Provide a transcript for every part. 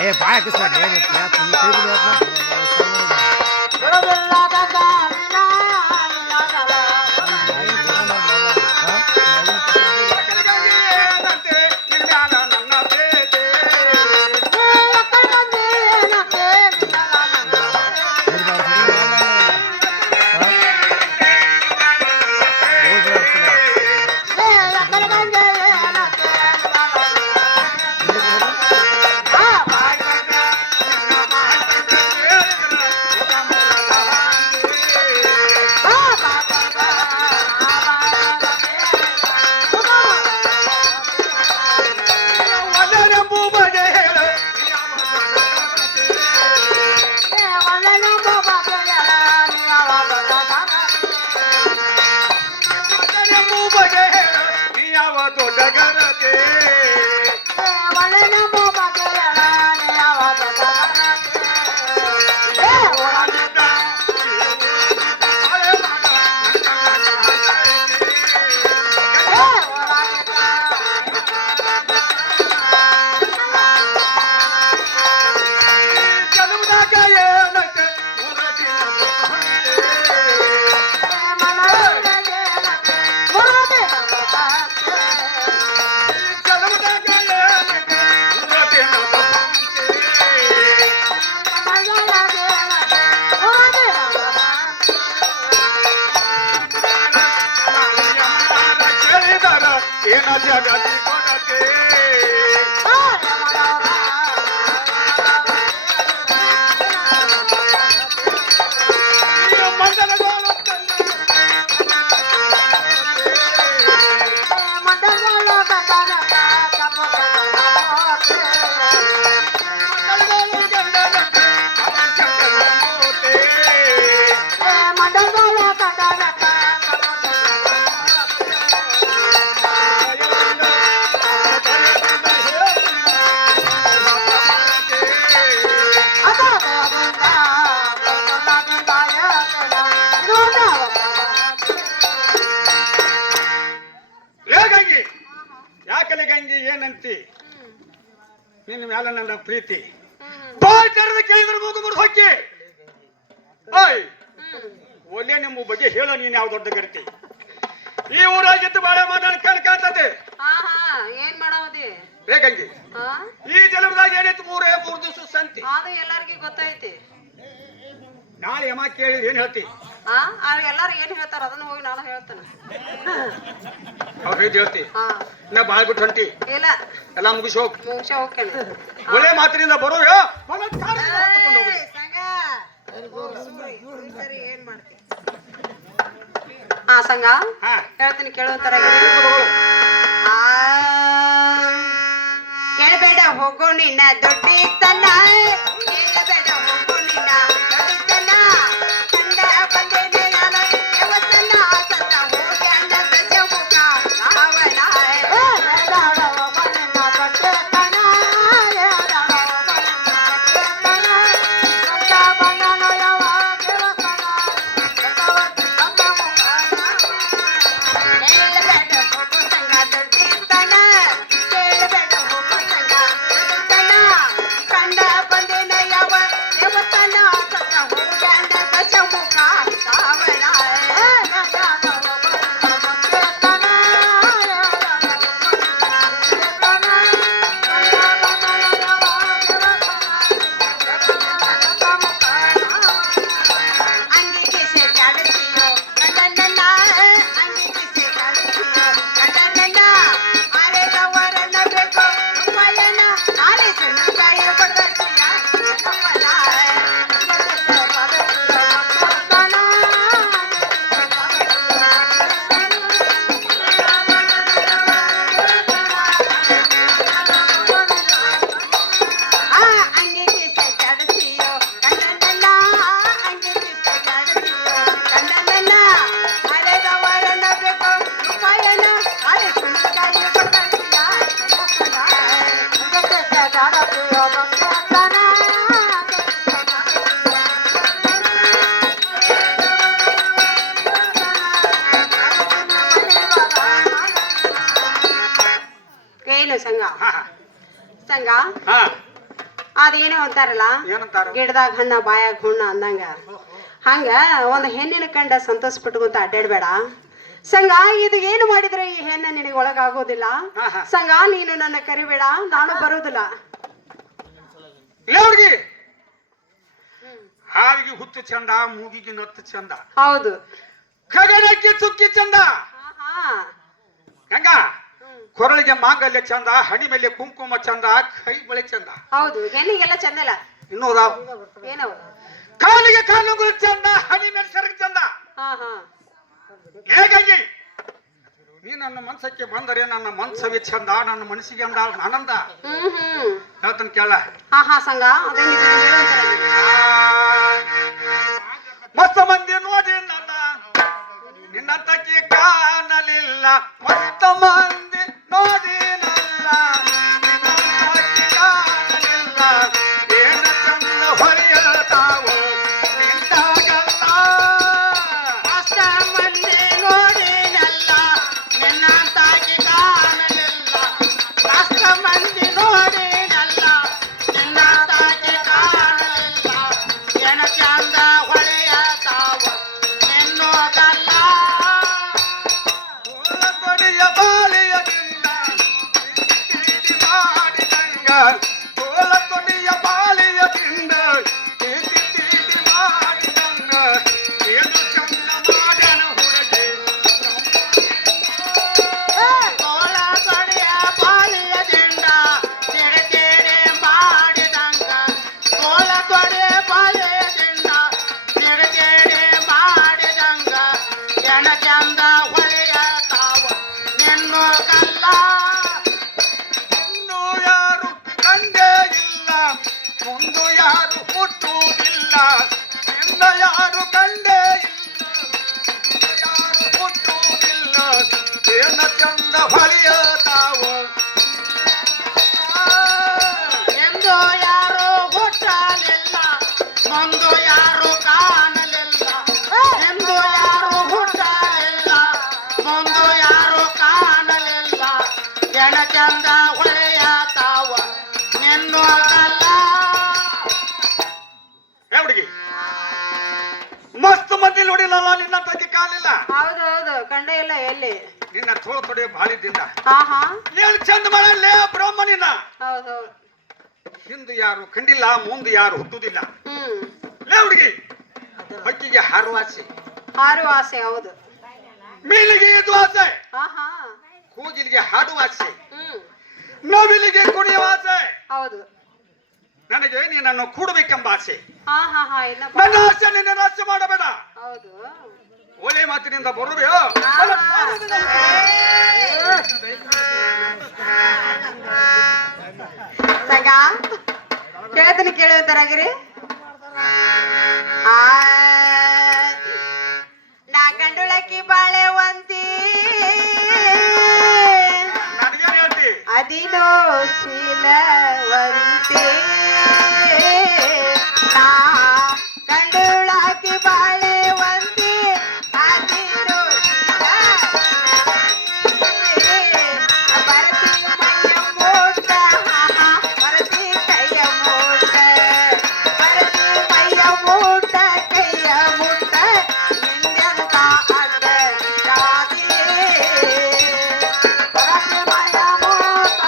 ಏ ಬಾಯ ಕಿಸ್ಕೊಂಡ್ ಏನು ಏನಂತಿ ನಿನ್ನ ಮ್ಯಾಲ ನನ್ನ ಪ್ರೀತಿ ಬಾಯ್ ತೆರೆದು ಕೇಳಿದ್ರೆ ಮೂಗು ಮುರಿದು ಹೊಕ್ಕಿ ಓಯ್ ಒಳ್ಳೆ ನಿಮ್ಮ ಬಗ್ಗೆ ಹೇಳ ನೀನ್ ಯಾವ ದೊಡ್ಡ ಗರ್ತಿ ಈ ಊರಾಗಿದ್ದು ಬಾಳೆ ಮಾತಾಡ ಕಣ್ಕಾತದೆ ಏನ್ ಮಾಡೋದಿ ಬೇಕಂಗಿ ಈ ಜನ್ಮದಾಗ ಏನೈತಿ ಮೂರು ದಿವಸ ಸಂತಿ ಅದು ಎಲ್ಲರಿಗೂ ಗೊತ್ತೈತಿ ನಾಳೆ ಯಮ ಕೇಳಿದ್ರೆ ಏನ್ ಹೇಳ್ತಿ ಎಲ್ಲಾರು ಏನ್ ಹೇಳ್ತಾರ ಅದನ್ನ ಹೋಗಿ ನಾನು ಹೇಳ್ತೇನೆ ಅವ್ರು ಹೇಳ್ತಿ ನಾ ಬಾಳ್ ಬಿಟ್ಟು ಹೊಂಟಿ ಇಲ್ಲ ಎಲ್ಲ ಮುಗಿಸಿ ಹೋಗ್ತೇನೆ ಒಳ್ಳೆ ಮಾತಿನಿಂದ ಬರೋ ಏನ್ ಮಾಡ್ತಿ ಸಂಗ ಹೇಳ್ತೀನಿ ಕೇಳುವಂತರ ಕೇಳಬೇಡ ಹೋಗೋ ನಿನ್ನ ದೊಡ್ಡಿತನ ಕೇಳಬೇಡ ಹೋಗೋ ನಿನ್ನ ದೊಡ್ಡಿತನ ಕಂಡ ಬಂದೇನೆ ನಾನು ಯಾವತ್ತಲ್ಲ ಸತ್ತ ಹೋಗಿ ಅಂದ ಮುಖ ರಾವಣ ಸಂಘ ಸಂಘ ಅದೇನೋ ಅಂತಾರಲ್ಲ, ಏನಂತಾರ? ಗಿಡದಾಗ ಹಣ್ಣ ಬಾಯಾಗ ಹುಣ್ಣ ಅಂದಂಗ. ಹಂಗ ಒಂದ್ ಹೆಣ್ಣಿನ ಕಂಡ ಸಂತೋಷ ಪಟ್ಕೊಂತ ಅಡ್ಡಾಡ್ಬೇಡ ಸಂಗ. ಇದು ಏನು ಮಾಡಿದ್ರೆ ಈ ಹೆಣ್ಣ ನಿನಗೆ ಒಳಗಾಗೋದಿಲ್ಲ ಸಂಗ. ನೀನು ನನ್ನ ಕರಿಬೇಡ, ನಾನು ಬರುದಿಲ್ಲ. ಹುಡುಗಿ ಹಾವಿಗೆ ಹುತ್ತು ಚಂದ, ಮೂಗಿಗೆ ನತ್ತು ಚಂದ, ಹೌದು. ಗಗನಕ್ಕೆ ಚುಕ್ಕಿ ಚಂದ. ಹೆಂಗ ಕೊರಳಿಗೆ ಮಾಂಗಲ್ಯ ಚಂದ, ಹಣಿ ಮೇಲೆ ಕುಂಕುಮ ಚಂದ, ಕೈ ಬಳೆ ಚಂದ. ಹೌದು, ಹೆಣ್ಣಿಗೆಲ್ಲ ಚಂದ ಇಲ್ಲ. ಇನ್ನೂರ ಏನವು? ಕಾಲಿಗೆ ಕಾಲುಗಳು ಚಂದ, ಹಣಿ ಮೇಲೆ ಸರಕು ಚಂದ. ಹೇಗಾಗಿ ನೀ ನನ್ನ ಮನಸ್ಸಕ್ಕೆ ಬಂದರೆ ನನ್ನ ಮನಸ್ಸವೇ ಚಂದ, ನನ್ನ ಮನಸ್ಸಿಗೆ ಅಂದ ಆನಂದ. ಹೇಳ್ತಾನೆ ಕೇಳ. ಸಂಗ ಮಸ್ತ ಮಂದಿ ನೋಡಿ ನನ್ನ ನಿನ್ನ ತಕ್ಕಿ ಕಾಣಲಿಲ್ಲ. ಮಸ್ತ ಮಂದಿ ನೋಡಿ ನನ್ನ ನಿನ್ನ ತಕ್ಕಿ ಕಾಣಲಿಲ್ಲ. ಏನ ಚಂದ ಹೊರೆಯತಾವು ನಿಂತಾಗಲ್ಲ. ಮಸ್ತ ಮಂದಿ ನೋಡಿ ನಲ್ಲ ನಿನ್ನ ತಾಕಿ ಕಾಣಲಿಲ್ಲ. ಮಸ್ತ ಮಂದಿ ನೋಡಿ ನಲ್ಲ ನಿನ್ನ ತಾಕಿ ಕಾಣಲಿಲ್ಲ. ಏನ ಚಂದ ಹೊಳೆಯತಾವ ನಿನ್ನೋಗಲ್ಲ. ಕೊಡಿಯ ಬಾಳಿಯದಿಂದ ತಿಂಡಿ ಮಾಡಿದಂಗ, ತೋಳ ಕೊಡಿಯ ಬಾಳಿಯದಿಂದ ತಿಂಡಿ ಮಾಡಿದಂಗ. ಏನು ಚಂದ ಮಾಡ್ಯಾನ ಹುಡುಗಿ ತೋಳ ಕೊಡೆಯ ಬಾಳಿಯದಿಂದ ತಿರುಗೇಡೆ ಮಾಡಿದಂಗ. ತೋಳ ಕೊಡೆ ಬಾಳಿಯದಿಂದ ತಿರುಗೇಡೆ ಮಾಡಿದಂಗ. ಎಣ ಚಂದ ಹೊಳೆಯತಾವ ನಿನ್ನೋಗಲ್ಲ. ಇನ್ನು ಯಾರು ಕಂಡೇ ಇಲ್ಲ, ಮುಂದು ಯಾರು ಹುಟ್ಟುವುದಿಲ್ಲ. ನಿನ್ನ ಯಾರು ಕಂಡೇ ಇಲ್ಲ, ಮುಂದೆ ಯಾರು ಹುಟ್ಟುವುದಿಲ್ಲ. ಏನ ಚಂದ ಹೊಳೆಯತಾವ ಎಂದು ಯಾರು ಹುಟ್ಟಲಿಲ್ಲ, ಮುಂದು ಯಾರು ಕಾಣಲಿಲ್ಲ. ಎಂದು ಯಾರು ಹುಟ್ಟಲಿಲ್ಲ, ಮುಂದು ಯಾರು ಕಾಣಲಿಲ್ಲ. ಎಣ ಚಂದ ಹೊಳೆಯತಾವ ನಿನ್ನೋಗಲ್ಲ. ಹುಡುಗಿ ಮಸ್ತ್ ಮಂದಿ ನೋಡಿಲ್ಲ ನಿನ್ನ ತಗ್ಗಿ ಕಾಲಿಲ್ಲ. ಹೌದೌದು, ಕಂಡೇ ಇಲ್ಲ ಎಲ್ಲಿ. ನಿನ್ನ ತೋಳ ತೊಡೆ ಬಾಳಿದ್ದಿಂದ ಹಾ ನೀನು ಚಂದ ಮಾಡಲೇ ಬ್ರಹ್ಮನಿನ. ಹೌದೌದು. ಹಿಂದೆ ಯಾರು ಕಂಡಿಲ್ಲ, ಮುಂದೆ ಯಾರು ಹುಟ್ಟುವುದಿಲ್ಲ. ಲೇ ಹುಡುಗಿ ಹಕ್ಕಿಗೆ ಹಾರುವ ಆಸೆ, ಹಾರುವ ಆಸೆ. ಹೌದು. ಮೀಲಿಗೆ ಇದು ಆಸೆ, ಹಾ ಕೂಗಿಲಿಗೆ ಹಾಡುವ ಆಸೆ, ನವಿಲಿಗೆ ಕುಣಿಯುವ ಆಸೆ. ಹೌದು. ನನಗೆ ನೀನನ್ನು ಕೂಡಬೇಕೆಂಬ ಆಸೆ. ಹಾ ಇಲ್ಲ. ನನ್ನ ಆಸೆ ನಿನ್ನ ನಾಶ ಮಾಡಬೇಡ. ಹೌದು. ಒಲೆ ಮಾತಿನಿಂದ ಬರುವೆ. ಸಂಗ ಕೇಳ್ತೀನಿ, ಕೇಳುವಂತರಾಗಿರಿ. ನಾ ಗಂಡುಳಕ್ಕಿ ಬಾಳೆವಂತಿ ನನಗೇನು ಹೇಳ್ತಿ? ಅದಿನೋ ಶೀಲವಂತಿ. ನಾ ಗಂಡುಳಕ್ಕಿ ಬಾಳೆವಂತಿ ಅದಿನೋ ಬರತಿ ಮೈಯ ಮೂಟ. ಬರತಿ ಕೈಯ ಮೂಟ, ಬರತಿ ಮೈಯ ಮೂಟ, ಕೈಯ ಮೂಟ. ನಿಂದೆಂತ ಅಡ್ಡ ಜಾತಿ. ಬರತಿ ಮೈಯ ಮೂಟ,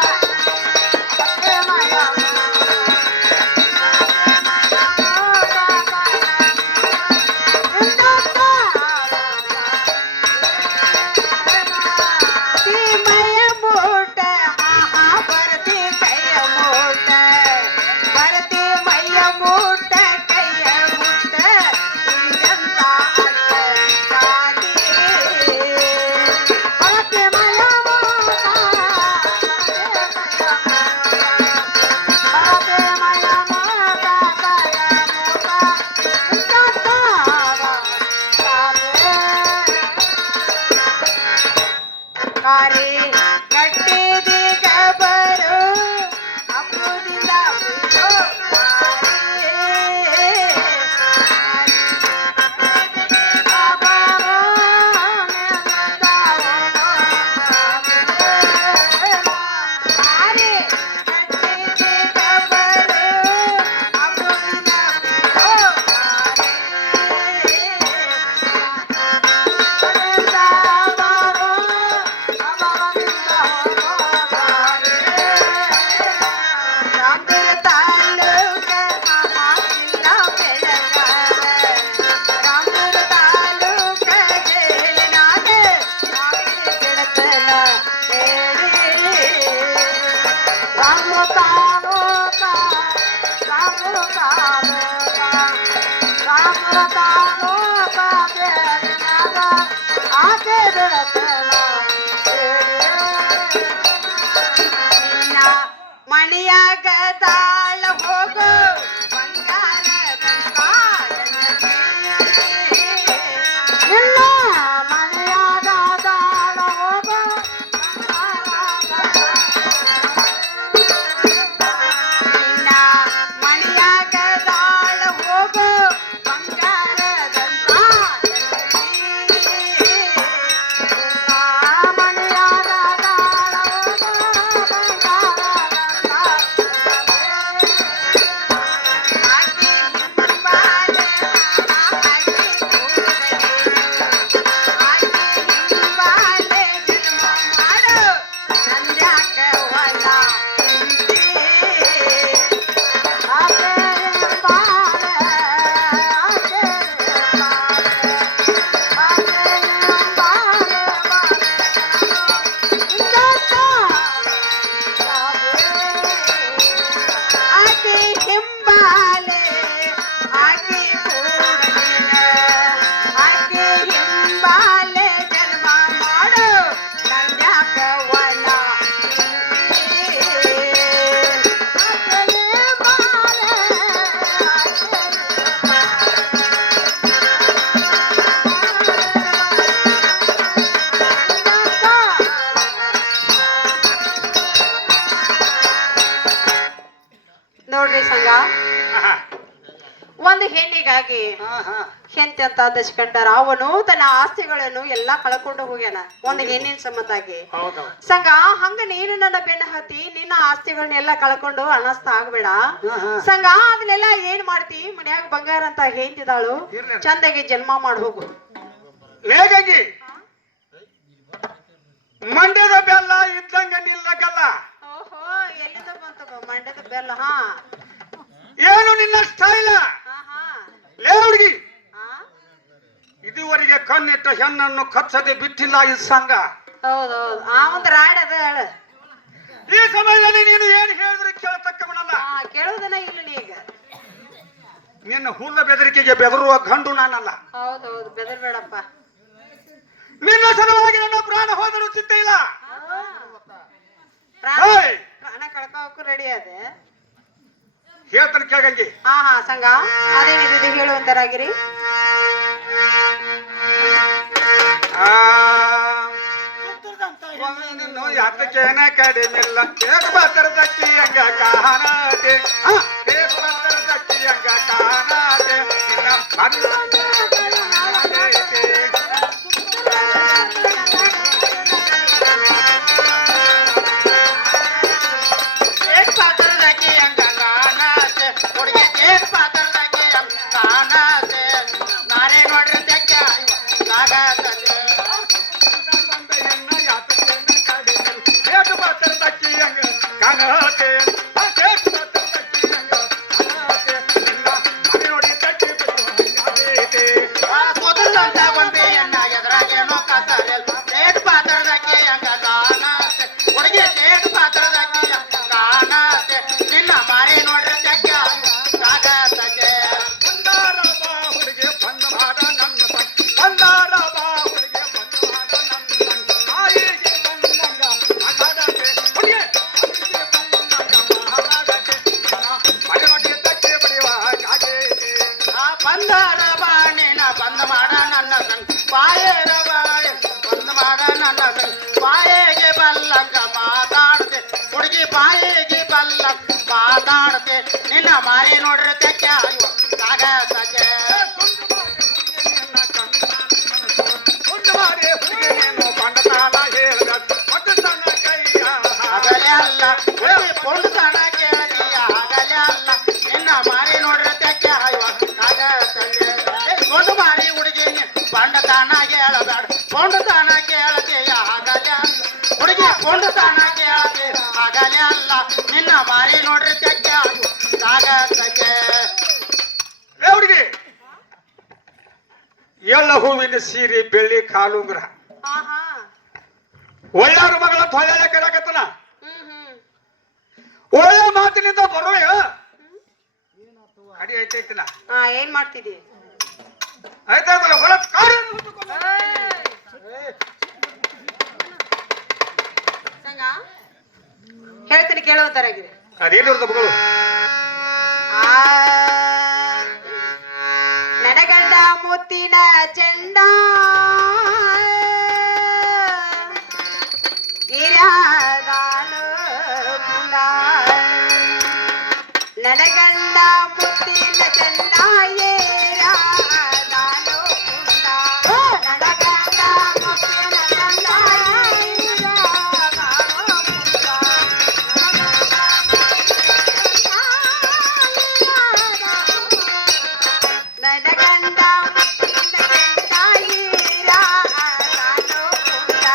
ಬರತಿ ಮೈಯ ಮೂಟ. ಮನೆಯಾಗ ತಾಳ ಹೋಗೋ ಬಂಗಾರದಂತ ಹೆಂಡತಿ. ಇಲ್ಲ ಮನೆಯಾಗ ತಾಳ ಹೋಗೋ ನಿನ್ನ ಮನೆಯಾಗ ತಾಳ ಹೋಗೋ ಬಂಗಾರದಂತ ಹೆಂಡತಿ. ಇಲ್ಲ ಮನೆಯಾಗ ತಾಳ ಹೋಗೋ ಬಂಗಾರದಂತ ಆಕೆ ಹಿಂಬಾಲೆ ಆಕೆ ಕೂಡಲೇ ಆಕೆ ಹಿಂಬಾಲೆ ಜನ್ಮ ಮಾಡು ನಂದ್ಯಾಕ ಹೊಲ ಹಿಂಡಿ. ಆಕೆ ಹಿಂಬಾಲೆ ಆಕೆ ಆಕೆ ಹಿಂಬಾಲೆ ಆಕೆ ಕೂಡಲಿನ ಆಕೆ ಹಿಂಬಾಲೆ ಜನ್ಮ ಮಾಡು ನಂದ್ಯಾಕ ವನ ಹಿಂಡಿ. ಆಕೆ ಹಿಂಬಾಲೆ ನೋಡ್ರಿ ಸಂಘ, ಆಹಾ. ಒಂದು ಹೆಣ್ಣಿಗಾಗಿ ಆಹಾ. ಹೆಂಡತಿ ಅಂತ ಆದರ್ಶಕಂಡರ ಅವನು ತನ್ನ ಆಸ್ತಿಗಳನ್ನು ಎಲ್ಲಾ ಕಳ್ಕೊಂಡು ಹೋಗ್ಯಾನ ಒಂದು ಹೆಣ್ಣಿನ ಸಂಬಂಧಾಗಿ. ಹೌದು. ಸಂಘ ಹಂಗ ನೀನು ನನ್ನ ಬೆನ್ನ ಹತ್ತಿ ನಿನ್ನ ಆಸ್ತಿಗಳನ್ನೆಲ್ಲ ಕಳ್ಕೊಂಡು ಅನಸ್ತ ಆಗ್ಬೇಡ. ಆಹಾ. ಸಂಘ ಅದನ್ನೆಲ್ಲ ಏನ್ ಮಾಡ್ತಿ, ಮನ್ಯಾಗ ಬಂಗಾರ ಅಂತ ಹೆಂಡತಿದಾಳು ಇರ್ಲಿ. ಚಂದಾಗಿ ಜನ್ಮ ಮಾಡಿ ಹೋಗು. ಲೇಗಂಗಿ ಮಂಡ್ಯದ ಬೆಲ್ಲ ಇದ್ದಂಗ ನಿಲ್ಲಗಲ್ಲ. ಓಹೋ ಎಲ್ಲಿಂದ ಬಂತು ಮಂಡ್ಯದ ಬೆಲ್ಲ? ಹಾ ಏನು ನಿನ್ನ ಸ್ಟೈಲ? ಹಾ ಹಾ ಲೇ ಹುಡುಗಿ, ಹಾ ಇದುವರೆಗೆ ಕಣ್ಣಿಟ್ಟ ಹೆಣ್ಣನ್ನು ಕಚ್ಚದೆ ಬಿಟ್ಟಿಲ್ಲ ಈ ಸಂಘ. ಹೌದೌದು ಆ ಒಂದು ರಾಡ್ ಅದ ಹೇಳು. ಈ ಸಮಯದಲ್ಲಿ ನೀನು ಏನು ಹೇಳಿದ್ರು ಕೇಳತಕ್ಕವನಲ್ಲ. ಹಾ ಕೇಳುವುದನ್ನ ಇಲ್ಲ ನೀಗ. ನಿನ್ನ ಹುಲ್ಲ ಬೆದರಿಕೆಗೆ ಬೆದರುವ ಗಂಡು ನಾನಲ್ಲ. ಹೌದೌದು ಬೆದರ್ಬೇಡಪ್ಪ. ನಿನ್ನ ಸಲುವಾಗಿ ನನ್ನ ಪ್ರಾಣ ಹೋದರೂ ಚಿಂತೆ ಇಲ್ಲ. ಪ್ರಾಣ ಏಯ್! ಪ್ರಾಣ ಕಳ್ಕೋಕು ರೆಡಿ ಅದೆ. ಹೇಳ್ತಾನೆ ಕೇಳಂಗಿ. ಹಾ ಹಾ ಸಂಘ ಅದೇನಿದೆ ಹೇಳುವಂತರಾಗಿರಿ. ನಿನ್ನು ಯಾತಕೇನ ಕಡಿಮಿಲ್ಲ ಕೇಕ ಬತ್ತರ ದಕ್ಕಿ ಹಂಗ ಕಾಣದೆ ಕೇಕ ಬತ್ತರ ದಕ್ಕಿ ಹಂಗ ಕಾಣದೆ ನಿನ್ನ ಬಾಯಿಗೆ ಬಲ್ಲ ಮಾತಾಡತೆ ನಿನ್ನ ಮಾರಿ ನೋಡ್ರಿ ತೆಕ್ಕ ಸಾಗ ಸಜೆ ಆಗಲ್ಲ ಪೊಂಡು ಸಣ ಕೇಳಿಯ ಆಗಲ್ಲ ಅಲ್ಲ ನಿನ್ನ ಮಾರಿ ನೋಡ್ರಿ ತೆಕ್ಕ ಸಾಗ ಸಜೆ ಕೊಂಡು ಮಾರಿ ಹುಡುಗಿ ಬಂಡ ತಾನ ಕೇಳಬೇಡ ಪೊಂಡು ತಾನ ಕೇಳತೆಯ ಆಗಲ್ಲ ಹುಡುಗಿ ಪೊಂಡು ತಾನ ಕೇಳತೆ ಆಗಲ್ಲ ಅಲ್ಲ ನಿನ್ನ ಮಾರಿ ನೋಡ್ರಿ ತೆಕ್ಕ ಸಾಗ ಸಜೆ ಹುಡುಗಿ ಎಳ್ಳ ಹೂವಿನ ಸೀರೆ ಬೆಳ್ಳಿ ಕಾಲುಂಗ್ರ ಒಳ್ಳೆಯವ್ರ ಮಗಳ ತೊಳೆಯ ಕರಾಕತ್ತನ ಒಳ್ಳೆ ಮಾತಿನಿಂದ ಬರೋ ಅಡಿ ಐತೈತಿನ ಏನ್ ಮಾಡ್ತಿದಿ ಆಯ್ತಾಯ್ತಲ್ಲ ಹೊರ ಹೇಳ್ತೀನಿ ಕೇಳುವಂತರಾಗಿದೆ ಅದೇನಿರ್ತ ಮಗಳು ಆ, ನನಗಂಡ ಮುತ್ತಿನ ಚೆಂಡ ಇರಾದಾನು ಕುಂಡ. ನನಗಂಡ ಮುತ್ತಿನ ಚೆಂಡ ಏರಾದಾನು ಕುಂಡ. ನನಗಂಡ ಮುತ್ತಿನ ಚೆಂಡ ಏರಾದಾನು ಕುಂಡ. ನನಗಂಡ ಮುತ್ತಿನ ಚೆಂಡ ಏರಾದಾನು ಕುಂಡ.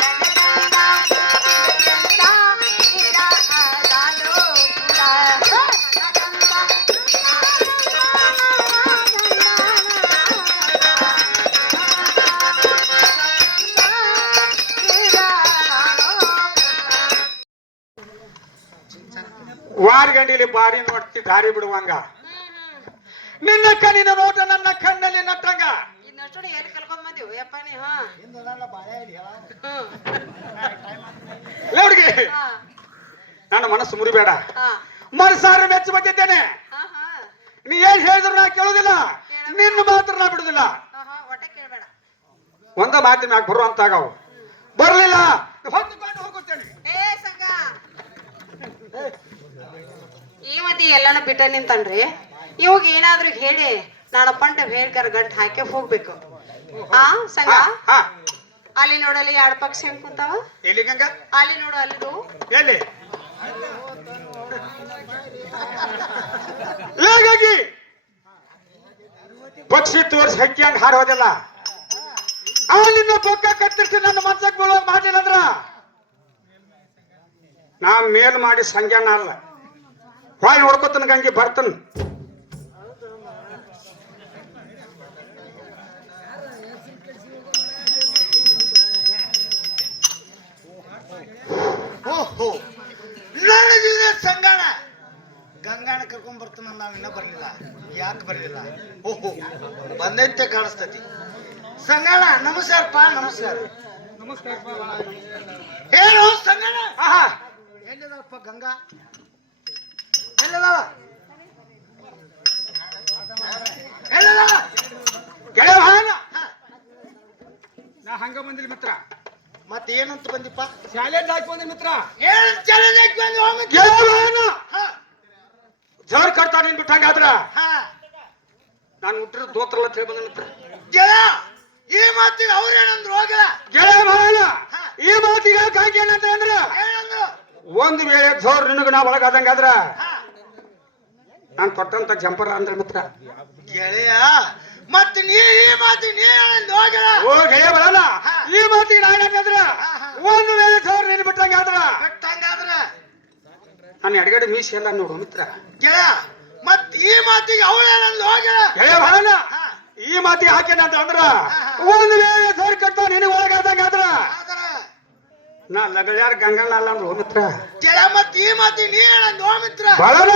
ನನಗಂಡ ಮುತ್ತಿನ ಚೆಂಡ ಏರಾದಾನು ಕುಂಡ. ವಾರಗಂಡಿಲಿ ಬಾರಿ ನೋಡ್ತಿ ದಾರಿ ಬಿಡುವಂಗ ನಿನ್ನ ಕಣ್ಣಿನ ನೋಟ ನನ್ನ ಕಣ್ಣಲ್ಲಿ ನಟ್ಟಂಗ ಇನ್ನಷ್ಟು ಎಲ್ಲಿ ಕಲ್ಕೊಂಡ್ ಬಂದಿವ್ ಯಪ್ಪ ನೀ ಹಾ ಹುಡುಗಿ ನನ್ನ ಮನಸ್ಸು ಮುರಿಬೇಡ ಮನಸಾರ ಮೆಚ್ಚ ಬಂದಿದ್ದೇನೆ ನೀ ಏನ್ ಹೇಳಿದ್ರು ನಾ ಕೇಳೋದಿಲ್ಲ ನಿನ್ನ ಮಾತ್ರ ನಾ ಬಿಡುದಿಲ್ಲ ಹೊಟ್ಟೆ ಕೇಳ್ಬೇಡ ಒಂದ ಮಾತಿನ ಮ್ಯಾಗ ಬರುವಂತಾಗವು ಬರ್ಲಿಲ್ಲ ಹೊತ್ತುಕೊಂಡು ಹೋಗುತ್ತೇನೆ ಏ ಸಂಗ ಈ ಮತಿ ಎಲ್ಲಾನು ಬಿಟ್ಟ ನಿಂತನ್ರಿ ಇವಾಗ ಏನಾದ್ರೂ ಹೇಳಿ ನಾನು ಪಂಟ ಹೇಳ್ಕರ್ ಗಂಟ್ ಹಾಕಿ ಹೋಗ್ಬೇಕು ಹಾ ಸಂಗ ಹಾ ಅಲ್ಲಿ ನೋಡಲ್ಲಿ ಎರಡ್ ಪಕ್ಷಿ ಹೆಂಗ್ ಕುಂತಾವ ಎಲ್ಲಿ ಗಂಗ ಅಲ್ಲಿ ನೋಡು ಅಲ್ಲಿದು ಎಲ್ಲಿ ಹೇಗಾಗಿ ಪಕ್ಷಿ ತೋರ್ಸಿ ಹಕ್ಕಿ ಹಂಗ ಹಾರೋದಿಲ್ಲ ಅವನಿನ್ನ ಬೊಕ್ಕ ಕತ್ತರಿಸಿ ನನ್ನ ಮನ್ಸಕ್ ಬೀಳುವ ಮಾಡಿಲ್ಲಂದ್ರ ನಾ ಮೇಲ್ ಮಾಡಿ ಸಂಜ್ಞಾನ ಅಲ್ಲ ಹೊಯ್ ನೋಡ್ಕೊತನ ಗಂಗೆ ಬರ್ತನ್ ಓಹೋ ನನಗೆ ಸಂಗಣ ಗಂಗಾಣ ಕರ್ಕೊಂಡ್ ಬರ್ತಾನ ನಾವ್ ಇನ್ನ ಬರ್ಲಿಲ್ಲ ಯಾಕೆ ಬರ್ಲಿಲ್ಲ ಓಹೋ ಬಂದೈತೆ ಕಾಣಿಸ್ತತಿ ಸಂಗಣ ನಮಸ್ಕಾರಪ್ಪ ನಮಸ್ಕಾರ ಏನು ಸಂಗಣ ಆಹಾ ಎಲ್ಲಿದಾಳಪ್ಪ ಗಂಗಾ ಎಲ್ಲಿದಾಳ ಎಲ್ಲಿದಾಳ ಗೆಳೆಯ ಭಾವನ ನಾ ಹಂಗ ಬಂದಿಲ್ಲ ಮಿತ್ರ ಮತ್ತೆ ಏನಂತ ಬಂದಿಪ್ಪ ಚಾಲೆಂಜ್ ಹಾಕಿ ಬಂದಿಲ್ಲ ಮಿತ್ರ ಏನ್ ಚಾಲೆಂಜ್ ಬಂದು ಗೆಳೆಯ ಭಾವನ ಜರ್ ಕಟ್ತಾ ನೀನ್ ಬಿಟ್ಟಂಗಾದ್ರ ನಾನು ಹುಟ್ಟಿರ ದೋತ್ರಲ್ಲ ಅಂತ ಹೇಳಿ ಬಂದ ಮಿತ್ರ ಗೆಳ ಈ ಮಾತಿಗೆ ಅವ್ರೇನಂದ್ರು ಹೋಗಲ್ಲ ಗೆಳೆಯ ಭಾವನ ಈ ಮಾತಿಗೆ ಕಾಂಕಿ ಏನಂತ ಅಂದ್ರ ಏನಂದ್ರು ಒಂದು ವೇಳೆ ಜೋರ್ ನಿನಗ ನಾ ಒಳಗಾದಂಗಾದ್ರ ನಾನು ತೊಟ್ಟಂತ ಜಂಪರ್ ಅಂದ್ರೆ ಮಿತ್ರ ಗೆಳೆಯ ಮತ್ತೆ ನೀ ಈ ಮಾತಿಗೆ ನೀ ಹೋಗಲ್ಲ ಓ ಗೆಳೆಯ ಬರಲ್ಲ ಈ ಮಾತಿಗೆ ನಾ ಏನಂದ್ರ ಒಂದು ವೇಳೆ ಜೋರ್ ನೀನು ಬಿಟ್ಟಂಗಾದ್ರ ಬಿಟ್ಟಂಗಾದ್ರ ನಾನು ಎಡಗಡೆ ಮೀಸಿ ಎಲ್ಲ ನೋಡು ಮಿತ್ರ ಗೆಳೆಯ ಮತ್ ಈ ಮಾತಿಗೆ ಅವಳೇನಂದು ಹೋಗಲ್ಲ ಗೆಳೆಯ ಭಾವನ ಈ ಮಾತಿಗೆ ಹಾಕೇನ ಅಂತ ಅಂದ್ರ ಒಂದು ವೇಳೆ ಜೋರ್ ಕಟ್ಟ ನಿನಗ ಒಳಗಾದಂಗಾದ್ರ ನಾ ಲಗಳ್ಯಾರ ಗಂಗಣ್ಣ ಅಲ್ಲ ಅಂದ್ರು ಮಿತ್ರ ಗೆಳೆಯ ಮತ್ ಈ ಮಾತಿಗೆ ನೀ ಏನಂದು ಹೋ ಮಿತ್ರ ಬರಲ್ಲ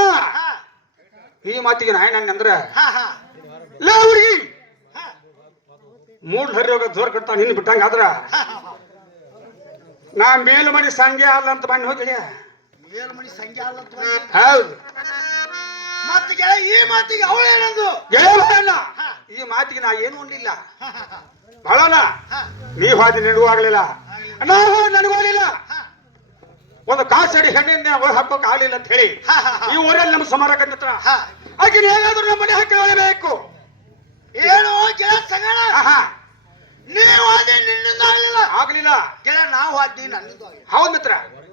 ಈ ಮಾತಿಗೆ ನಾ ಏನಂದ್ರ ಹಾ ಹಾ ಲೇ ಹುಡುಗಿ ಮೂಡ್ ಹರಿಯೋಗ ಜೋರ್ ಕಟ್ಟ ನಿನ್ನ ಬಿಟ್ಟಂಗಾದ್ರ ನಾ ಮೇಲ್ ಮಾಡಿ ಸಂಗೆ ಅಲ್ಲ ಅಂತ ಬನ್ನಿ ಹೋಗಿ ಏಳು ಮಣಿ ಸಂಖ್ಯೆ ಅಲ್ಲ ಹೌದು ಮತ್ತೆ ಗೆಳೆಯ ಈ ಮಾತಿಗೆ ಅವಳೇನಂದು ಗೆಳೆಯ ಈ ಮಾತಿಗೆ ನಾ ಏನು ಉಂಡಿಲ್ಲ ಬಹಳನ ನೀ ಹೋದಿ ನಿನಗೂ ಆಗ್ಲಿಲ್ಲ ನಾವು ನನಗೂ ಆಗ್ಲಿಲ್ಲ ಒಂದು ಕಾಸಡಿ ಹೆಣ್ಣಿನ ಒಳ ಹಾಕೋಕ್ ಆಗ್ಲಿಲ್ಲ ಅಂತ ಹೇಳಿ ಈ ಊರಲ್ಲಿ ನಮ್ಮ ಸಮಾರಕತ್ರ ಆಕೆ ಹೇಗಾದ್ರೂ ನಮ್ಮ ಮನೆ ಹಾಕಿ ಒಳಬೇಕು ಏನು ಗೆಳೆಯ ಸಂಗಣ ನೀವು ಅದೇ ನಿನ್ನಿಂದ ಆಗ್ಲಿಲ್ಲ ಆಗ್ಲಿಲ್ಲ ಗೆಳೆಯ ನಾವು ಹಾದ್ನಿ ನನ್ನಿಂದ ಆಗಿಲ್ಲ ಹೌದ್ ಮಿತ್ರ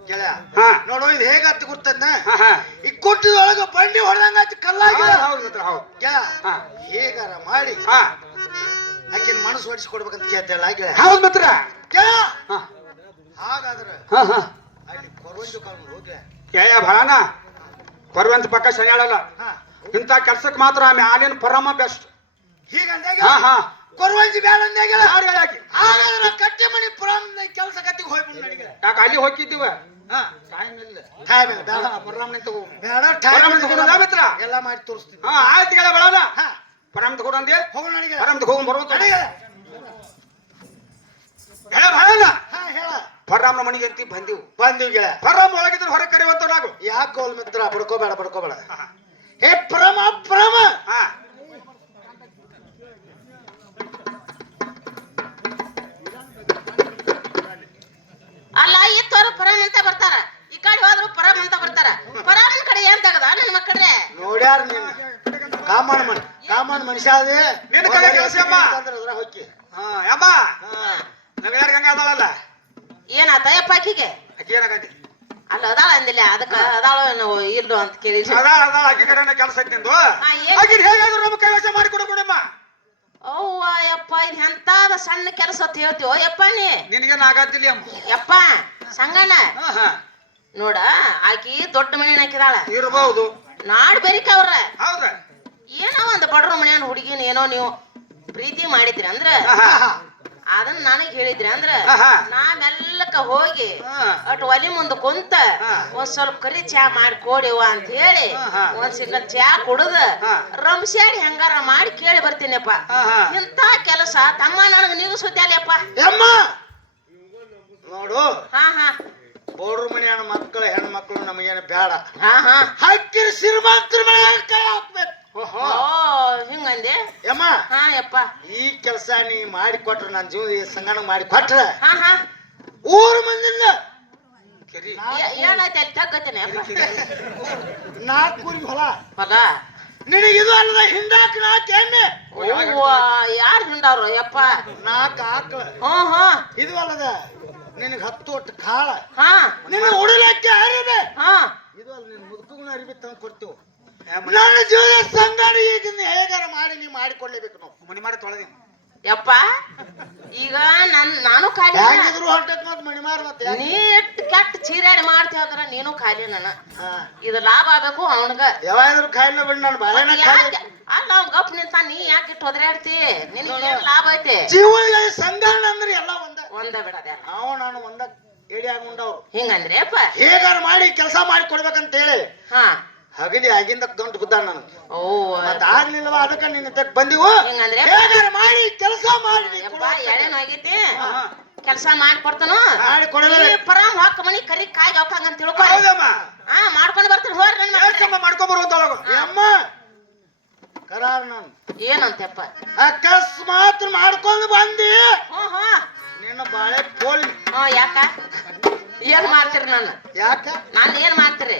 ಗೆಳೆಯ ಹಾ ನೋಡು ಇದು ಹೇಗತ್ತು ಗೊತ್ತಂದ ಹಾ ಈ ಕೊಟ್ಟದೊಳಗ ಬಂಡಿ ಹೊಡೆದಂಗಾಯ್ತು ಕಲ್ಲಾಗಿ ಹೌದು ಮಿತ್ರ ಹೌದು ಗೆಳೆಯ ಹಾ ಹೇಗಾರ ಮಾಡಿ ಹಾ ಆಕಿನ ಮನಸ್ಸು ಹೊಡಿಸ್ಕೊಡ್ಬೇಕಂತ ಕೇಳ್ತೇಳ ಗೆಳೆಯ ಹೌದ್ ಮಿತ್ರ ಗೆಳೆಯ ಹಾ ಹಾಗಾದ್ರೆ ಹಾ ಹಾ ಅಲ್ಲಿ ಕೊರವಂಜು ಕಾಲ ಹೋಗ್ಲೆ ಕೇಯ ಬಹಳನ ಕೊರವಂತ ಪಕ್ಕ ಶನಿಯಾಳಲ್ಲ ಹಾ ಇಂಥ ಕೆಲ್ಸಕ್ಕೆ ಮಾತ್ರ ಆಮೇಲೆ ಆಲಿನ ಪರಮ ಬೆಸ್ಟ್ ಹೀಗಂದಾಗ ಹಾ ಹಾ ಕೊರವಂಜಿ ಬ್ಯಾಡ ಅಂದಾಗೆಲ್ಲ ಯಾರು ಯಾಕೆ ಹಾಗಾದ್ರೆ ಕಟ್ಟಿ ಮಣಿ ಪುರಾಣ ಕೆಲಸ ಕತ್ತಿಗೆ ಹೋಗ್ಬಿಡು ನನಗೆ ಯಾಕೆ ಅಲ್ಲಿ ಹೋಗಿದ್ದೀವ ಹಾ ಟೈಮ್ ಇಲ್ಲ ಟೈಮ್ ಇಲ್ಲ ಬೇಡ ಪರಮ ನಿಂತು ಬೇಡ ಪರಮ ತಗೊಂಡ ಮಿತ್ರ ಎಲ್ಲ ಮಾಡಿ ತೋರಿಸ್ತೀನಿ ಹಾ ಆಯ್ತು ಗೆಳೆಯ ಬಹಳನ ಹಾ ಪರಮ ತಗೊಂಡಂದೆ ಹೋಗೋಣ ನನಗೆ ಪರಮ ತಗೊಂಡ್ ಬರೋದು ನನಗೆ ಗೆಳೆಯ ಬಹಳನ ಹಾ ಹೇಳ ಪರಾಮ್ನ ಮನೆಗೆ ಅಂತಿ ಬಂದಿವು ಬಂದಿವ್ ಗೆಳೆಯ. ಪರಾಮ್ ಒಳಗಿದ್ರೆ ಹೊರಗೆ ಕರೆಯುವಂತ ನಾವು ಯಾಕೆ ಗೋಲ್ ಮಿತ್ರ ಬಡ್ಕೋಬೇಡ ಹೇ ಪ್ರಮ ಹಾ ಅಲ್ಲ ಇತ್ತವರು ಪರಮ್ ಅಂತ ಬರ್ತಾರ, ಈ ಕಡೆ ಹೋದ್ರು ಪರಮ್ ಅಂತ ಬರ್ತಾರ. ಪರಮನ್ ಕಡೆ ಏನ್ ತಗದ ನನ್ ಮಕ್ಕಳ್ರೆ? ನೋಡ್ಯಾರ ನೀನ್ ಕಾಮನ್ ಮನುಷ್ಯ ಅದೇ ನಿನ್ನ ಕಡೆ ಕೆಲಸ ಅಮ್ಮ. ಹೊಕ್ಕಿ. ಹಾ ಯಮ್ಮ ನಗರ ಗಂಗಾ ಅದಾಳಲ್ಲ ಏನಾತ ಯಪ್ಪ ಆಕಿಗೆ? ಅಕ್ಕಿ ಏನಾಗೈತಿ ಅಲ್ಲ ಅದಾಳ ಅಂದಿಲ್ಲ, ಅದಕ್ಕ ಅದಾಳ ಇಲ್ದು ಅಂತ ಕೇಳಿ. ಅದಾಳ ಅಕ್ಕಿ ಕಡೆ ಕೆಲಸ ಐತಿ ನಿಂದು. ಆಕಿನ ಹೇಗಾದ್ರು ನಮ್ಮ ಕೈವಶ ಮಾಡಿ ಕೊಡಬೇಡಮ್ಮ. ಅವ್ವ ಯಪ್ಪ ಇದು ಎಂತಾದ ಸಣ್ಣ ಕೆಲಸ ಅಂತ ಹೇಳ್ತೀವೋ ಯಪ್ಪ ನೀ? ನಿನಗೇನು ಆಗತ್ತಿಲ್ಲ ಅಮ್ಮ. ಯಪ್ಪ ಸಂಗಣ್ಣ ನೋಡ, ಆಕಿ ದೊಡ್ಡ ಮನೆ ಹಾಕಿದಾಳ ಇರಬಹುದು. ನಾಡ್ ಬೆರಿಕ ಅವ್ರ ಹೌದ ಏನೋ ಒಂದು ಬಡ್ರ ಮನೆಯನ್ ಹುಡುಗಿನ ಏನೋ ನೀವು ಪ್ರೀತಿ ಮಾಡಿದ್ರಿ ಅಂದ್ರ ಅದನ್ನ ನನಗ್ ಹೇಳಿದ್ರಿ ಅಂದ್ರ ನಾ ಮೆಲ್ಲಕ್ಕ ಹೋಗಿ ಅಟ್ ಒಲಿ ಮುಂದ ಕುಂತ ಒಂದ್ ಸ್ವಲ್ಪ ಕರಿ ಚಾ ಮಾಡಿ ಕೊಡಿವ ಅಂತ ಹೇಳಿ ಒಂದ್ ಸಿಂಗಲ್ ಚಾ ಕುಡ್ದ ರಂಸಾಡಿ ಹೆಂಗಾರ ಮಾಡಿ ಕೇಳಿ ಬರ್ತೀನಿಯಪ್ಪ. ಇಂತ ಕೆಲಸ ತಮ್ಮ ನನಗ ನೀವು ಸುತ್ತಾಲಿಯಪ್ಪ. ಯಮ್ಮ ನೋಡು, ಹಾ ಹಾ ಬೋಡ್ರ ಮನೆಯ ಮಕ್ಕಳು ಹೆಣ್ಮಕ್ಳು ನಮಗೇನು ಬೇಡ. ಹಾ ಹಾ ಹಕ್ಕಿನ ಶ್ರೀಮಂತರ ಮನೆ ಕೈ ಹಾಕ್ಬೇಕು. ಓ ಹಿಂಗಂದೆ ಯಮ್ಮ ಹಾ ಯಪ್ಪ. ಈ ಕೆಲಸ ನೀ ಮಾಡಿ ಕೊಟ್ರ ನನ್ನ ಜೀವನ ಸಂಗಣ ಮಾಡಿ ಕೊಟ್ರ ಹಾ ಹಾ ಊರ್ ಮಂದಿಲ್ಲ ಏನಾಯ್ತು ಅಲ್ಲಿ ತಗ್ಗತ್ತೇನೆ ಯಪ್ಪ 4 ಕುರಿ ಹೊಲ ಮಗ. ನಿನಗೆ ಇದು ಅಲ್ಲದ ಹಿಂದಾಕ 4 ಎಮ್ಮೆ ಯಾರು ಹಿಂಡವ್ರು ಯಪ್ಪ? 4 ಆಕಳ ಹ್ಮ್ ಹ್ಮ್ ಇದು ಅಲ್ಲದ ನಿನಗೆ 10 ಒಟ್ಟು ಕಾಳ ಹಾ ನಿನ್ನ ಉಡಲಕ್ಕೆ ಅರಿದೆ ಹಾ ಇದು ಅಲ್ಲ ನಿನ್ನ ಮುದುಕುಗುಣ ಅರಿವಿ ತಂದು ಕೊಡ್ತೀವಿ. ನನ್ನ ಜೀವನ ಸಂಗಡ ಈಗ ಹೇಗಾರ ಮಾಡಿ ನೀ ಮಾಡಿಕೊಳ್ಳೇಬೇಕು. ನಾವು ಮನಿ ಮಾಡಿ ತೊಳೆದಿ ಯಪ್ಪ ಈಗ ನಾನು ಖಾಲಿ ಹೆಂಗಿದ್ರು ಹೊಂಟತ್ ಮತ್ ಮಣಿ ಮಾರ್ ಮತ್ತೆ ನೀ ಇಟ್ಟು ಕೆಟ್ಟ ಚೀರಾಡಿ ಮಾಡ್ತೀವಿ ಅಂದ್ರ ನೀನು ಖಾಲಿ ನನ್ನ. ಇದು ಲಾಭ ಆಗ್ಬೇಕು ಅವನ್ಗ. ಯಾವಾದ್ರು ಖಾಯಿಲೆ ಬಿಡ್ ನಾನು ಬಾಳೆನ ಖಾಯಿಲೆ ಅಲ್ಲ ಅವ್ನ್ ಗಪ್ ನಿಂತ ನೀ ಯಾಕೆ ಇಟ್ಟು ಒದರಾಡ್ತಿ? ನಿನಗೆ ಲಾಭ ಐತಿ. ಜೀವನ ಸಂಗಣ ಅಂದ್ರೆ ಎಲ್ಲ ಒಂದ ಬಿಡದೆ ಅವ ನಾನು ಒಂದ ಏಡಿ ಆಗುಂಡವ್ರು ಹಿಂಗಂದ್ರೆ ಅಪ್ಪ ಹೇಗಾರ ಮಾಡಿ ಕೆಲಸ ಮಾಡಿ ಕೊಡ್ಬೇಕಂತ ಹೇಳಿ ಹಾ ಹಗಲಿ ಆಗಿಂದ ಗಂಟು ಬಿದ್ದ ನಾನು. ಓ ಮತ್ತ ಆಗ್ಲಿಲ್ವಾ ಅದಕ್ಕ ನಿನ್ನ ತಕ್ ಬಂದಿವು. ಹಿಂಗಂದ್ರೆ ಹೇಗಾರ ಮಾಡಿ ಕೆಲಸ ಮಾಡಿ ಎಳೆನು ಆಗೈತಿ, ಕೆಲಸ ಮಾಡಿ ಕೊಡ್ತಾನು. ಮಾಡಿ ಕೊಡಲೇ ಪರಾಮ್ ಹಾಕ ಮನಿ ಕರಿ ಕಾಯಿ ಹಾಕಂಗ ತಿಳ್ಕೊ. ಹಾ ಮಾಡ್ಕೊಂಡು ಬರ್ತೀನಿ ಹೋರ್ ನನ್ ಮಾಡ್ಕೊಂಡ್ ಬರುವಂತೊಳಗ ಅಮ್ಮ ಕರಾರ ನಾನು ಏನಂತಪ್ಪ? ಅಕಸ್ಮಾತ್ ಮಾಡ್ಕೊಂಡು ಬಂದಿ ಹ್ಮ್ ಹ್ಮ್ ನಿನ್ನ ಬಾಳೆ ಪೋಲಿ. ಯಾಕ ಏನ್ ಮಾಡ್ತೀರಿ? ಯಾಕ ನಾನು ಏನ್ ಮಾಡ್ತೀರಿ?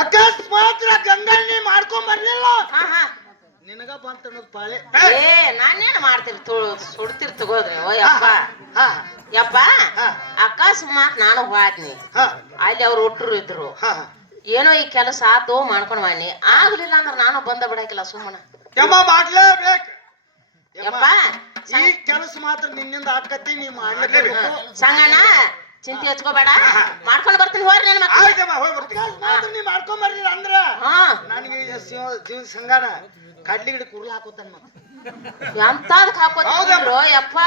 ಅಕಸ್ಮಾತ್ ಗಂಗಣ್ಣಿ ಮಾಡ್ಕೊಂಡ್ ಬರ್ಲಿಲ್ಲ ಹಾ ಹಾ ನಿನಗ ಬಂತ ಅನ್ನೋದು ಪಾಳೆ. ಏ ನಾನೇನ್ ಮಾಡ್ತೀರಿ? ಸುಡ್ತಿರ್ ತಗೋದ್ರಿ. ಓ ಯಪ್ಪ ಯಪ್ಪ ಅಕಸ್ಮಾತ್ ನಾನು ಹೋದ್ನಿ, ಅಲ್ಲಿ ಅವ್ರು ಒಟ್ರು ಇದ್ರು, ಏನೋ ಈ ಕೆಲಸ ಆತು ಮಾಡ್ಕೊಂಡ್ ಬನ್ನಿ, ಆಗ್ಲಿಲ್ಲ ಅಂದ್ರ ನಾನು ಬಂದ ಬಿಡಾಕಿಲ್ಲ ಸುಮ್ಮನ. ಮಾಡ್ಲೇಬೇಕು ಯಪ್ಪ ಈ ಕೆಲಸ ಮಾತ್ರ ನಿನ್ನಿಂದ ಆಕತಿ ನೀ ಮಾಡ್ಲೇಬೇಕು. ಸಂಗಣ್ಣ ಚಿಂತೆ ಹಚ್ಕೋಬೇಡ, ಮಾಡ್ಕೊಂಡ್ ಬರ್ತೀನಿ ಹೋರಿ ನನ್ನ ಮಕ್ಕಳು. ಅಕಸ್ಮಾತ್ ನೀ ಮಾಡ್ಕೊಂಡ್ ಬರ್ಲಿಲ್ಲ ಅಂದ್ರ ನನಗೆ ಜೀವನ ಸಂಗಾನ ಕಡ್ಲಿ ಗಿಡ ಕುರ್ಲ ಹಾಕೋತಾನ. ಎಂತಾದಕ್ ಹಾಕೋತಿದ್ರು ಯಪ್ಪ?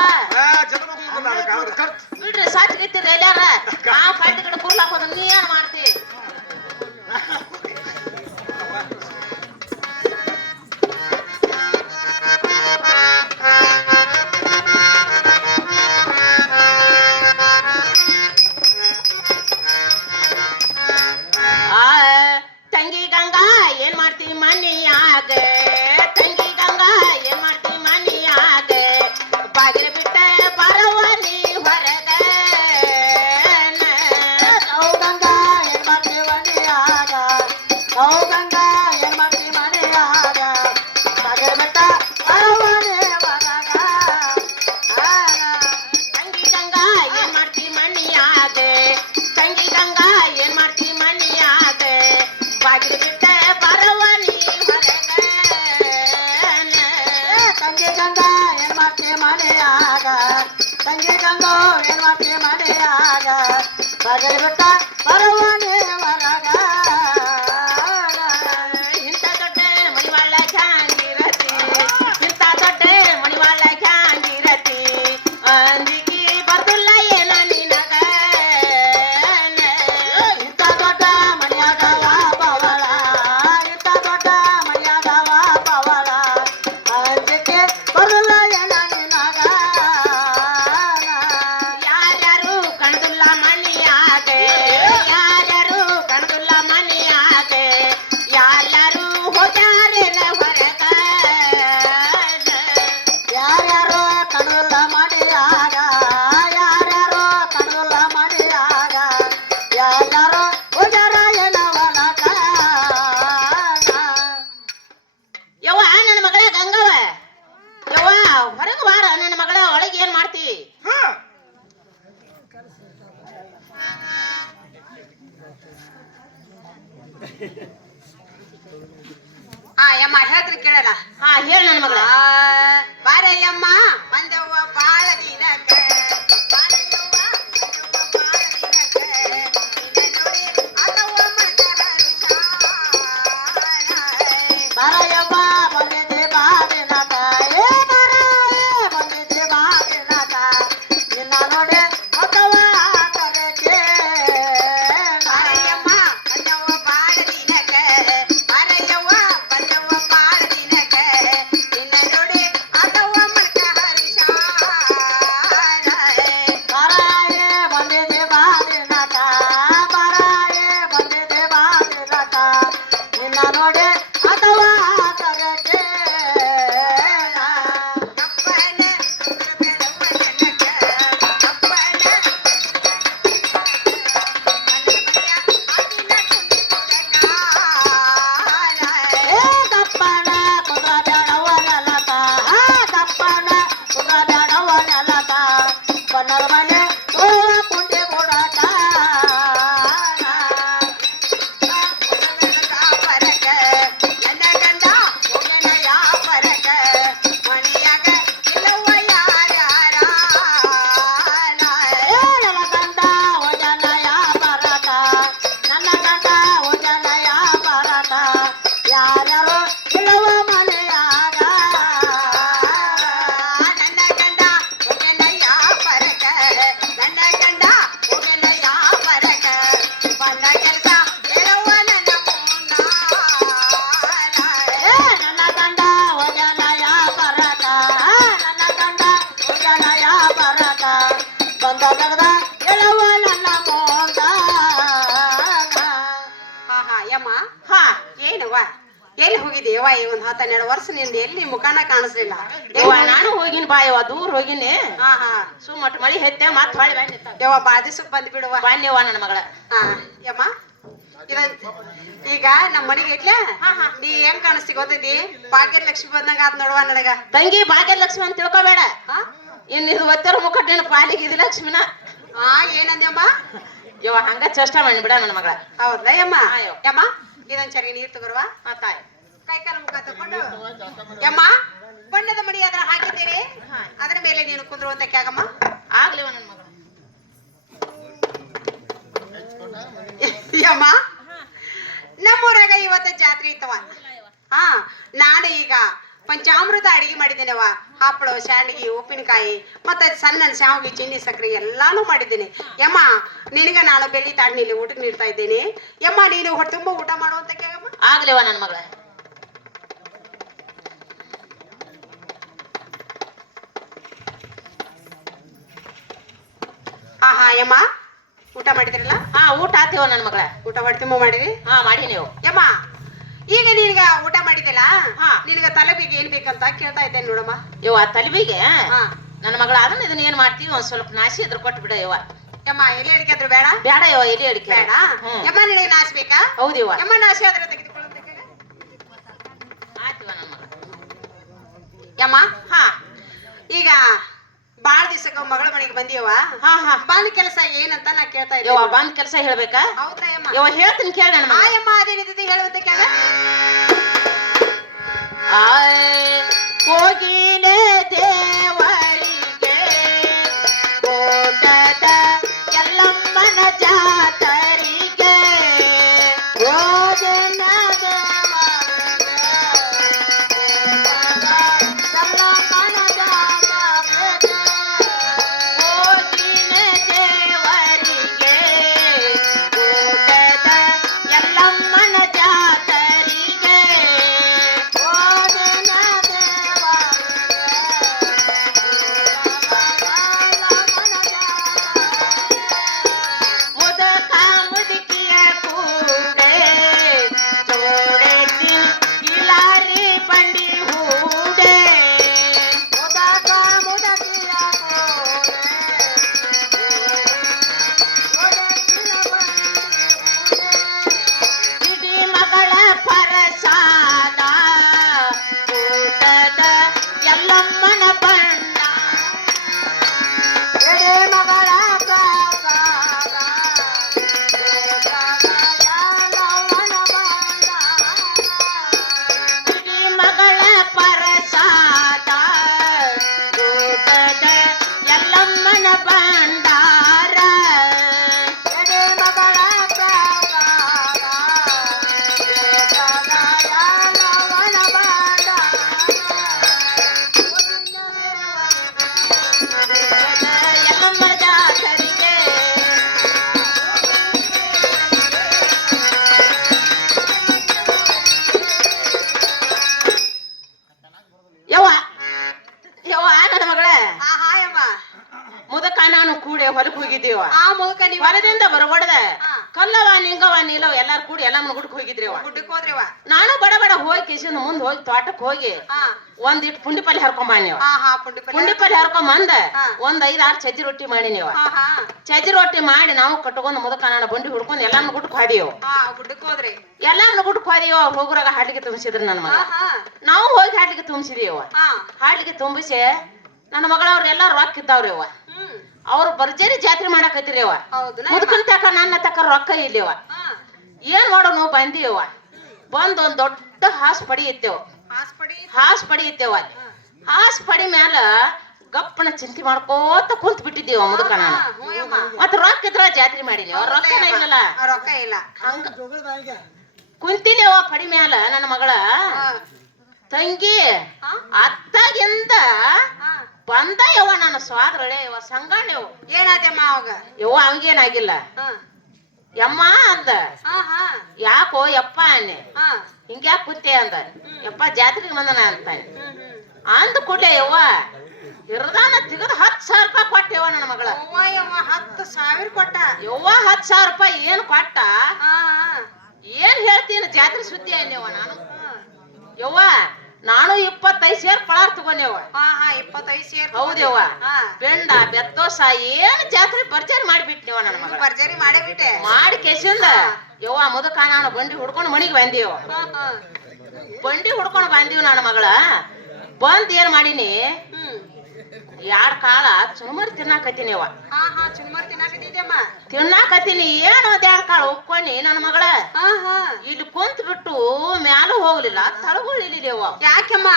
ಬಿಡ್ರಿ ಸಾಚಿಗಿತ್ತೀರಿ ಎಲ್ಲಾರ ಕಡ್ಲಿ ಗಿಡ ಕುರ್ಲ ಹಾಕೋದ ನೀ ಏನ್ ಮಾಡ್ತಿ? ತಂಗಿ ಗಂಗಾ ಏನ್ ಮಾಡ್ತೀವಿ ಮನಿಯಾಗ? ತಂಗಿ ಗಂಗಾ ಏನ್ ಮಾಡ್ತೀವಿ ಮನಿಯಾಗ? ಬಾಗಿಲು ಬಿಟ್ಟ ಬರವ ನೀ ಹೊರಗ. ಗಂಗಾ ಏನ್ ಮಾಡ್ತೀವಿ ಮನೆಯಾಗ? ಗಂಗಾ ಏನ್ ಮಾಡ್ತೀವಿ ಮನೆಯಾಗ? ಬಾಗಿಲು ಬಿಟ್ಟ ಬರವ ನೀ ಹೊರಗ. ತಂಗಿ ಗಂಗಾ ಏನ್ ಮಾಡ್ತೀವಿ ಮನಿಯಾಗ? ತಂಗಿ ಗಂಗಾ ಏನ್ ಮಾಡ್ತೀವಿ ಮನಿಯಾಗ? ಬಾಗಿಲು ಬಿಟ್ಟ ಬರವ ನೀ ಹೊರಗ. ತಂಗಿ ಗಂಗಾ ಏನ್ ಮಾಡ್ತೀವಿ ಮನೆಯಾಗ? ತಂಗಿ ಗಂಗಾ ಏನ್ ಮಾಡ್ತೀವಿ ಮನೆಯಾಗ? ಬಾಗಿಲು ಬಿಟ್ಟ ಬರವ ನೀ ಹೊರಗ. ಇಂಥ ದೊಡ್ಡ ಮಣಿವಾಳ ಚಾಂಗಿರತಿ, ಇಂಥ ದೊಡ್ಡ ಮಣಿವಾಳ ಚಾಂಗಿರತಿ, ಅಂಜಿಕಿ ಬರ್ದಿಲ್ಲ ಏನ ನಿನಗ? ಇಂಥ ದೊಡ್ಡ ಮನೆಯಾಗ ಪವಳ, ಇಂಥ ದೊಡ್ಡ ಮನೆಯಾಗ ಪವಳ, ಅಂಜಿಕೆ ಬರಲ್ಲ ಏನ ನಿನಗ? ಯಾರ್ಯಾರು ಕಣದಿಲ್ಲ ಮನಿ ಹಾ ಯಮ್ಮ ಹೇಳ್ತೀನಿ ಕೇಳಲ್ಲ. ಹಾ ಹೇಳ ನನ್ನ ಮಗಳ. ಬಾರಯ್ಯಮ್ಮ ಬಂದವ್ವ ಬಾಳ ದಿನಕ್ಕ ಬಾರಯ್ಯವ್ವ ಬಂದವ್ವ ಬಾಳ ದಿನಕ್ಕ ಬಾರಯ್ಯವ್ವ ಬಂದಿದ್ದೆ ಬಾದಿನಕ ಏ ಬಂದಿದ್ದೆ ಬಾದಿನಕ ನಿನ್ನ ನೋಡಿ ಮಗವ ಕರೆಕೆ ಬಾರಯ್ಯಮ್ಮ ಬಂದವ್ವ ಬಾಳ ದಿನಕ್ಕ ಬಾರಯ್ಯವ್ವ ಬಂದವ್ವ ಬಾಳ ದಿನಕ್ಕ ನಿನ್ನ ನೋಡಿ ಆತವ್ವ ಮನಕ ಹರ್ಷ ಬಾರಾಯೇ ಬಂದಿದ್ದೆ ಬಾದಿನಕ ಬಾರಾಯೇ ಬಂದಿದ್ದೆ ಬಾದಿನಕ ನಿನ್ನ ನೋಡಿ ಮಗವ ಕರೆಕೆ ಅಪ್ಪನ ಬೆಳವ ಜನಕ ಅಪ್ಪನ ಏ ಕಪ್ಪನ ಕುಂದ್ರ ಬ್ಯಾಡವನಲಕ ಕಪ್ಪನ ಕುಂದ್ರ ಬ್ಯಾಡವನಲಕ ಬಣ್ಣದ ಮನೆ ಕುಂಡಿ ಕೊಡಕ ನನ್ನ ಗಂಡ ಹೋಗನ ಯಾಪರಕ ಮನೆಯಾಗ ಇಲ್ಲವ್ವ ಯಾರ್ಯಾರ ನನ್ನ ಗಂಡ ಒಜನಯ ಬರಕ ನನ್ನ ಗಂಡ ಒಜನಯ ಬರಕ ಯಾರ್ಯಾರು ಇಳುವ ಮನೆಯಾಗ ನನ್ನ ಗಂಡ ಹೋಗನ ಯಾಪರಕ ನನ್ನ ಗಂಡ ಹೋಗನ ಯಾಪರಕ ಬಂದ ಕೆಲಸ ಹೇಳುವ ನನ್ನ ನನ್ನ ಗಂಡ ಒಜನಯ ಬರಕ ನನ್ನ ಗಂಡ ಒಜನಯ ಬರಕ ಬಂದ ತೆಗೆದ ಇಳುವ ನನ್ನ ಮೋಗ ಹಾ ಯಮ್ಮ ಹಾ ಏನವ್ವ ಎಲ್ಲಿ ಹೋಗಿದ್ದೀಯವ್ವ ಈ ಒಂದು 10-12 ವರ್ಷ ನಿಂದ ಎಲ್ಲಿ ಮುಖಾನ ಕಾಣಿಸ್ಲಿಲ್ಲ ಯವ್ವ ನಾನು ಹೋಗಿನ ಬಾ ಯವ್ವ ದೂರ ಹೋಗಿನಿ ಹಾ ಹಾ ಸುಮ್ಮಟ್ ಮಳಿ ಹೆತ್ತೆ ಮತ್ ಹೊಳಿ ಬಂದಿ ಯವ್ವ ಬಾದಿಸಕ್ ಬಂದ್ ಬಿಡುವ ಬಾನ್ಯವ್ವ ನನ್ನ ಮಗಳ ಹಾ ಯಮ್ಮ ಈಗ ನಮ್ಮ ಮನೆಗೆ ಇಟ್ಲ ನೀ ಹೆಂಗ್ ಕಾಣಿಸ್ತಿ ಗೊತ್ತೈತಿ ಭಾಗ್ಯದ ಲಕ್ಷ್ಮಿ ಬಂದಂಗ ಆತ್ ನೋಡುವ ನನಗ ತಂಗಿ ಭಾಗ್ಯಲಕ್ಷ್ಮಿ ಅಂತ ತಿಳ್ಕೊಬೇಡ ಹಾ ಇನ್ ಇದು ಒತ್ತರ ಮುಖಟ್ಟಿನ ಪಾಲಿಗೆ ಇದು ಲಕ್ಷ್ಮಿನ ಹಾ ಏನಂದ್ಯಮ್ಮ ಯವ್ವ ಹಂಗ ಚೇಷ್ಟ ಮಾಡಿಬಿಡ ನನ್ನ ಮಗಳ ಹೌದಾ ಯಮ್ಮ ಹಾ, ಯವ್ವ. ಯಮ್ಮ ಇದೊಂದ್ ಚರಿಗೆ ನೀರ್ ತಗೋರುವ ಆ ತಾಯಿ ಕೈ ಕಾಲ ಮುಖ ತಕೊಂಡು ಯಮ್ಮ ಬಣ್ಣದ ಮಡಿ ಅದ್ರ ಹಾಕಿದ್ದೇನೆ ಅದ್ರ ಮೇಲೆ ನೀನು ಕುಂದ್ರುವಂತ ಕ್ಯಾಗಮ್ಮ ಆಗ್ಲಿವ ನನ್ನ ಮಗಳ ಯಮ್ಮ ನಮ್ಮೂರಾಗ ಇವತ್ತ ಜಾತ್ರೆ ಇತ್ತವ ಹಾ ನಾನು ಈಗ ಪಂಚಾಮೃತ ಅಡಿಗೆ ಮಾಡಿದ್ದೇನವ ಹಪ್ಪಳ ಶಾಂಡಿಗೆ ಉಪ್ಪಿನಕಾಯಿ ಮತ್ತೆ ಸಣ್ಣ ಶಾವಿಗೆ ಚಿನ್ನಿ ಸಕ್ಕರೆ ಎಲ್ಲಾನು ಮಾಡಿದ್ದೇನೆ ಯಮ್ಮ ನಿನಗ ನಾನು ಬೆಳ್ಳಿ ತಾಡ್ನಿಲಿ ಊಟಕ್ಕೆ ನೀಡ್ತಾ ಇದ್ದೇನೆ ಯಮ್ಮ ನೀನು ಹೊಟ್ಟೆ ತುಂಬ ಊಟ ಮಾಡುವಂತ ಕೇಳಮ್ಮ ಆಗ್ಲಿವ ನನ್ನ ಮಗಳ ಹಾ ಹಾ ಯಮ್ಮ ಊಟ ಮಾಡಿದ್ರಲ್ಲ ಹಾ ಊಟ ಆತಿವ ನನ್ನ ಮಗಳ ಊಟ ಹೊಟ್ಟೆ ತುಂಬ ಮಾಡಿರಿ ಹಾ ಮಾಡಿ ನೀವು ಯಮ್ಮ ಈಗ ನಿನಗ ಊಟ ಮಾಡಿದಿಲ್ಲ ಹಾ. ನಿನಗ ತಲೆಬಿಗೆ ಏನ್ ಬೇಕಂತ ಕೇಳ್ತಾ ಇದ್ದೇನೆ ನೋಡಮ್ಮ ಯವ್ವ ತಲೆಬಿಗೆ ಹಾ ನನ್ನ ಮಗಳ ಅದನ್ನ ಇದನ್ನ ಏನ್ ಮಾಡ್ತೀವಿ ಒಂದ್ ಸ್ವಲ್ಪ ನಾಶಿ ಇದ್ರ ಕೊಟ್ಟು ಬಿಡ ಯವ್ವ ಯಮ್ಮ ಎಲೆ ಅಡಿಕೆ ಆದ್ರೂ ಬೇಡ ಬೇಡ ಯವ್ವ ಎಲ್ಲಿ ಅಡಿಕೆ ಬೇಡ ಯಮ್ಮ ನಿನಗೆ ನಾಚ್ಬೇಕಾ ಹೌದಿವ ಯಮ್ಮ ನಾಶಿ ಆದ್ರೆ ತೆಗೆದುಕೊಳ್ಳೋದಕ್ಕೆ ಆತಿವ ನನ್ನ ಮಗಳ ಯಮ್ಮ ಹಾ ಈಗ ಬಾಳ ದಿವಸಕ್ಕ ಮಗಳ ಮನೆಗೆ ಬಂದಿಯವ ಹಾ ಹಾ ಬಂದ ಕೆಲಸ ಏನಂತ ನಾ ಕೇಳ್ತಾ ಯವ್ವ ಇದ್ದೇನೆ ಬಂದ್ ಕೆಲ್ಸ ಹೇಳ್ಬೇಕಾ ಹೌದಾ ಯಮ್ಮ ಯವ್ವ ಹೇಳ್ತೀನಿ ಕೇಳ ನನ್ನ ಮಗಳ ಯಮ್ಮ ಅದೇನಿದೆ ಹೇಳುವಂತ ಕೇಳ ಹೋಗಿನೆ ದೇವರಿಗೆ ಓಟದ ಎಲ್ಲಮ್ಮನ ಜಾತರಿಗೆ ಹೋಗಿನ ದೇವರಿಗೆ ಎಲ್ಲಮ್ಮನ ಜಾತರಿಗೆ ಹೋಗಿನ ದೇವರಿಗೆ ಓಟದ ಎಲ್ಲಮ್ಮನ ಜಾತರಿಗೆ ಹೋಗಿನ ದೇವರಿಗೆ ಹೋಗಿದ್ದೀವ ಆ ಮೂಲಕ ನೀವು ಹೊರದಿಂದ ಬರಬಾರ್ದ ಹಾ. ಕಲ್ಲವ ನಿಂಗವ ನೀಲವ ಎಲ್ಲಾರು ಕೂಡಿ ಎಲ್ಲಮ್ಮನ ಗುಡ್ಡಕ್ಕೆ ಹೋಗಿದ್ರಿವ ಗುಡ್ಡಕ್ಕೆ ಹೋದ್ರಿವ ನಾನು ಬಡ ಬಡ ಹೋಗಿ ಕಿಶನ್ ಮುಂದ್ ಹೋಗಿ ತೋಟಕ್ಕೆ ಹೋಗಿ ಹಾ ಒಂದಿಟ್ಟು ಪುಂಡಿ ಪಲ್ಲೆ ಹರ್ಕೊಂಡ್ ಬಾಣಿವ ಹಾ ಹಾ ಪುಂಡಿಪಲ್ಲೆ ಪುಂಡಿ ಪಲ್ಲೆ ಹರ್ಕೊಂಡ್ ಬಂದ ಹಾ. ಒಂದ್ 5-6 ಚಜ್ಜಿ ರೊಟ್ಟಿ ಮಾಡಿ ನೀವ ಹಾ ಹಾ ಚಜ್ಜಿ ರೊಟ್ಟಿ ಮಾಡಿ ನಾವು ಕಟ್ಕೊಂಡ್ ಮುದಕ ನಾನು ಬಂಡಿ ಹುಡ್ಕೊಂಡ್ ಎಲ್ಲಮ್ಮನ ಗುಡ್ಡಕ್ಕೆ ಹೋದಿವ್ ಹಾ ಗುಡ್ಡಕ್ಕೆ ಹೋದ್ರಿ ಎಲ್ಲಮ್ಮನ ಗುಡ್ಡಕ್ಕೆ ಹೋದಿವ ಅವ್ರು ಹೋಗುರಾಗ ಹಾಡ್ಲಿಕ್ಕೆ ತುಂಬಿಸಿದ್ರು ನನ್ನ ಮಗ ಹಾ ಹಾ ನಾವು ಹೋಗಿ ಹಾಡ್ಲಿಕ್ಕೆ ತುಂಬಿಸಿದೀವ ಹಾ ಹಾಡ್ಲಿಕ್ಕೆ ತುಂಬಿಸಿ ನನ್ನ ಮಗಳವ್ರ ಎಲ್ಲಾ ರೊಕ್ಕ ಇದ್ದಾವ್ರಿ ಅವ ಹ್ಮ್ ಅವ್ರು ಭರ್ಜರಿ ಜಾತ್ರೆ ಮಾಡಕತ್ತಿರಿ ಅವ ಹೌದನ ಮುದುಕನ್ ತಕ ನನ್ನ ತಕ ರೊಕ್ಕ ಇಲ್ಲಿವ ಹಾ ಏನ್ ಮಾಡೋನು ಬಂದಿವ ಬಂದ್ ಒಂದ್ ದೊಡ್ಡ ಹಾಸ್ ಪಡಿ ಇತ್ತೇವ ಹಾಸ್ಪಡಿ ಹಾಸ್ ಪಡಿ ಇತ್ತೇವ ಹಾಸ್ ಪಡಿ ಮ್ಯಾಲ ಗಪ್ಪನ ಚಿಂತೆ ಮಾಡ್ಕೋತ ಕುಂತ್ ಬಿಟ್ಟಿದ್ದೀವ ಮುದುಕ ನಾನು ಹ್ಞೂ ಯಮ್ಮ ಮತ್ ರೊಕ್ಕ ಇದ್ರ ಜಾತ್ರೆ ಮಾಡಿನಿ ರೊಕ್ಕನ ಇಲ್ಲಲ್ಲ ರೊಕ್ಕ ಇಲ್ಲ ಹಂಗ ಕುಂತಿನೇವ ಪಡಿ ಮ್ಯಾಲ ನನ್ನ ಮಗಳ ಹಾ ತಂಗಿ ಹಾ? ಅತ್ತಾಗಿಂದ ಹಾ ಬಂದ ಯವ್ವ ನನ್ನ ಸ್ವಾದ್ರಳೆ ಯವ್ವ ಸಂಗಣ್ಣವು ಏನಾತಮ್ಮ ಅವಾಗ ಯವ್ವ ಅವಂಗೇನಾಗಿಲ್ಲ ಹಾ ಯಮ್ಮ ಅಂದ ಹಾ ಹಾ ಯಾಕೋ ಯಪ್ಪ ಅನ್ನೆ ಹಾ ಹಿಂಗ್ಯಾಕ್ ಕುಂತೆ ಅಂದ ಯಪ್ಪ ಜಾತ್ರೆಗೆ ಬಂದನ ಅಂತಾನೆ ಹ್ಮ್ ಹ್ಮ್ ಅಂದ ಕೂಡ್ಲೆ ಯವ್ವ ಇರ್ದಾನ ತೆಗೆದು 10,000 ರೂಪಾಯಿ ಕೊಟ್ಟೆವ ನನ್ನ ಮಗಳ ಅವ್ವ ಯವ್ವ 10,000 ಕೊಟ್ಟ ಯವ್ವ 10,000 ರೂಪಾಯಿ ಏನ್ ಕೊಟ್ಟ ಹಾ ಹಾ ಏನ್ ಹೇಳ್ತೀನಿ ಜಾತ್ರೆ ಸುದ್ದಿ ಅನ್ನೆವ ನಾನು ಯವ್ವ ನಾನು 25 ಸೇರ್ ಪಳಾರ್ ತಗೊಂಡೆವ ಹಾ ಹಾ 25 ಸೇರ್ ಹೌದೇವ ಹಾ ಬೆಂಡ ಬೆತ್ತೋಸ ಏನ್ ಜಾತ್ರೆ ಭರ್ಜರಿ ಮಾಡಿಬಿಟ್ನಿವ ನನ್ನ ಮಗಳ ಭರ್ಜರಿ ಮಾಡೇ ಬಿಟ್ಟೆ ಮಾಡಿ ಕೆಸಿಂದ ಯವ್ವ ಮುದಕ ನಾನು ಬಂಡಿ ಹುಡ್ಕೊಂಡು ಮನಿಗೆ ಬಂದೀವ ಹಾ ಹಾ ಬಂಡಿ ಹುಡ್ಕೊಂಡು ಬಂದೀವಿ ನನ್ನ ಮಗಳ ಬಂದ್ ಏನ್ ಮಾಡೀನಿ ಹ್ಮ್ ಯಾರ್ ಕಾಳ ಚುರುಮರಿ ತಿನ್ನಾಕತ್ತೀನಿವ ಹಾ ಹಾ ಚುಮ್ಮರ್ ತಿನ್ನಾಕತ್ತಿದ್ದಮ್ಮ ತಿನ್ನಾಕತ್ತೀನಿ ಏನ್ ಒಂದ್ 2 ಕಾಳು ಉಕ್ಕೊಂಡಿ ನನ್ನ ಮಗಳ ಹಾ ಹಾ ಇಲ್ಲಿ ಕುಂತ್ ಬಿಟ್ಟು ಮ್ಯಾಲ ಹೋಗ್ಲಿಲ್ಲ ತಳಗೊಳ್ಳಿದ್ದೇವ ಯಾಕಮ್ಮ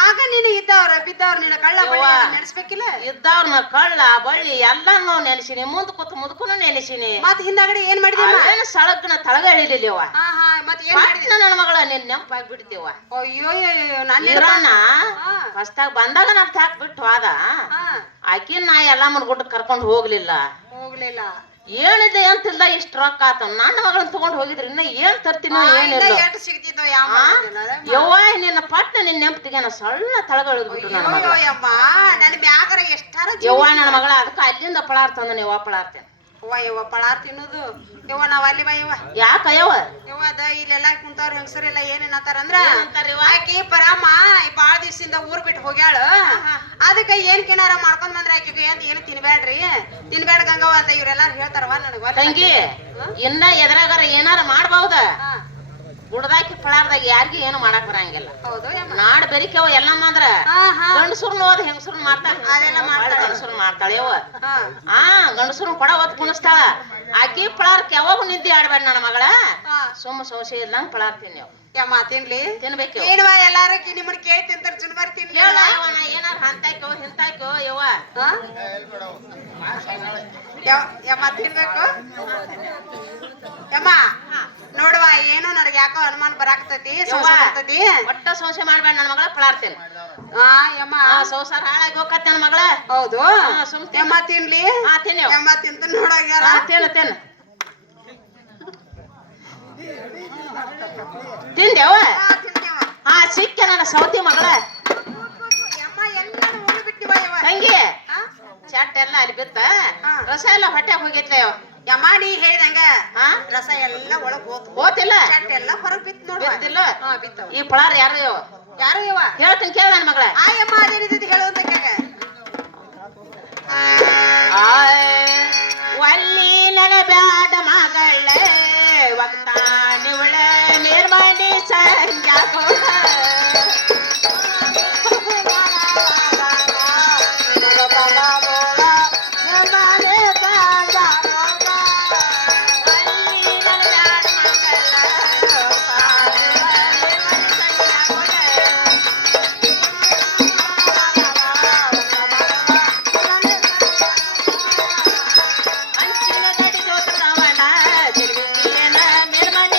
ಆಗ ನೀನು ಇದ್ದವ್ರ ಬಿದ್ದವ್ರ ನಿನ್ನ ಕಳ್ಳ ಬಳ್ಳಿ ಯವ್ವ. ನೆನೆಸ್ಬೇಕಿಲ್ಲ ಇದ್ದವ್ರನ್ನ ಕಳ್ಳ ಬಳ್ಳಿ ಎಲ್ಲಾನು ನೆನೆಸಿನಿ ಮುಂದ್ ಕೂತ್ ಮುದುಕನು ನೆನೆಸಿನಿ ಮತ್ ಹಿಂದಾಗಡೆ ಏನ್ ಮಾಡಿದಮ್ಮ ಅವೇನು ಸಳಗ್ನ ತಳಗ ಇಳಿಲಿಲ್ಲವ ಹಾ ಹಾ ಮತ್ ಏನ್ ಮಾಡಿದೆ ನನ್ನ ಮಗಳ ನಿನ್ ನೆಂಪಾಗ್ಬಿಡ್ತೀವ ಅಯ್ಯೋ ನಾನು ಇರೋಣ ಹಾ ಫಸ್ಟಾಗ ಬಂದಾಗ ನಮ್ ತಾಕ್ ಬಿಟ್ಟು ಹೋದ ಹಾ ಆಕಿನ್ ನಾ ಎಲ್ಲಮ್ಮನ ಗುಡ್ಡ ಕರ್ಕೊಂಡ್ ಹೋಗ್ಲಿಲ್ಲ ಹೋಗ್ಲಿಲ್ಲ ಏನಿದೆ ಅಂತಿಲ್ಲ ಇಷ್ಟ ರೊಕ್ಕ ಆತ ನನ್ನ ಮಗಳನ್ನ ತಗೊಂಡ್ ಹೋಗಿದ್ರಿ ಇನ್ನ ಏನ್ ತರ್ತೀನೋ ಏನಿಲ್ಲ ಎಷ್ಟು ಸಿಗ್ತಿದ್ದೋ ಯಾವ ಯವ್ವ ನಿನ್ನ ಪಟ್ಟ ನಿನ್ ನೆಂಪತಿಗೆ ನಾ ಸಣ್ಣ ತಳಗಳಿದ್ಬಿಟ್ರು ನನ್ನ ಮಗಳ ಯಮ್ಮ ನನ್ ಮ್ಯಾಗರ ಎಷ್ಟಾರ ಯವ್ವ ನನ್ನ ಮಗಳ ಅದಕ್ಕ ಅಲ್ಲಿಂದ ಪಳಾರ್ ತಂದ ನೀವು ಪಳಾರ್ತೇನೆ ಯವ್ವ ಯವ್ವ ಪಳಾರ್ ತಿನ್ನೋದು ಯವ್ವ ನಾವ್ ಅಲ್ಲಿ ಬಾ ಯವ್ವ ಯಾಕ ಯವ್ವ ಯವ್ವ ಅದ ಇಲ್ಲೆಲ್ಲ ಕುಂತವ್ರ ಹೆಂಗಸರೆಲ್ಲ ಏನೇನ್ ಅಂತಾರಂದ್ರ ಏನಂತಾರಿವ್ವ? ಆಕಿ ಪರಮ್ಮ ಬಾಳ ದಿವ್ಸದಿಂದ ಊರ್ ಬಿಟ್ಟು ಹೋಗ್ಯಾಳ ಅದಕ್ಕ ಏನ್ ಕಿನಾರ ಮಾಡ್ಕೊಂಡ್ ಬಂದ್ರ ಆಕಿಗೆ ಅಂತ ಏನು ತಿನ್ಬೇಡ್ರಿ ತಿನ್ಬೇಡ ಗಂಗವ್ವ ಅಂತ ಇವ್ರೆಲ್ಲಾರು ಹೇಳ್ತಾರವ ನನಗ ತಂಗಿ ಇನ್ನ ಎದ್ರಾಗಾರ ಏನಾರ ಮಾಡ್ಬಹುದ ಗುಡ್ದಾಕಿ ಪಳಾರ್ದಾಗ ಯಾರಿಗೂ ಏನು ಮಾಡಕ್ ಬರಂಗಿಲ್ಲ ಹೌದು ಯಮ್ಮ ನಾಡ್ ಬೆರಿಕೆವ ಎಲ್ಲಮ್ಮ ಅಂದ್ರ ಹಾ ಹಾ ಗಂಡಸರ್ನ ಓದ್ ಹೆಂಗಸರ್ನ ಮಾಡ್ತಾಳ ಅದೆಲ್ಲ ಮಾಡ್ತಾಳೆ. ಗಂಡಸರ್ನ ಮಾಡ್ತಾಳೆ ಯವ್ವ ಹಾ ಆ ಗಂಡಸರ್ನ ಕೊಡ ಹೊತ್ ಕುಣಿಸ್ತಾಳ ಆಕಿ ಪಳಾರ್ಕ ಯಾವಾಗ ನಿದ್ದೆ ಆಡ್ಬೇಡ ನನ್ನ ಮಗಳ ಹಾ ಸುಮ್ಮ ಸೋಸೆ ಇಲ್ದಂಗ್ ಪಳಾರ್ತೀನಿ ನೀವು ಯಮ್ಮ ತಿನ್ಲಿ ತಿನ್ಬೇಕು ಏನ್ವಾ ಎಲ್ಲಾರು ನಿಮ್ಮನ್ನ ಕೇಳಿ ತಿಂತಾರ ಚುನ್ಬಾರಿ ತಿನ್ಲಿ ಕೇಳ ಯವ್ವ ನಾ ಏನಾರ ಹಂತಾಯ್ಕೋ ಹಿಂತಾಯ್ಕೋ ಯವ್ವ ಹಾ? ಯಮ್ಮ ತಿನ್ಬೇಕು ಯಮ್ಮ ನೋಡುವ ಏನೋ ನನಗೆ ಯಾಕೋ ಅನುಮಾನ ಬರಾಕತೈತಿ ಸಂಶಯ ಬರ್ತೈತಿ ಒಟ್ಟ ಸೋಸೆ ಮಾಡ್ಬೇಡ ನನ್ನ ಮಗಳ ಪಳಾರ್ತೇನೆ ಹಾ ಯಮ್ಮ ಸಂಸಾರ ಹಾಳಾಗಿ ಹೋಗತ್ತೆ ನನ್ನ ಮಗಳ ಹೌದು ಸುಮ್ ಯಮ್ಮ ತಿನ್ಲಿ ಹಾ ತಿನ್ನೇವ್ ಯಮ್ಮ ತಿಂತ ನೋಡಾಗ್ಯಾರ ತಿನ್ನು ತಿನ್ನು ತಿಂದೇವ ತಿನ್ಯವ ಹಾ ಸಿಕ್ಕ ನನ್ನ ಸೌತಿ ಮಗಳ ಯಮ್ಮ ಎಲ್ಲ ಉಳಿ ಬಿಟ್ಟಿವ ಯವ್ವ ತಂಗಿ ಹಾ? ಚಟ್ ಎಲ್ಲ ಅಲ್ಲಿ ಬಿತ್ತ ಹಾ. ರಸ ಎಲ್ಲ ಹೊಟ್ಟೆ ಹೋಗಿತ್ಲೆ ಯಮ್ಮ ನೀ ಹೇಳ್ದಂಗ ಹಾ ರಸ ಎಲ್ಲ ಒಳಗ್ ಹೋತು ಹೋತಿಲ್ಲ ಚಟ್ ಎಲ್ಲ ಹೊರಗ್ ಬಿತ್ ನೋಡುವ ಬಿದ್ದಿಲ್ಲ ಹಾ ಬಿತ್ತವ ಈ ಪಳಾರ್ ಯಾರು ಯವ ಯಾರು ಯವ್ವ ಹೇಳ್ತೀನಿ ಕೇಳ ನನ್ನ ಮಗಳ ಆ ಯಮ್ಮ ಅದೇನಿದ್ದು ಹೇಳುವಂತ ಕೇಳ ಒಲ್ಲಿ ನನ ಬ್ಯಾಡ ಮಗಳ ಒಗ್ತಾನಿವಳ ನಿರ್ಮಣಿ ಸಂಜಾಕೋ ನಿರ್ಮಣಿ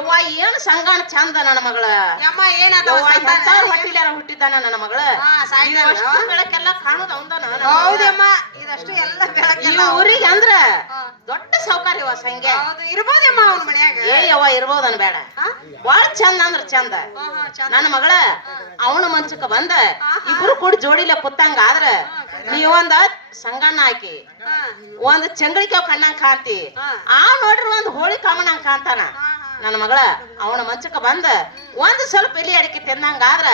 ಯವ್ವ ಏನ್ ಸಂಗಾಣ ಚಂದ ನನ್ನ ಮಗಳ ಯಮ್ಮ ಏನಾದ ಹೊಟ್ಟಿಲ್ಯಾರ ಹುಟ್ಟಿದ್ದಾನ ನನ್ನ ಮಗಳ ಬೆಳಕೆಲ್ಲ ಕಾಣುದ ಅವಂದನ ಹೌದಮ್ಮ ಇದಷ್ಟು ಎಲ್ಲ ಈ ಊರಿಗೆ ಅಂದ್ರ ದೊಡ್ಡ ಸೌಕರ್ಯವ ಸಂಖ್ಯೆ ಇರ್ಬೋದಮ್ಮ ಅವ್ನ ಮನ್ಯಾಗ ಏ ಯವ್ವ ಇರ್ಬೋದನ್ ಬೇಡ ಬಾಳ ಚಂದ ಅಂದ್ರ ಚಂದ ನನ್ನ ಮಗಳ ಅವನ ಮಂಚಕ್ಕ ಬಂದ ಇಬ್ರು ಕೂಡ ಜೋಡಿಲೆ ಕುತ್ತಂಗ ಆದ್ರ ನೀವೊಂದ ಸಂಗಣ್ಣ ಹಾಕಿ ಒಂದ್ ಚಂಗಳಿಕಾವ್ ಕಣ್ಣಂಗ್ ಕಾಂತಿ ಆ ನೋಡ್ರಿ ಒಂದ್ ಹೋಳಿ ಕಾಮಣ್ಣಂಗ್ ಕಾಂತಾನ ನನ್ನ ಮಗಳ ಅವನ ಮಂಚಕ್ಕ ಬಂದ ಒಂದ್ ಸ್ವಲ್ಪ ಎಲಿ ಅಡಿಕೆ ತಿನ್ನಂಗ ಆದ್ರ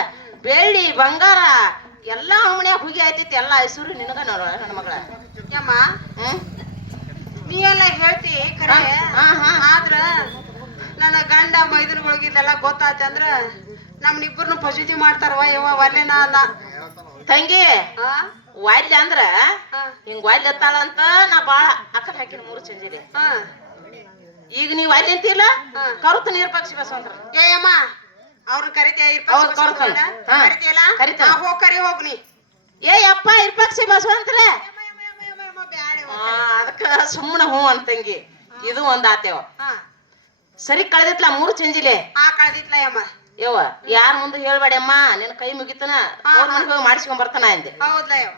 ಬೆಳ್ಳಿ ಬಂಗಾರ ಎಲ್ಲಾ ಅವನ್ಯಾಗ ಹುಗಿ ಆಯ್ತೈತಿ ಎಲ್ಲಾ ಐಸೂರು ನಿನಗ ನೋಡ ನನ್ನ ಮಗಳ ಯಮ್ಮ ನೀ ಎಲ್ಲ ಹೇಳ್ತಿ ಖರೆ ಆದ್ರ ನನ್ನ ಗಂಡ ಮೈದನ್ಗಳಿಗೆಲ್ಲ ಗೊತ್ತಾತ ಅಂದ್ರ ನಮ್ನಿಬ್ಬರನ್ನು ಪಜಿತಿ ಮಾಡ್ತಾರವ ಯವ್ವ ಒಲ್ಲೆನ ಅಲ್ಲ ತಂಗಿ ವಾಲ್ಯ ಅಂದ್ರ ಹಿಂಗ್ ವಾಲ್ಯ ಎತ್ತಾಳಂತ ನಾ ಬಾಳ ಅಕ್ಕ ಹಾಕಿನ 3 ಚಂಜಿದೆ ಈಗ ನೀವ್ ವಾಲ್ಯ ಅಂತಿಲ್ಲ ಕರುತ ನೀರ್ ಪಕ್ಷಿ ಬಸವಂದ್ರ ಏಯಮ್ಮ ಅವ್ರನ್ನ ಕರಿತೀಯಲ್ಲ ಹೋಗ್ ಕರಿ ಹೋಗ್ ನೀ ಏ ಅಪ್ಪ ಇರ್ಪಕ್ಷಿ ಬಸವಂತ್ರ ಅದಕ್ಕ ಸುಮ್ಮನ ಹೂ ಅಂತಂಗಿ ಇದು ಒಂದ್ ಆತೇವ ಸರಿ ಕಳೆದಿತ್ಲ 3 ಚಂಜಿಲೆ ಕಳೆದಿತ್ಲ ಯಮ್ಮ ಯವ್ವ ಯಾರ ಮುಂದೆ ಹೇಳ್ಬೇಡಮ್ಮ ನಿನ್ ಕೈ ಮುಗಿತನ ಹೋಗಿ ಮಾಡಿಸ್ಕೊಂಡ್ ಬರ್ತಾನ ಅಂದೆ ಹೌದ್ಲ ಯವ್ವ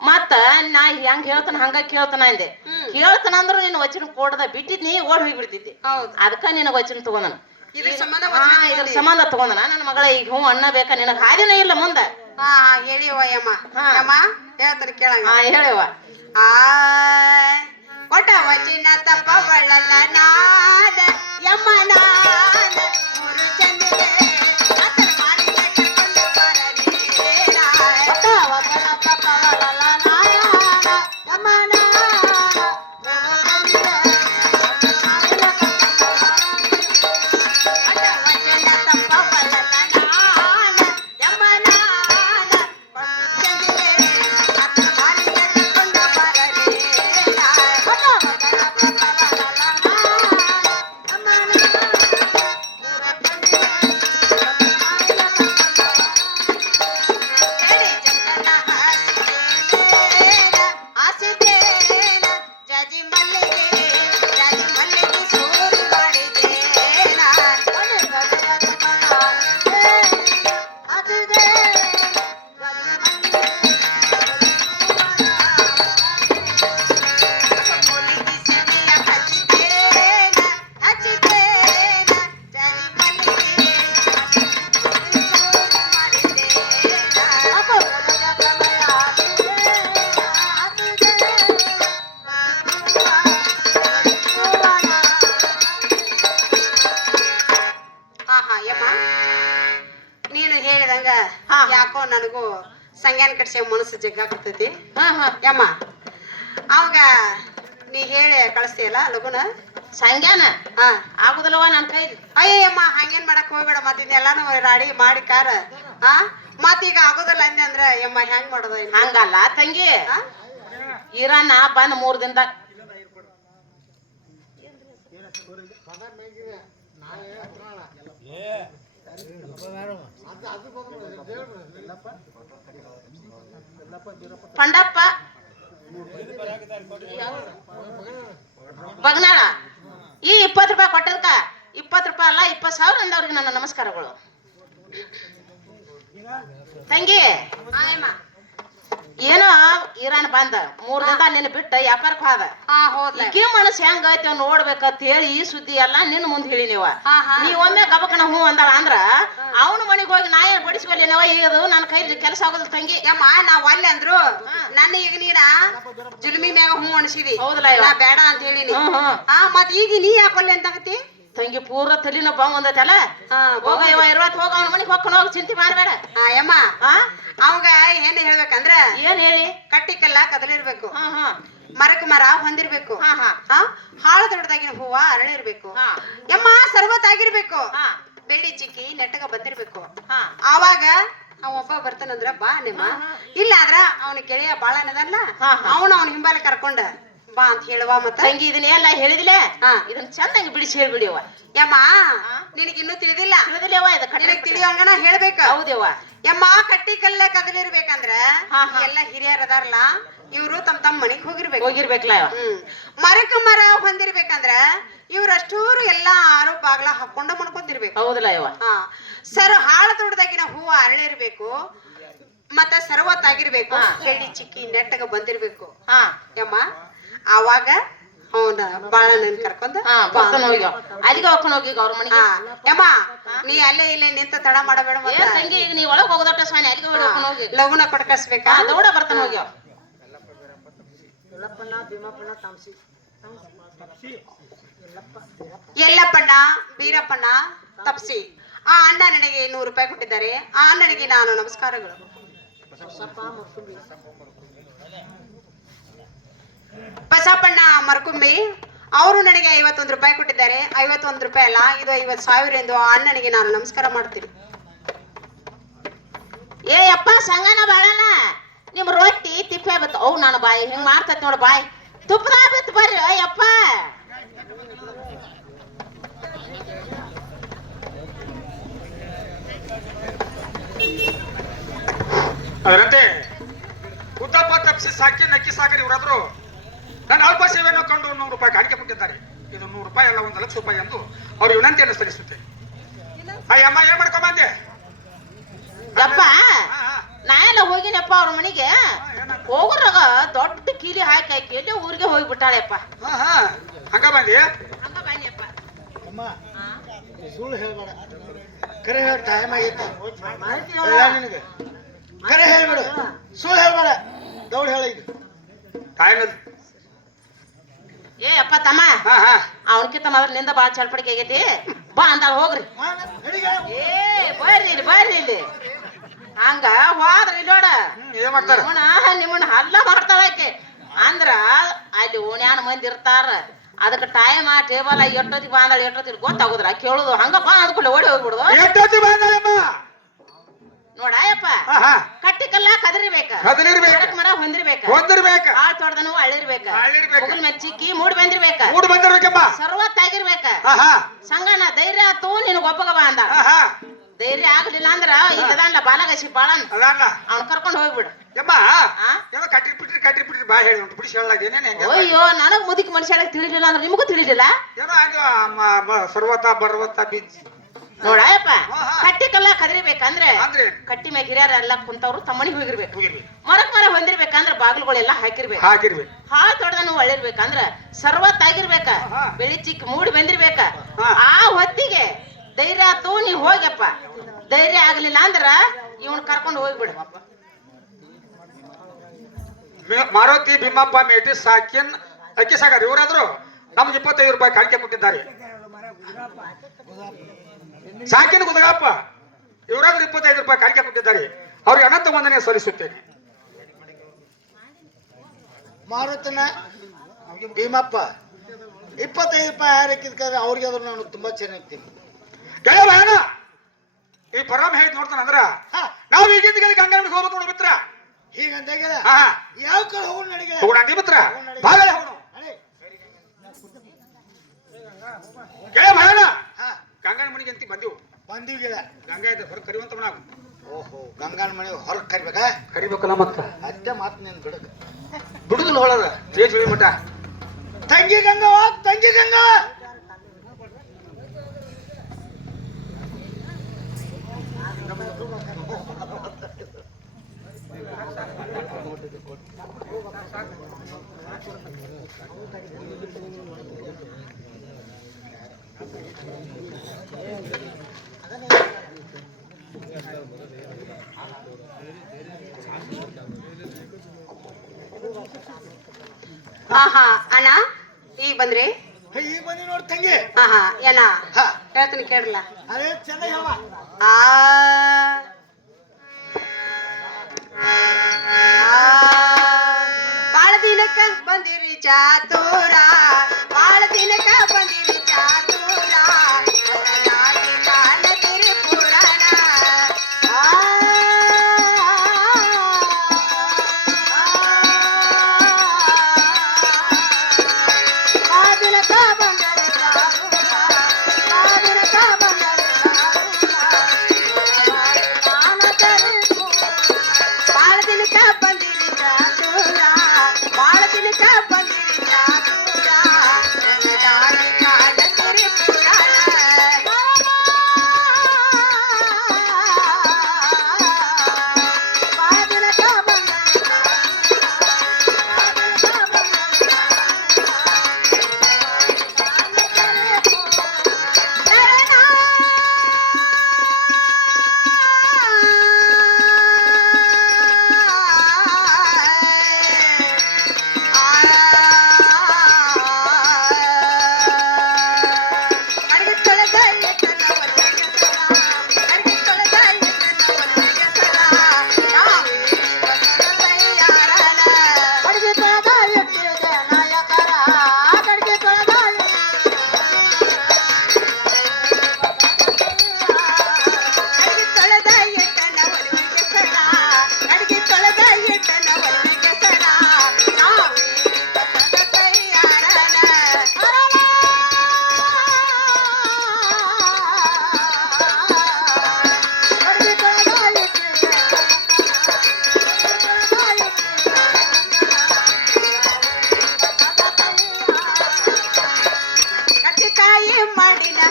ಮತ್ತ ನಾ ಹೆಂಗ್ ಹೇಳ್ತಾನ ಹಂಗ ಕೇಳ್ತಾನ ಅಂದೆ ಕೇಳ್ತಾನ ಅಂದ್ರ ನಿನ್ ವಚನ ಕೊಡದ ಬಿಟ್ಟಿದ್ನಿ ಓಡ್ ಹೋಗಿ ಬಿಡ್ತಿದ್ದೆ ಅದಕ್ಕ ನಿನಗ ವಚನ ತಗೊಂಡನ ಇದ್ರ ಸಂಬಂಧ ತಗೊಂಡನ ನನ್ನ ಮಗಳ ಈಗ ಹ್ಞೂ ಅಣ್ಣ ಬೇಕಾ ನಿನಗ ಹಾದಿನ ಇಲ್ಲ ಮುಂದ ಹೇಳಿವ ಯಮ್ಮ ಹೇಳ್ತಾನೆ ಕೇಳಂಗ ಹೇಳಿವ ಕೊಟ್ಟ ವಚನ ತಪ್ಪವಳಲ್ಲ ನಾದ ಯಮ್ಮ ನಾದ ಮೂರು ಚಂದಿಗೆ ಆತನ ಮಾರಿಗೆ ಕರ್ಕೊಂಡು ಬರಲಿ ಕೊಟ್ಟ ವಚನ ತಪ್ಪವಳಲ್ಲ ನಾದ ಯಮ್ಮ ನಾದ ಕೊಟ್ಟ ವಚನ ತಪ್ಪವಳಲ್ಲ ನಾದ ಯಮ್ಮ ನಾದ ಚಂದಿಗೆ ಆತನ ಮಾರಿಗೆ ಕರ್ಕೊಂಡು ಬರಲಿ ನೀನು ಹೇಳಿದಂಗ ಯಾಕೋ ನನಗೂ ಸಂಜ್ಞಾನ ಕಟ್ಸಿ ಮನಸ್ಸು ಜಗ್ಗಾಕತ್ತೈತಿ ಯಮ್ಮ ಅವಾಗ ನೀ ಹೇಳಿ ಕಳಿಸ್ತೀಯಲ್ಲ ಲಗುನ ಸಂಜ್ಞಾನ ಆಗುದಿಲ್ಲವ ನನ್ ಕೈ ಅಯ್ಯಮ್ಮ ಹಂಗೇನ್ ಮಾಡಕ್ ಹೋಗ್ಬೇಡ ಮತ್ತಿನ್ನೆಲ್ಲಾನು ರಾಡಿ ಮಾಡಿ ಕಾರ ಮತ್ತೀಗ ಆಗೋದಿಲ್ಲ ಅಂದೆ ಅಂದ್ರ ಯಮ್ಮ ಹೆಂಗ್ ಮಾಡೋದು ಹಂಗಲ್ಲ ತಂಗಿ ಇರಾನ ಬಂದ್ 3 ದಿನದಾಗ ಪಂಡಪ್ಪ ಬಗ್ನಾಳ ಈ 20 ರೂಪಾಯಿ ಕೊಟ್ಟದಕ್ಕ 20 ರೂಪಾಯಿ ಅಲ್ಲ 20,000 ಅಂದವ್ರಿಗೆ ನನ್ನ ನಮಸ್ಕಾರಗಳು ತಂಗಿ ಏನೋ ಇರಾನ್ ಬಂದ 3 ದಿನದ ನಿನ್ನ ಬಿಟ್ಟ ವ್ಯಾಪಾರಕ್ಕೆ ಹೋದ ಈಕೆ ಮನಸ್ಸು ಹೆಂಗ ಐತೆ ನೋಡ್ಬೇಕಂತ ಹೇಳಿ ಈ ಸುದ್ದಿ ಎಲ್ಲ ನಿನ್ನ ಮುಂದೆ ಹೇಳಿ ನೀವ್ ಒಮ್ಮೆ ಗಬಕನ ಹೂ ಅಂದಾಳ ಅಂದ್ರ ಅವನ ಮನೆಗೆ ಹೋಗಿ ನಾ ಏನ್ ಬಡಿಸ್ಕೊಲ್ಲೇನವ ಈಗ ನನ್ನ ಕೈಲಿ ಕೆಲಸ ಆಗೋದಿಲ್ಲ ತಂಗಿ ಯಮ್ಮ ನಾವ್ ಅಲ್ಲೇ ಅಂದ್ರು ನನ್ನ ಈಗ ನೀನ ಜುಲ್ಮಿ ಮ್ಯಾಗ ಹೂ ಅಣಿಸಿದಿ ಹೌದಲ್ಲ ನಾ ಬೇಡ ಅಂತ ಹೇಳಿನಿ ಮತ್ ಈಗ ನೀ ಯಾಕೊಲ್ಲೆ ಅಂತಾಗತಿ ತಂಗಿ ಪೂರ ತಲಿನ ಬಂದೈತಲ್ಲ ಹೋಗ ಇವ 20 ಹೋಗ ಅವನ ಮನೆಗೆ ಹೋಗ್ಕೊಂಡು ಹೋಗಿ ಚಿಂತೆ ಮಾಡ್ಬೇಡ ಯಮ್ಮ ಅವಾಗ ಏನ್ ಹೇಳ್ಬೇಕಂದ್ರ ಏನ್ ಹೇಳಿ ಕಟ್ಟಿಕಲ್ಲ ಕದಲಿರ್ಬೇಕು ಮರಕ್ ಮರ ಹೊಂದಿರ್ಬೇಕು ಹಾಳು ದೊಡ್ಡದಾಗಿನ ಹೂವ ಅರಳಿರ್ಬೇಕು ಯಮ್ಮ ಸರ್ವತ್ ಆಗಿರ್ಬೇಕು ಬೆಳ್ಳಿ ಚಿಕ್ಕಿ ನೆಟ್ಟಗ ಬಂದಿರ್ಬೇಕು ಆವಾಗ ಒಬ್ಬ ಬರ್ತಾನಂದ್ರ ಬಾ ನಿಮ್ಮ ಇಲ್ಲ ಆದ್ರ ಅವನ ಗೆಳೆಯ ಬಾಳ ಅನ್ನದಲ್ಲ ಅವನ ಹಿಂಬಾಲ ಕರ್ಕೊಂಡ ಬಾ ಅಂತ ಹೇಳುವ ಮತ್ತ ತಂಗಿ ಇದನ್ನ ಎಲ್ಲ ಹೇಳಿದಿಲ್ಲ ಇದನ್ನ ಚಂದಂಗಿ ಬಿಡಿಸಿ ಹೇಳ್ಬಿಡಿವ ಯಮ್ಮ ನಿನಗೆ ಇನ್ನೂ ತಿಳಿದಿಲ್ಲ ನಿನಗ್ ತಿಳಿಯೋಂಗನ ಹೇಳ್ಬೇಕ ಹೌದೇವ ಯಮ್ಮ ಕಟ್ಟಿ ಕಲ್ಲ ಕದಲಿರ್ಬೇಕಂದ್ರ ಎಲ್ಲ ಹಿರಿಯರ್ ಅದಾರಲ್ಲ ಇವ್ರು ತಮ್ಮ ಮನಿಗ್ ಹೋಗಿರ್ಬೇಕು ಹೋಗಿರ್ಬೇಕಲ್ಲ ಮರಕ್ ಮರ ಹೊಂದಿರ್ಬೇಕಂದ್ರ ಇವ್ರಷ್ಟೂರು ಎಲ್ಲಾರು ಬಾಗ್ಲ ಹಾಕೊಂಡ ಮನ್ಕೊಂತಿರ್ಬೇಕು. ಹೌದಲ್ಲ ಯವ್ವ? ಹಾ ಸರ್ ಹಾಳ ದೊಡ್ಡದಾಗಿನ ಹೂವ ಅರಳಿರ್ಬೇಕು, ಮತ್ತ ಸರ್ವತ್ತಾಗಿರ್ಬೇಕು, ಬೆಳ್ಳಿ ಚಿಕ್ಕಿ ನೆಟ್ಟಗ ಬಂದಿರ್ಬೇಕು. ಹಾ ಯಮ್ಮ ಅವಾಗ ಅವನ ಬಾಳಣ್ಣನ್ ಕರ್ಕೊಂಡ ಅಲ್ಲಿಗೆ ಹೋಗ್ಕೊಂಡು ಹೋಗಿ ಅವ್ರ ಮನೆಗೆ. ಯಮ್ಮ ನೀ ಅಲ್ಲೇ ಇಲ್ಲೇ ನಿಂತ ತಡ ಮಾಡಬೇಡ. ಏನ್ ತಂಗಿ ಈಗ ನೀ ಒಳಗ್ ಹೋಗೋದಟ್ಟ ಸ್ವಾಮಿ ಅಲ್ಲಿಗೆ ಹೋಗ್ಕೊಂಡು ಹೋಗಿ ಲಗುನ ಕೊಡ್ಕಸ್ಬೇಕಾ? ದೌಡ ಬರ್ತಾನ ಹೋಗಿ. ಎಲ್ಲಪ್ಪಣ್ಣ ಬೀರಪ್ಪಣ್ಣ ತಪ್ಸಿ ಆ ಅಣ್ಣ ನನಗೆ 100 ರೂಪಾಯಿ ಕೊಟ್ಟಿದ್ದಾರೆ. ಆ ಅಣ್ಣನಿಗೆ ನಾನು ನಮಸ್ಕಾರಗಳು. ಬಸಪ್ಪಣ್ಣ ಮರ್ಕುಂಬಿ ಅವರು ನನಗೆ 51 ರೂಪಾಯಿ ಕೊಟ್ಟಿದ್ದಾರೆ. 51 ರೂಪಾಯಿ ಅಲ್ಲ, ಇದು 50,000 ಎಂದು ಆ ಅಣ್ಣನಿಗೆ ನಾನು ನಮಸ್ಕಾರ ಮಾಡ್ತೀನಿ. ಏ ಅಪ್ಪ ಸಂಗನ ಬಾಳನ ನಿಮ್ ರೊಟ್ಟಿ ತಿಪ್ಪೆ ಬತ್ತು. ಅವು ನಾನು ಬಾಯಿ ಹಿಂಗ್ ಮಾಡ್ತೈತಿ ನೋಡು, ಬಾಯಿ ತುಪ್ಪದ ಬಿತ್ತು ಬರ್ರಿ ಅಯ್ಯಪ್ಪ. ಅದರಂತೆ ಉದ್ದಪ್ಪ ತಪ್ಪಿಸಿ ಸಾಕಿ ನಕ್ಕಿ ಸಾಕರಿ ಇವರಾದ್ರು ನನ್ನ ಅಲ್ಪ ಸೇವೆಯನ್ನು ಕಂಡು 100 ರೂಪಾಯಿ ಕಾಣಿಕೆ ಕೊಟ್ಟಿದ್ದಾರೆ. ಇದು 100 ರೂಪಾಯಿ ಅಲ್ಲ, 1 ಲಕ್ಷ ರೂಪಾಯಿ ಎಂದು ಅವ್ರ ವಿನಂತಿಯನ್ನು ಸಲ್ಲಿಸುತ್ತೆ. ಅಯ್ಯಮ್ಮ ಏನ್ ಮಾಡ್ಕೊಂಬಂದೆ? ಅಪ್ಪ ನಾ ಎಲ್ಲ ಹೋಗಿನಪ್ಪ ಅವ್ರ ಮನೆಗೆ. ಹೋಗೋರಾಗ ದೊಡ್ಡ ಕೀಲಿ ಹಾಕಿ ಹಾಕಿ ಎಲ್ಲಿ ಊರಿಗೆ ಹೋಗ್ಬಿಟ್ಟಾಳೆಪ್ಪ. ಹಂಗ ಬಂದಿ? ಹಂಗ ಬಾನಿಯಪ್ಪ. ಸುಳ್ಳು ಹೇಳ್ಬೇಡ, ಕರೆ ಹೇಳ. ಟೈಮ್ ಆಗೈತಿ ನಿನಗೆ. ಕರೆ ಹೇಳ್ಬೇಡ, ಸುಳ್ಳು ಹೇಳ್ಬೇಡ, ದೌಡ್ ಹೇಳ. ಈಗ ಟೈಮ್ ಏ ಅಪ್ಪ ತಮ್ಮ, ಅವನಕಿಂತ ಮೊದಲಿನಿಂದ ಬಾಳ ಚಲ್ಪಡಿಕೆ ಆಗೈತಿ. ಬಾ ಅಂದಾಳ ಹೋಗ್ರಿ. ಏ ಬರ್ರಿ ಇಲ್ಲಿ, ಬರ್ರಿ ಇಲ್ಲಿ. ಹಂಗ ಹೋದ್ರಿ ನೋಡ ಏನ್ ಮಾಡ್ತಾರ? ನಿಮ್ಮನ್ನ ಹಲ್ಲ ಮಾಡ್ತಾಳ ಆಕೆ. ಅಂದ್ರ ಅಲ್ಲಿ ಓಣ್ಯಾನ ಮಂದಿ ಇರ್ತಾರ, ಅದಕ್ಕೆ ಟೈಮ್ ಆ ಟೇಬಲ್ ಎಷ್ಟೊತ್ತಿಗೆ ಬಾಂದಾಳ ಎಷ್ಟೊತ್ತಿಗೆ ಗೊತ್ತಾಗುದ್ರ ಕೇಳುದು. ಹಂಗ ಬಾ ಅಂದ್ಕೊಳ್ಳಿ ಓಡಿ ಹೋಗ್ಬಿಡುದು. ನೋಡಯಪ್ಪ, ಕಟ್ಟಿ ಕಲ್ಲ ಕದರಿಬೇಕ, ಮರ ಹೊಂದಿರ್ಬೇಕ, ಆಳ್ ತೊಡ್ದನು ಅಳಿರ್ಬೇಕ, ಮುಗಲ್ ಮೇಲೆ ಚಿಕ್ಕಿ ಮೂಡಿ ಬಂದಿರ್ಬೇಕ, ಸರ್ವತ್ತಾಗಿರ್ಬೇಕ. ಸಂಗನ ಧೈರ್ಯ ಆತು ನಿನಗ ಒಬ್ಬಗ ಬಾ ಅಂದ. ಧೈರ್ಯ ಆಗ್ಲಿಲ್ಲ ಅಂದ್ರ ಇಲ್ಲದಲ್ಲ ಬಾಲಗಸಿ ಬಾಳನ್ ಅವ್ನ ಕರ್ಕೊಂಡು ಹೋಗ್ಬಿಡು. ಅಯ್ಯೋ ನನಗ್ ಮುದುಕಿ ಮನುಷ್ಯ ತಿಳಿಲಿಲ್ಲ ಅಂದ್ರೆ ನಿಮಗೂ ತಿಳಿಲಿಲ್ಲ. ನೋಡಯಪ್ಪ, ಕಟ್ಟಿ ಕಲ್ಲ ಕದರಿಬೇಕಂದ್ರೆ ಕಟ್ಟಿ ಮ್ಯಾಗ ಹಿರಿಯರೆಲ್ಲ ಕುಂತವ್ರು ತಮ್ಮನಿಗೆ ಹೋಗಿರ್ಬೇಕು. ಮರಕ್ ಮರ ಹೊಂದಿರ್ಬೇಕಂದ್ರ ಬಾಗಿಲುಗಳೆಲ್ಲ ಹಾಕಿರ್ಬೇಕು. ಹಾಲ್ ತೊಡ್ದನು ಒಳ್ಳಿರ್ಬೇಕಂದ್ರ ಸರ್ವತ್ತಾಗಿರ್ಬೇಕ, ಬೆಳಿ ಚಿಕ್ಕ ಮೂಡಿ ಬಂದಿರ್ಬೇಕ. ಆ ಹೊತ್ತಿಗೆ ಧೈರ್ಯ ಆತು ನೀವ್ ಹೋಗ್ಯಪ್ಪ. ಧೈರ್ಯ ಆಗ್ಲಿಲ್ಲ ಅಂದ್ರ ಇವನ್ ಕರ್ಕೊಂಡು ಹೋಗ್ಬಿಡು. ಮಾರುತಿ ಭೀಮಪ್ಪ ಮೇಟಿ ಸಾಕಿನ್ ಅಕ್ಕಿ ಸಾಗರ್ ಇವರಾದ್ರು ನಮ್ಗೆ 25 ರೂಪಾಯಿ ಕಾಣಿಕೆ ಕೊಟ್ಟಿದ್ದಾರೆ. ಸಾಕಿನ ಗುದಗಪ್ಪ ಇವರಾದ್ರು 25 ರೂಪಾಯಿ ಕಾಣಿಕೆ ಕೊಟ್ಟಿದ್ದಾರೆ. ಅವ್ರಿಗೆ ಅನಂತ ವಂದನೆ ಸಲ್ಲಿಸುತ್ತೇನೆ. ಮಾರುತನ ಭೀಮಪ್ಪ 25 ರೂಪಾಯಿ ಹಾಕಿದ್ರೆ ಅವ್ರಿಗೆ ಆದ್ರೂ ನಾನು ತುಂಬಾ ಚೆನ್ನಾಗ್ತೀನಿ. ಈ ಪರಮ ಹೇಳಿ ನೋಡ್ತಾನ ಅಂದ್ರ ನಾವು ಈಗಿಂದ ಗಂಗಾವಳಿಗೆ ಹೋಗ್ಬೇಕು ನೋಡ ಮಿತ್ರ. ಹೀಗಂತ ಯಾವ ಕಡೆ ಹೋಗೋಣ ನಡಿಗೆ ಹೋಗೋಣ ಅಂದಿ ಮಿತ್ರ. ಬಾಗಲೇ ಹೋಗೋಣ. ಗಂಗನ ಮನೆಗೆ ಅಂತ ಬಂದಿವ್ ಗಿಡ ಗಂಗಾ ಇದ್ದ ಹೊರಗೆ ಕರಿವಂತ ನಾವು. ಓಹೋ, ಗಂಗಾನ ಮನೆ ಹೊರಗೆ ಕರಿಬೇಕಾ? ಕರಿಬೇಕಲ್ಲ ಮತ್ತ ಅಷ್ಟೇ ಮಾತು ನೀನು ಬಿಡಕ ಬಿಡುದಿಲ್ಲ ಹೊಳದ ತೇಜ್ ಮಠ. ತಂಗಿ ಗಂಗವ್ವ, ತಂಗಿ ಗಂಗವ್ವ. ಅಣ್ಣ ಈಗ ಬಂದ್ರಿ? ಈಗ ಬಂದಿ ನೋಡ್ ತಂಗಿ. ಏನ ಹೇಳ್ತೀನಿ ಕೇಳಲ್ಲ. ಅದೇ ಚೆನ್ನಾಗಿ ಹೇಳ. ಬಾಳ ದಿನಕ್ಕ ಬಂದಿರಿ ಚಾತೂರ, ಬಾಳ ದಿನಕ್ಕ ಬಂದಿರಿ ಚಾತೂರ, ಕಾಣತಿರಿ ಪುರಾಣ. ಬಾದಿನಕ ಬಂದರಿ ಚಾತೂರ, ಬಾದಿನಕ ಬಂದರಿ ಬಾಳ ದಿನಕ್ಕ ಬಂದಿರಿ ಚಾತೂರ, ಬಾಳ ದಿನಕ್ಕ ಬಂದಿರಿ ಚಾತೂರ.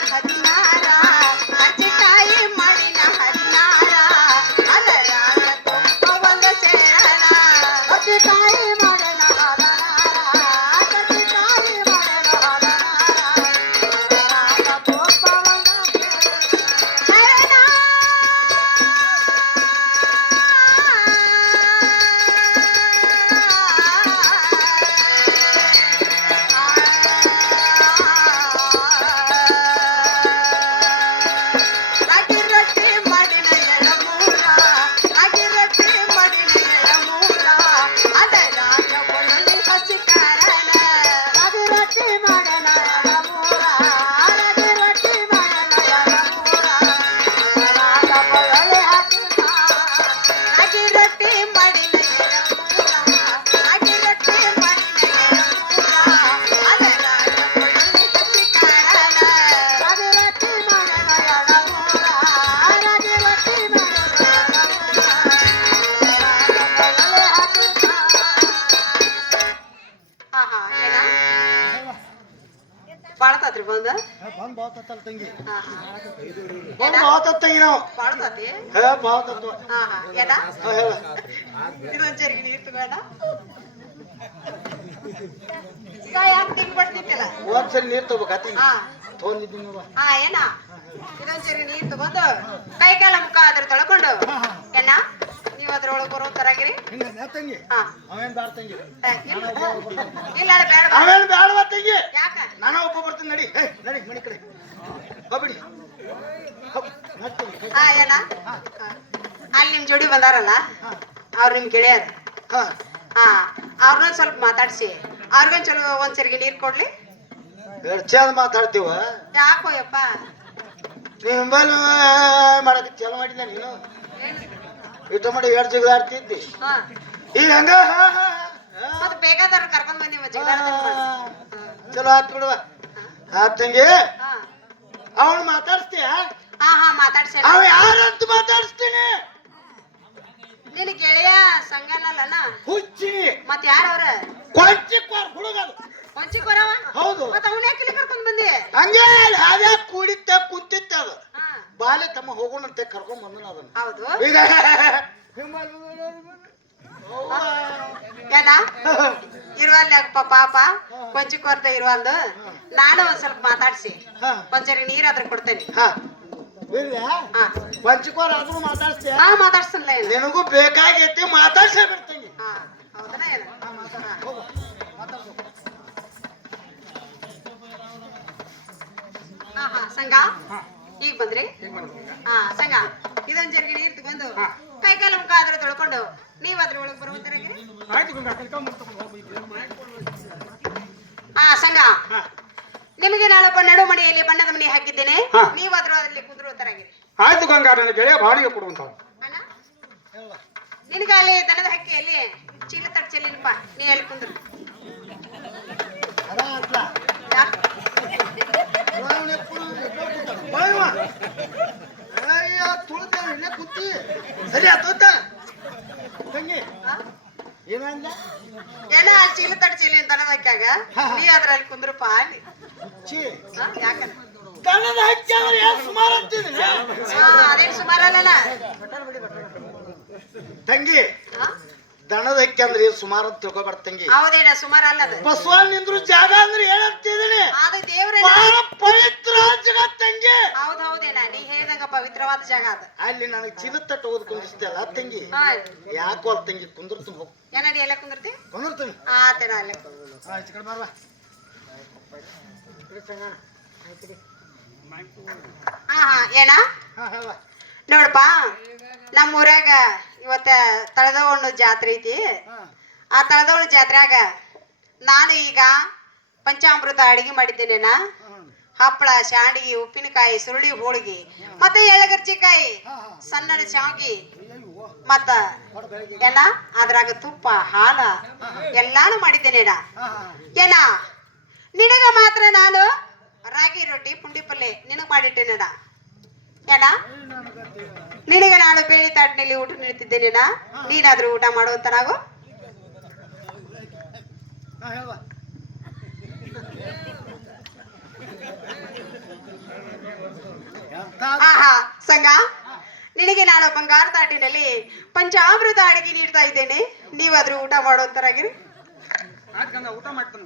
ಹದಿನಾರ ಹಚ್ಚಿಕಾಯಿ ಮಾಡಿನ ಹದಿನಾರ ಅದರಾಗ ತುಪ್ಪ ಒಂದು ಸೇರನ ಹಚ್ಚಿಕಾಯಿ ಮಾಡನ ಹದನಾರ ಹಚ್ಚಿಕಾಯಿ ಮಾಡನ ಹದನಾರ ಅದರಾಗ ತುಪ್ಪ ಒಂದು ಸೇರನ ರಾಗಿ ರೊಟ್ಟಿ ಮಾಡಿನ ಎಳಮೂರ ರಾಗಿ ರೊಟ್ಟಿ ಮಾಡಿನ ಎಳಮೂರ ಅದರಾಗ ಬೆಳ್ಳುಳ್ಳಿ ಹಸಿ ಕಾರಣ ರಾಗಿ ರೊಟ್ಟಿ ಮಾಡನ ಎಳಮೂರ ರಾಗಿ ರೊಟ್ಟಿ ಮಾಡನ ಎಳಮೂರ ಅದರಾಗ ಬೆಳ್ಳುಳ್ಳಿ ಹಸಿ ರಾಗಿ ರೊಟ್ಟಿ ಮಾಡಿನ ಎಳಮೂರ ರಾಗಿ ರೊಟ್ಟಿ ಮಾಡಿನ ಎಳಮೂರ ಅದರಾಗ ಬೆಳ್ಳುಳ್ಳಿ ಹಸಿ ಕಾರಣ ರಾಗಿ ರೊಟ್ಟಿ ಮಾಡನ ಎಳಮೂರ ರಾಗಿ ರೊಟ್ಟಿ ಮಾಡನ ಆಹಾ ಏನ ಬಾಳತಾತ್ರಿ ಬಂದ ಬಂದ್ ಬಾತತ್ತಲ್ಲ ತಂಗಿ ಆಹಾ ಬಂದ್ ಬಾತತ್ತ ತಂಗಿ ನಾವು ಬಾಳತಾತಿ ಬಾತತ್ವ ಆಹಾ ಏನ ಹೇಳ ಇದೊಂದ್ ಜರಿಗೆ ನೀರ್ ತಗೋಣ ಈಗ ಯಾಕೆ ತಿಂಗ್ ಬರ್ತಿತ್ತಲ್ಲ ಒಂದ್ಸರಿ ನೀರ್ ತಗೋಬೇಕಾ ತಂಗಿ ಹಾ ತೊಗೊಂಡಿದ್ದೀನಿ ಹಾ ಏನ ಇದೊಂದ್ ಜರಿಗೆ ನೀರ್ ತಗೊಂಡು ಕೈ ಕಾಲ ಮುಖ ಅದ್ರ ತೊಳ್ಕೊಂಡು ಏನ ನೀವ್ ಅದ್ರೊಳಗ್ ಬರೋ ತರಾಗಿರಿ ಹಿಂಗ ತಂಗಿ ಹಾ ಅವೇನ್ ಬ್ಯಾಡ ತಂಗಿ ಇಲ್ಲ ಬೇಡ ಅವೇನ್ ಬ್ಯಾಡವಾ ತಂಗಿ ಯಾಕ ನಾನು ಒಬ್ಬ ಬರ್ತೀನಿ ನಡಿ ನಡಿ ಮನಿ ಕಡೆ ಹೋಗ್ಬಿಡಿ ಹಾ ಏನ ಅಲ್ಲಿ ನಿಮ್ ಜೋಡಿ ಬಂದಾರಲ್ಲ ಅವ್ರ ನಿಮ್ ಗೆಳೆಯರ್ ಹಾ ಹಾ ಅವ್ರನ್ನ ಸ್ವಲ್ಪ ಮಾತಾಡ್ಸಿ ಅವ್ರಿಗೊಂದ್ ಚಲೋ ಒಂದ್ ಸರಿಗೆ ನೀರ್ ಕೊಡ್ಲಿ ಚಂದ ಮಾತಾಡ್ತೀವ ಯಾಕೋ ಯಪ್ಪ ನೀವ್ ಮೊಬೈಲ್ ಮಾಡಕ್ ಚಾಲು ಮಾಡಿಲ್ಲ ನೀನು ಇಟ್ಟು ಮಾಡಿ 2 ಜಿಗ ಆಡ್ತಿದ್ದಿ ಹಾ ಈಗ ಹಂಗ ಮತ್ ಬೇಕಾದವ್ರು ಕರ್ಕೊಂಡ್ ಬಂದಿ ಚಲೋ ಆತ್ ಬಿಡುವ ಆತ್ ತಂಗಿ ಹಾ ಅವನು ಮಾತಾಡ್ಸ್ತೀಯ ಹಾ ಹಾ ಮಾತಾಡ್ಸಿ ಅವ ಯಾರಂತ ಮಾತಾಡಿಸ್ತೀನಿ ನಿನ್ ಗೆಳೆಯ ಸಂಗನಲ್ಲನ ಹುಚ್ಚಿ ಮತ್ ಯಾರವ್ರ ಕೊಂಚಿ ಹುಡುಗ ಅದು ಹೊಂಚಿ ಕೊರವ ಹೌದು ಮತ್ ಅವನ ಯಾಕೆ ಕರ್ಕೊಂಡ್ ಬಂದಿ ಹಂಗೆ ಹಾಗೆ ಕೂಡಿತ್ತ ಕುಂತಿತ್ತ ಅದು ಹಾ ಬಾಲೆ ತಮ್ಮ ಹೋಗೋಣಂತೆ ಕರ್ಕೊಂಡ್ ಬಂದನ ಅದನ್ನ ಹೌದು ಈಗ ಏನ ಇರುವಲ್ಲ ಪಾಪ ಕೊಂಚಿ ಕೊರತೆ ಇರುವಲ್ದು ನಾನು ಒಂದ್ ಸ್ವಲ್ಪ ಮಾತಾಡ್ಸಿ ಒಂದ್ಸರಿ ನೀರ್ ಅದ್ರ ಕೊಡ್ತೇನೆ ಹಾ ಹಾ ಪಂಚಕೋರ ಆದ್ರೂ ಮಾತಾಡ್ಸ್ತೀಯ ಹಾ ಮಾತಾಡ್ಸಲ್ಲ ಏನು ನಿನಗೂ ಬೇಕಾಗೈತಿ ಮಾತಾಡ್ಸೇ ಬಿಡ್ತೀನಿ ಹಾ ಹೌದನ ಏನು ಹಾ ಹಾ ಸಂಗ ಈಗ ಬಂದ್ರಿ ಹಾ ಸಂಗ ಇದೊಂದ್ ಜರಿಗೆ ನೀರ್ ತಗೊಂಡು ಕೈ ಕಾಲ ಮುಖ ಆದ್ರೆ ತೊಳ್ಕೊಂಡು ನೀವ್ ಅದ್ರ ಒಳಗ್ ಬರುವಂತರಾಗಿರಿ ಹಾ ಸಂಗ ನಿಮಗೆ ನಾಳೊಬ್ಬ ನಡು ಮನೆಯಲ್ಲಿ ಬಣ್ಣದ ಮನೆ ಹಾಕಿದ್ದೇನೆ ನೀವ್ ಅದ್ರಲ್ಲಿ ಕುಂದ್ರುವಂತರಾಗಿರಿ ಆಯ್ತು ಗಂಗಾ ನನ್ನ ಗೆಳೆಯ ಬಾಡಿಗೆ ಕೊಡುವಂತ ಅಣ್ಣ ನಿನಗ ಅಲ್ಲಿ ದನದ ಹಕ್ಕಿಯಲ್ಲಿ ಚೀಲ ತಡ್ಚಲಿನಪ್ಪ ನೀ ಅಲ್ಲಿ ಕುಂದ್ರು ಸರಿ ಆತ ತಂಗಿ ಏನಂದ ಏನ ಅಲ್ಲಿ ಚೀಲ ತಡ್ಚಲಿ ದನದ ಹಕ್ಕಾಗ ನೀ ಅದ್ರಲ್ಲಿ ಕುಂದ್ರಪ್ಪ ಅಲ್ಲಿ ಯಾಕಂದ್ರೆ ದನದ ಹಕ್ಕಿ ಅಂದ್ರೆ ಏನ್ ಸುಮಾರು ಅಂತಿದ್ದೀನಿ ಅದೇನ್ ಸುಮಾರ ಅಲ್ಲಲ್ಲ ತಂಗಿ ದನದ ಹಕ್ಕಿ ಅಂದ್ರೆ ಏನ್ ಸುಮಾರು ಅಂತ ತಿಳ್ಕೊಬಾರ್ದು ತಂಗಿ ಹೌದೇನ ಸುಮಾರ ಅಲ್ಲ ಅದು ಬಸವನ್ ನಿಂದ್ರು ಜಾಗ ಅಂದ್ರೆ ಏನಂತಿದ್ದೀನಿ ಅದು ದೇವ್ರ ಬಹಳ ಪವಿತ್ರ ಜಾಗ ತಂಗಿ ಹೌದ್ ಹೌದೇನ ನೀ ಹೇಳ್ದಂಗ ಪವಿತ್ರವಾದ ಜಾಗ ಅದು ಅಲ್ಲಿ ನನಗೆ ಚೀಲ ತಟ್ಟು ಓದ್ ಕುಂದಿಸ್ತಲ್ಲ ತಂಗಿ ಹಾ ಯಾಕೋ ಅಲ್ಲಿ ತಂಗಿ ಕುಂದಿರ್ತೀನಿ ಹೋಗ್ ಏನಡಿ ಎಲ್ಲ ಕುಂದಿರ್ತಿ ಕುಂದಿರ್ತೀನಿ ಆತೇನ ಅಲ್ಲೇ ಆಯ್ತು ಕಡೆ ಬಾರ್ವಾ ಹಾ ಹಾ ಏನ ಹಾ ಹೇಳ ನೋಡಪ್ಪ ನಮ್ಮ ಊರಾಗ ಇವತ್ತ ತಳದವಣ್ಣು ಜಾತ್ರೆ ಐತಿ ಆ ತಳದವಣ್ಣು ಜಾತ್ರೆಯಾಗ ನಾನು ಈಗ ಪಂಚಾಮೃತ ಅಡಿಗೆ ಮಾಡಿದ್ದೇನೇನ ಹಪ್ಪಳ ಶಾಂಡಿಗೆ ಉಪ್ಪಿನಕಾಯಿ ಸುರುಳಿ ಹೋಳಿಗೆ ಮತ್ತೆ ಎಳ್ಳಗರ್ಚಿಕಾಯಿ ಸಣ್ಣ ಶಾವಿಗೆ ಮತ್ತ ಏನ ಅದ್ರಾಗ ತುಪ್ಪ ಹಾಲ ಎಲ್ಲಾನು ಮಾಡಿದ್ದೇನೇನ ಏನ ನಿನಗ ಮಾತ್ರ ನಾನು ರಾಗಿ ರೊಟ್ಟಿ ಪುಂಡಿ ಪಲ್ಲೆ ನಿನಗ್ ಮಾಡಿಟ್ಟೇನೇನ ಏನ ನಿನಗೆ ನಾನು ಬೇಳೆ ತಾಟಿನಲ್ಲಿ ಊಟ ನೀಡುತ್ತಿದ್ದೇನೇನ ನೀನಾದ್ರೂ ಊಟ ಮಾಡುವಂತ ನಾವು ಸಂಗ ನಿನಗೆ ನಾನು ಬಂಗಾರ ತಾಟಿನಲ್ಲಿ ಪಂಚಾಮೃತ ಅಡಿಗೆ ನೀಡ್ತಾ ಇದ್ದೇನೆ, ನೀವಾದ್ರೂ ಊಟ ಮಾಡೋಂತರಾಗಿರಿ. ಊಟ ಮಾಡ್ತಾನೆ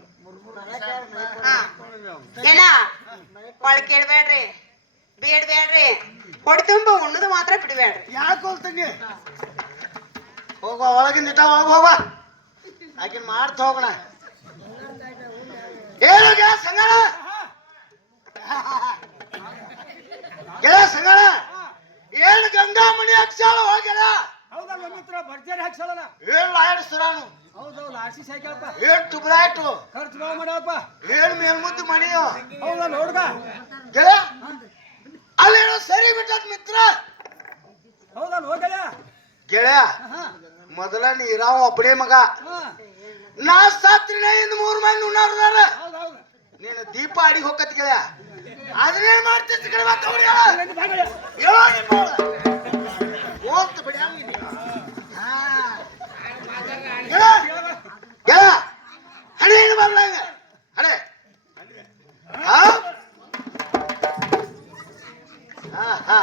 ಏನ ಒಳಗ್ ಕೇಳ್ಬೇಡ್ರಿ, ಬೇಡ್ಬೇಡ್ರಿ, ಹೊಡೆ ತುಂಬ ಉಣ್ಣದು ಮಾತ್ರ ಬಿಡ್ಬೇಡ್ರಿ. ಯಾಕೆ ಹೋಗ್ತಂಗೆ ಹೋಗುವ ಒಳಗಿಂದ ಇಟ್ಟ ಒಳಗೆ ಹೋಗುವ ಆಕಿನ್ ಮಾಡ್ತಾ ಹೋಗೋಣ. ಏನು ಸಂಗಣ ಗೆಳೆಯ ಸಂಗಣ ಏನು ಗಂಗಾಮಣಿ ಅಕ್ಷಾಳ ಹೋಗ್ಯಾರ. ಹೌದಲ್ಲ ಮಿತ್ರ ಭರ್ಜರಿ ಹಾಕ್ಸಲ್ಲ. ಏನ್ ಲಾಯಡ್ಸ್ರಾನು ಹೌದೌದು ಆರ್ಸಿ ಸಾಯ್ಕಲ್ಪ. ಏನ್ ತುಬ್ರಾಯ್ತು ಖರ್ಚು ಬಾಳ ಮಾಡಪ್ಪ. ಏನ್ ಮೇಲ್ಮುದ್ದು ಮಣಿಯೋ. ಹೌದಲ್ಲ ಹುಡುಗ ಗೆಳೆಯ ಅಲ್ಲೇನೋ ಸರಿ ಬಿಟ್ಟದ್ ಮಿತ್ರ. ಹೌದಲ್ಲ ಹೋಗಲ್ಲ ಗೆಳೆಯ ಮೊದಲ ನೀರಾವ ಒಬ್ಬನೇ ಮಗ, ನಾ ಸಾತ್ರಿನ ಇನ್ನು 3 ಮಂದಿ ಉಣ್ಣಾರ್ದಾರ. ಹೌದೌದು ನೀನು ದೀಪ ಅಡಿಗೆ ಹೋಗತ್ ಗೆಳೆಯ, ಅದನ್ನೇನ್ ಮಾಡ್ತಿದ್ದ ಕಡೆ ಹೋಗ್ತ ಬಿಡಿ ಗೆಳೆಯ ಹಣೆ ಏನು ಬರಲ್ಲ ಹಂಗ ಹಣೆ. ಹಾ ಹಾ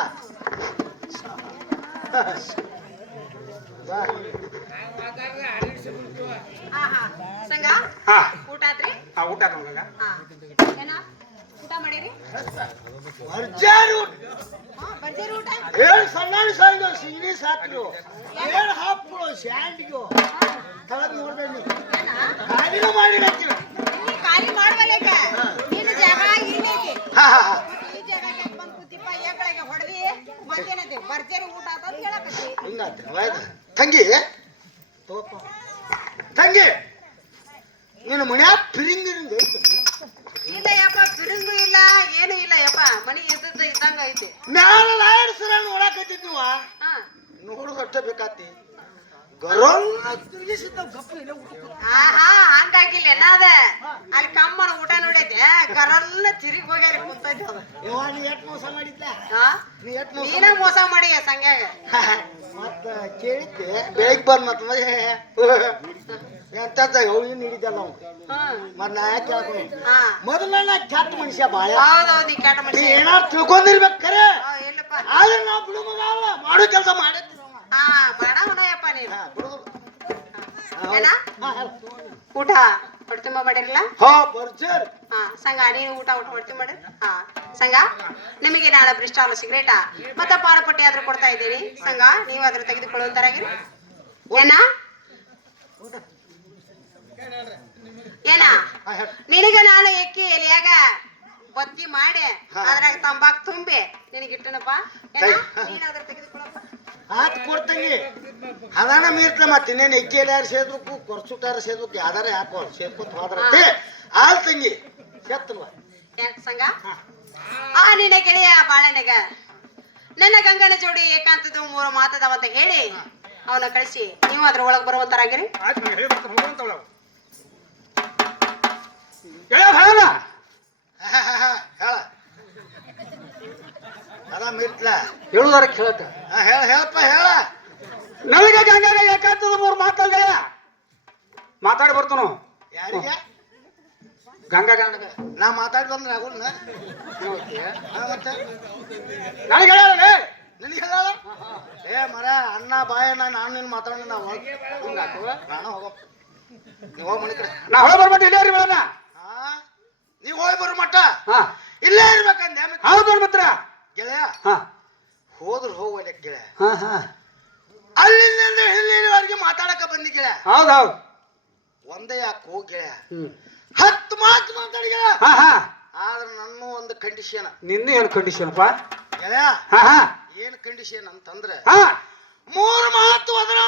ಸಂಗ ಹಾ ಊಟ ಆತ್ರಿ? ಊಟ ಆಗ ಏನ ಊಟ ಮಾಡಿರಿ? ಭರ್ಜರಿ ಭರ್ಜರಿ ಊಟ. ಏನ್ ಸಣ್ಣ ಸಣ್ಣ ಸಿಂಗಿ ಸಾಕ್ರು, ಏನ್ ಹಾಪ್ಗಳು ಸ್ಯಾಂಡ್ಗೂ ತಳಗ್ ನೋಡ್ಬೇಡಿ ಗಾಡಿನೂ ಮಾಡಿ ಖಾಲಿ ಮಾಡುವಲ್ಲೇಕ ನಿನ್ನ ಜಾಗ ಇಲ್ಲಿಗೆ ಈ ಜಾಗಕ್ಕೆ ಬಂದು ಕೂತಿಪ್ಪ ಏಕಳೆಗೆ ಹೊಡೆದಿ ಮತ್ತೇನೈತಿ ಭರ್ಜರಿ ಊಟ ಅಂತ ಹೇಳಕತ್ತಿ. ಹಿಂಗಾಯ್ತು ತಂಗಿ ತಗೋಪ್ಪ. ತಂಗಿ ನಿನ್ನ ಮನ್ಯಾಗ ಪಿರಿಂಗಿರಿಂಗ್ ಐತಿ? ಇಲ್ಲ ಯಪ್ಪ, ಬಿರುಂಗು ಇಲ್ಲ, ಏನು ಇಲ್ಲ ಯಪ್ಪ, ಮನಿ ಎದ್ದ ಇದ್ದಂಗ ಐತಿ. ಮ್ಯಾಲ ಲಾಯಡ್ಸರ ನೋಡಕತ್ತಿದ್ ನೀವ ನೋಡುದು ಅಷ್ಟೇ ಬೇಕಾತಿ. ಗರಲ್ಲ ತಿರುಗಿಸಿದ್ದ ಗಪ್ಪ ಇಲ್ಲ ಆಹಾ ಹಂಗಾಗಿಲ್ಲ ಏನಾದ ಅಲ್ಲಿ ಕಮ್ಮನ ಊಟ ನೋಡೈತೆ ಗರಲ್ಲ ತಿರುಗಿ ಹೋಗ್ಯಾರ ಕುಂತೈತಿ ಅದ. ನೀ ಎಟ್ ಮೋಸ ಮಾಡಿದ್ದ? ನೀ ಎಟ್ ನೀನ ಮೋಸ ಮಾಡಿ ಸಂಗ್ಯಾಗ. ಮತ್ತ ಕೇಳಿದ್ದೆ ಬೆಳಿಗ್ಗೆ ಬಂದ್ ಮತ್ತ ಎಂತ ಅವಳಿಗೆ ನೀಡಿದ್ದಲ್ಲ ನಾವು. ಮತ್ ನಾ ಯಾಕೆ ಕೇಳ್ಕೊಂಡು ಮೊದಲ ನಾ ಕೆಟ್ಟ ಮನುಷ್ಯ ಬಾಳ. ಹೌದೌದು ನೀ ಕೆಟ್ಟ ನೀ ಮನುಷ್ಯ. ಏನಾರು ತಿಳ್ಕೊಂಡಿರ್ಬೇಕು ಖರೆ. ಇಲ್ಲಪ್ಪ ಆದ್ರೆ ನಾವು ಬಿಡು ಮಗ ಅಲ್ಲ, ಮಾಡೋ ಕೆಲಸ ಮಾಡಿದ್ವಿ. ಮಾಡವನಯ್ಯಪ್ಪ ನೀನು. ಏನ ಊಟ ಹೊಟ್ಟೆ ತುಂಬ ಮಾಡಿರಲ್ಲ? ಹಾ ಬರ್ಜರ್. ಹಾ ಸಂಗ ನೀನು ಊಟ ಹೊಟ್ಟೆ ಮಾಡಿ. ಹಾ ಸಂಗ ನಿಮಗೆ ನಾಳೆ ಬ್ರಿಸ್ಟಾಲ್ ಸಿಗರೇಟ ಮತ್ತ ಪಾರಪಟ್ಟಿ ಆದ್ರೂ ಕೊಡ್ತಾ ಇದ್ದೀನಿ ಸಂಗ, ನೀವಾದ್ರೂ ತೆಗೆದುಕೊಳ್ಳುವಂತರಾಗಿರಿ. ಏನ ಏನ ನಿನಗೆ ನಾನು ಎಕ್ಕಿ ಎಲೆಯಾಗ ಬತ್ತಿ ಮಾಡಿ ಅದ್ರಾಗ ತಂಬಾಕ್ ತುಂಬಿ ನಿನಗಿಟ್ಟನಪ್ಪ. ನೀನಾದ್ರೂ ತೆಗೆದುಕೊಳ್ಳಪ್ಪ. ಆತ್ ಕೊಡ್ತಂಗಿ ಅದಾನ ಮೀರ್ತ ಮತ್ತೆ ಇನ್ನೇನು ಎಕ್ಕೆಯಲ್ಲಿ ಯಾರು ಸೇದ್ಬೇಕು ಕೊರ್ಸುಟಾರ ಸೇದ್ಬೇಕು ಯಾವ್ದಾರ ಯಾಕೋ ಸೇದ್ಕೊತ ಹೋದ್ರಂತೆ. ಆಲ್ ತಂಗಿ ಸೇತ್ತಲ್ವ ಸಂಗ ನಿನ್ನ ಗೆಳೆಯ ಬಾಳನೆಗ ನನ್ನ ಗಂಗನ ಜೋಡಿ ಏಕಾಂತದ 3 ಮಾತದವಂತ ಹೇಳಿ ಅವನ ಕಳಿಸಿ ನೀವು ಅದ್ರ ಒಳಗ್ ಬರುವಂತರಾಗಿರಿ. ಹೇಳ ಅದ ಮೀರ್ತ್ಲ ಹೇಳುದಾರ ಕೇಳತ್ತ ಹೇಳಪ್ಪ ಹೇಳ. ನನಗೆ ಗಂಗಾಗ ಏಕಾಂತದ 3 ಮಾತಲ್ಲ ಮಾತಾಡಿ ಬರ್ತಾನು. ಯಾರಿಗೆ? ಗಂಗಾ ಗಂಗ ನಾ ಮಾತಾಡಿ ಬಂದ್ರೆ ಆಗುಲ್ಲ ಮತ್ತೆ ನನಗೆ ಹೇಳ ನಿನಗೆ ಹೇಳ. ಏ ಮರ ಅಣ್ಣ ಬಾಯ ನಾನು ನಿನ್ ಮಾತಾಡ ನಾನು ಹೋಗ ನೀವು ಹೋಗಿ ಮನೆ ಕಡೆ. ನಾ ಹೊಳೆ ಬರ್ಬಿಟ್ಟು ಇಲ್ಲೇ ರೀ ಮೇಡಮ್. ನೀವು ಹೋಗಿ ಬರೋ ಮಟ್ಟ ಹಾ ಇಲ್ಲೇ ಇರ್ಬೇಕಂದೆ. ಹೌದು ಮಿತ್ರ ಗೆಳೆಯ ಹಾ ಹೋದ್ರು ಹೋಗಲ್ಲ ಗೆಳೆಯ, ಹಾ ಹಾ ಅಲ್ಲಿಂದ ಇಲ್ಲಿವರೆಗೆ ಮಾತಾಡಕ ಬಂದಿ ಗೆಳೆಯ. ಹೌದೌದು ಒಂದೇ ಯಾಕೆ ಹೋಗಿ ಗೆಳೆಯ 10 ಮಾತು ಮಾತಾಡಿ ಗೆಳೆಯ. ಹಾ ಹಾ ಆದ್ರೆ ನನ್ನ ಒಂದು ಕಂಡೀಷನ್. ನಿಂದು ಏನು ಕಂಡೀಷನ್ ಅಪ್ಪ? ಗೆಳೆಯ ಹಾ ಹಾ ಏನ್ ಕಂಡೀಷನ್ ಅಂತಂದ್ರೆ ಹಾ 3 ಮಾತು ಹೋದ್ರ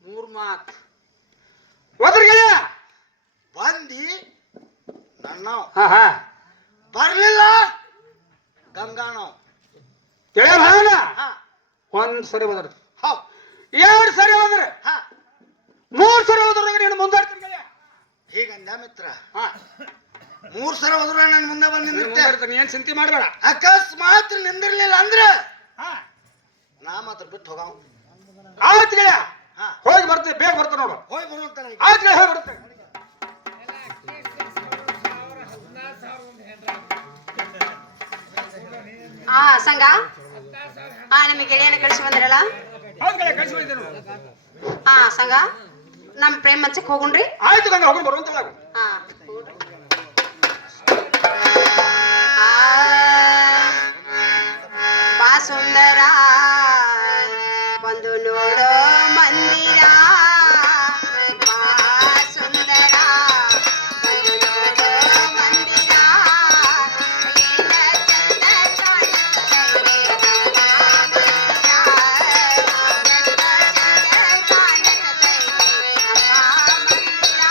3 ಮಾತು ಹೋದ್ರ ಗೆಳೆಯ ಬಂದಿ ನನ್ನ ಹಾ ಹಾ ಬರ್ಲಿಲ್ಲ ಗಂಗಾಣವ್ ಗೆಳೆಯ ಭಾವನ ಹಾ 1 ಸರಿ ಹೋದ್ರ ಹೌದ್ 2 ಸರಿ ಹೋದ್ರೆ ಹಾ 3 ಸರಿ ಹೋದ್ರಾಗ ನೀನು ಮುಂದಾಡ್ತೀನಿ ಗೆಳೆಯ. ಹೀಗಂದ ಮಿತ್ರ. ಹಾ 3 ಸಲ ಹೋದ್ರ ನಾನು ಮುಂದೆ ಬಂದು ನಿಂದಿರ್ತೇನೆ. ನೀ ಏನ್ ಚಿಂತೆ ಮಾಡಬೇಡ. ಅಕಸ್ಮಾತ್ ನಿಂದಿರ್ಲಿಲ್ಲ ಅಂದ್ರೆ ಹಾ ನಾ ಮಾತ್ರ ಬಿಟ್ಟು ಹೋಗವ. ಆಯ್ತು ಗೆಳೆಯ ಹಾ ಹೋಗಿ ಬರ್ತೀವಿ, ಬೇಗ ಬರ್ತಾನೆ ನೋಡು. ಹೋಗಿ ಬರುವಂತಾನೆ. ಆಯ್ತು ಗೆಳೆಯ ಹೋಗಿ ಬರ್ತೇನೆ. ಸಂಗ ನಿಮಗೆ ಗೆಳೆಯನ ಕಳಿಸಿ ಬಂದ್ರಲ್ಲ ಹೌದು ಕಡೆ ಕಳಿಸಿ ಬಂದಿದ್ದೇನೆ. ಸಂಗ ನಮ್ ಪ್ರೇಮ್ ಮಂಚಕ್ ಹೋಗುಣ್ರಿ. ಆಯ್ತು ಗಂಗ ಹೋಗೋಣ ಬರುವಂತ ಹೇಳಾಗು. ಆ, ಬಾ ಸುಂದರ ಒಂದು ನೋಡೋ ಮಂದಿರ, ಬಾ ಸುಂದರ ಒಂದು ನೋಡೋ ಮಂದಿರ, ಏನ ಚಂದ ಕಾಣುತ್ತೈತೆ ನಮ್ಮ ಮಂದಿರ, ಎಷ್ಟು ಚಂದ ಕಾಣುತ್ತೈತೆ ನಮ್ಮ ಮಂದಿರ.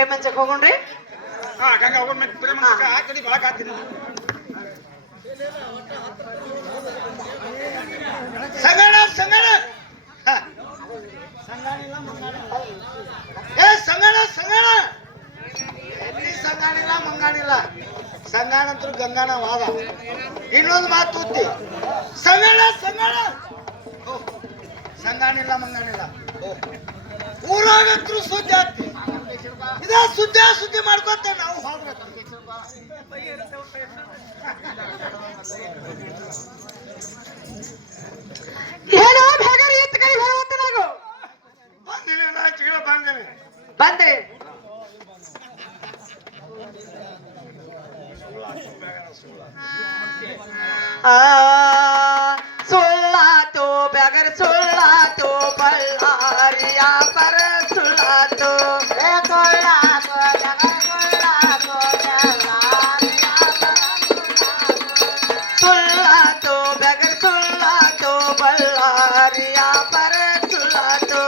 ಪ್ರೇಮಂಚಕ್ ಹೋಗೋಣ್ರಿ. ಹಾ ಗಂಗಾ ಹೋಗೋಣ ಮತ್ತೆ ಪ್ರೇಮ ಆ ಕಡೆ ಬಾಕ್ ಹಾಕ್ತೀನಿ. ಸಂಗಣ ಸಂಗಣ ಹ. ಏ ಸಂಗಣ ಸಂಗಣ ಎಲ್ಲಿ ಸಂಗಾಣಿಲ್ಲ ಮಂಗಾಣಿಲ್ಲ ಸಂಗಾಣ ಅಂತೂ ಗಂಗಾಣ ವಾದ. ಇನ್ನೊಂದು ಮಾತು ಉತ್ತಿ ಸಂಗಣ ಸಂಗಣ ಸಂಗಾಣಿಲ್ಲ ಮಂಗಾಣಿಲ್ಲ ಊರಾಗಂತೂ ಸುದ್ದಿ ಆಗ್ತಿ ಇದ ಸುದ್ದಿ ಮಾಡ್ಕೊತ ನಾವು ಹೋಗ್ಬೇಕು. ಏನೋ ಭಗರಿ ಎತ್ತ ಕೈ ಬರುವಂತ ನಾವು ಬಂದಿನಿ ನಾ ಚಿಗಳ ಬಂದಿನಿ. ಬಂದ್ರಿ. ಸುಳ್ಳಾತು ಬ್ಯಾಗರ್ ಸುಳ್ಳಾತು ಬಳ್ಳಾರಿಯ ಪರ ಸುಳ್ಳಾತು ಸುಳ್ಳಾತು ಬ್ಯಾಗರ್ ಸುಳ್ಳಾತು ಬಳ್ಳಾರಿಯ ಪರ ಸುಳ್ಳಾತು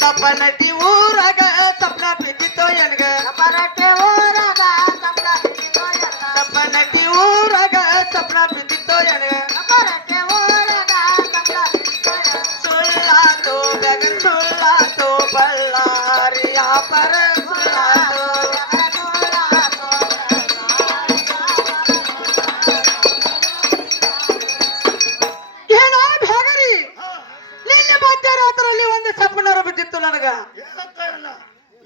ಸಪನಟಿ ಊರಾಗ ಸಪ್ನ ಬಿದ್ದಿತ್ತೋ ಎನಗ ಸಪನಟಿ ಊರಾಗ ಸಪ್ನ ಬಿದ್ದಿತ್ತೋ ಎನಗ ಸುಳ್ಳಾತು ಬೆಗರ್ ಸುಳ್ಳಾತು ಬಳ್ಳಾರಿಯ ಪರ ಸುಳ್ಳಾತು ಏನೋ ಭಗರಿ ನಿನ್ನೆ ಮಧ್ಯರಾತ್ರಲ್ಲಿ ಒಂದು ಸಪನರು ಬಿದ್ದಿತ್ತು ನನಗ.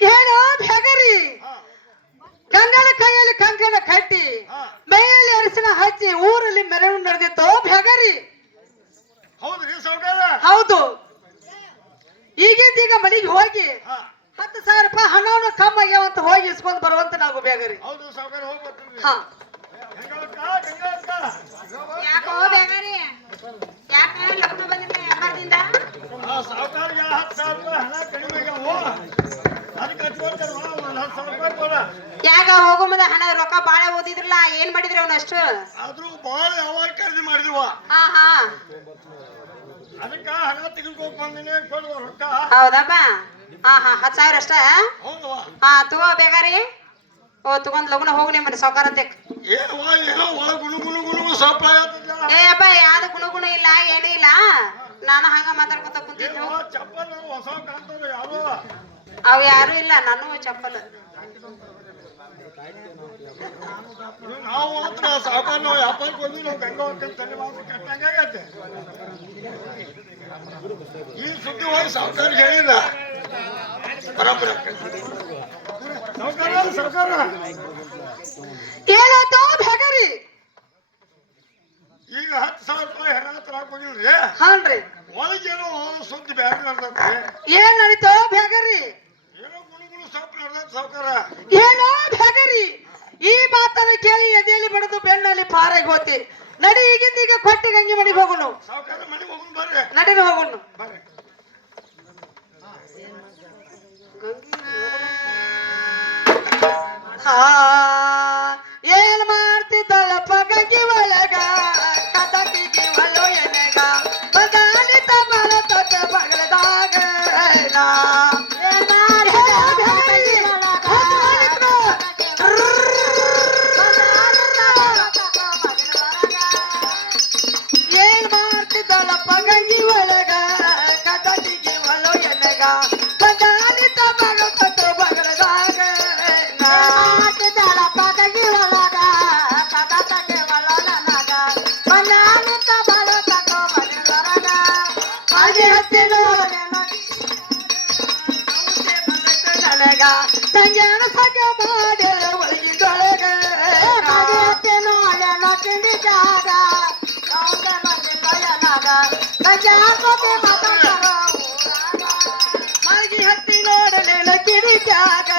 ಏನೋ ಭಗರಿ ಗಂಗನ ಕೈಯಲ್ಲಿ ಕಂಕಣ ಕಟ್ಟಿ ಮೈಯಲ್ಲಿ ಅರಿಶಿನ ಹಚ್ಚಿ ಊರಲ್ಲಿ ಮೆರವಣಿಗೆ ನಡೆದಿತ್ತು ಭಗರಿ. ಹೌದ್ರಿ ಸೌಕಾರ? ಹೌದು. ಈಗಿಂದೀಗ ಮನೆಗೆ ಹೋಗಿ 10,000 ರೂಪಾಯಿ ಹಣವನ್ನು ಕಮ್ಮ ಆಗ್ಯಾವಂತ ಹೋಗಿ ಇಸ್ಕೊಂಡ್ ಬರುವಂತ ನಾವು ಬೇಗರಿ. ಹೌದು ಸೌಕಾರ ಹೋಗ್ಬರ್ತೀವಿ. ಹಾ ಯಾಕೋ ಬೇಗರಿ ಯಾಕೆ ಲಕ್ಷ್ಮ ಬಂದಿದ್ದೆ ವ್ಯಾಪಾರದಿಂದ? ಸಾವುಕಾರಿಗೆ 10,000 ರೂಪಾಯಿ ಹಣ ಕಡಿಮೆ ಆಗ್ಯಾವು. ಅದಕ್ಕೆ ಹಚ್ಕೊಳ್ತಾರೆ ಒಂದು 10,000 ರೂಪಾಯಿ ಕೊಡ. ಯಾಕ ಹೋಗೋ ಮುಂದೆ ಹಣ ರೊಕ್ಕ ಬಾಳ ಓದಿದ್ರಲ್ಲ ಏನ್ ಮಾಡಿದ್ರಿ ಅವ್ನ ಅಷ್ಟು? ಆದ್ರೂ ಬಹಳ ಯಾವಾಗ ಖರೀದಿ ಮಾಡಿದಿವ ಹಾ ಹಾ ಅದಕ್ಕ ಹಣ ತೆಗೆದುಕೋಕ್ ಬಂದಿನಿ ಕೊಡುವ ರೊಕ್ಕ. ಹೌದಪ್ಪ. ಹಾ ಹಾ 10,000 ಅಷ್ಟ? ಹೌದವ. ಹಾ ತಗೋ ಬೇಗಾರಿ. ಓ ತಗೊಂಡ್ ಲಗುನ ಹೋಗಿ ನಿಮ್ಮ ಸಾವುಕಾರ ಅಂತ. ಏನೋ ಒಳ ಗುಣು ಗುಣು ಗುಣು ಸಪ್ಲ ಏ ಅಪ್ಪ ಯಾವ್ದು ಗುಣ ಇಲ್ಲ ಏನೂ ಇಲ್ಲ. ನಾನು ಹಂಗ ಮಾತಾಡ್ಕೊತ ಕುಂತಿದ್ದು. ಚಪ್ಪಲ್ ಹೊಸ ಕಾಣ್ತದ ಯಾರು ಅವ್ ಯಾರು ಇಲ್ಲ ನಾನು ಚಪ್ಪಲ್. ನಾವು ಮಾತ್ರ ಸಾವುಕಾರ ನಾವು ವ್ಯಾಪಾರಕ್ಕೆ ಹೋದ್ವಿ ನಾವು ಗಂಗಾ ಹೊಂಟೇನ್ ತಲೆ ಮಾತ್ರ ಕಟ್ಟಂಗಾಗತ್ತೆ. ಈ ಸುದ್ದಿ ಹೋಗಿ ಸಾವುಕಾರ ಹೇಳಿದ ಬರೋಬ್ಬರ ಸಾವುಕಾರ ಏನಾಯ್ತು ಭಗರಿ? ಈಗ 10,000 ರೂಪಾಯಿ ಹಣ ತರಾಕ್ ಹೋಗಿಲ್ರಿ. ಹಾನ್ರಿ. ಒಳಗೇನೋ ಸುದ್ದಿ ಬ್ಯಾಗ್ ನಡ್ದೈತಿ. ಏನ್ ನಡೀತೋ ಭಗರಿ? ಏನೋ ಗುಣಗುಣ ಸೊಪ್ಪು ನಡ್ದೈತಿ ಸಾವುಕಾರ. ಏನೋ ಭಗರಿ ಈ ಮಾತನ್ನು ಕೇಳಿ ಎದೆಯಲ್ಲಿ ಬಡದು ಬೆನ್ನಲ್ಲಿ ಪಾರಾಗಿ ಹೋತಿ. ನಡಿ ಈಗಿಂದೀಗ ಕೊಟ್ಟಿ ಗಂಗಿ ಮನೆಗೆ ಹೋಗೋಣ. ಸಾವುಕಾರ ಮನೆಗೆ ಹೋಗೋಣ ಬರ್ರಿ. ನಡಿನ ಹೋಗೋಣ. ಬರ್ರಿ. ಹಾ ಏನ್ ಮಾಡ್ತಿದ್ದಳಪ್ಪ ಗಂಗಿ ಒಳಗ ಕದಕಿಗೆ ಒಳ್ಳು ಎನಗ ಬದಾಲಿತ ಬಳತ ಬಗಳದಾಗ ಏನ್ ಮಾಡ್ತಿದ್ದಳಪ್ಪ ಗಂಗಿ ಒಳಗ ಕದಕಿಗೆ ಒಳ್ಳು ಎನಗ ಬದಾಲಿತ ಬಳತ ಬಗಳದಾಗ ಸಂಜ್ಞಾನ ಸಗ ಮಾಡಿ ಒಳಗಿದೊಳಗ ಮಲಗಿ ಹತ್ತಿ ನೋಡಲಿಲ್ಲ ಕಿರಿಕಾಗ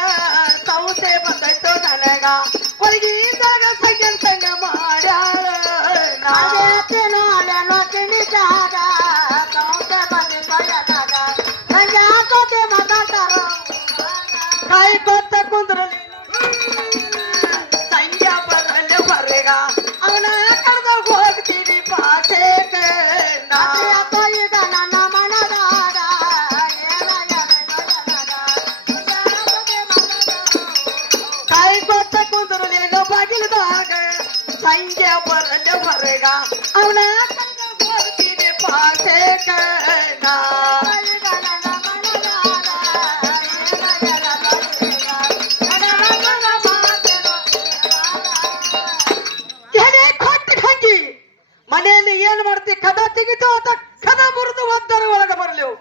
ಸೌಸೆ ಬಂದೈತು ನನಗ ಒಳಗಿದ್ದಾಗ ಸಂಜನ್ ಸಂಗ ಮಾಡ್ಯಾಳ ಕಾಯಿ ಕೊತ್ತ ಕುಂದ್ರಲಿ ಸಂಜೆ ಬರಲಿ ಹೊರಗ ಅವನ ಕಡ್ದಾಗ ಹೋಗ್ತೀನಿ ಪಾಸೇಕ ಈಗ ಹಂಗೆ ಬರಲೆ ಹೊರಗ ಅವನ ಬರ್ತೀನಿ ಪಾಸೆ ಕಣ ಮನೆಯಲ್ಲಿ ಏನ್ ಮಾಡ್ತಿ ಕದ ತೆಗಿತು ಅಂತ ಕದ ಮುರಿದು ಒದ್ದರ ಒಳಗ ಬರ್ಲಿವು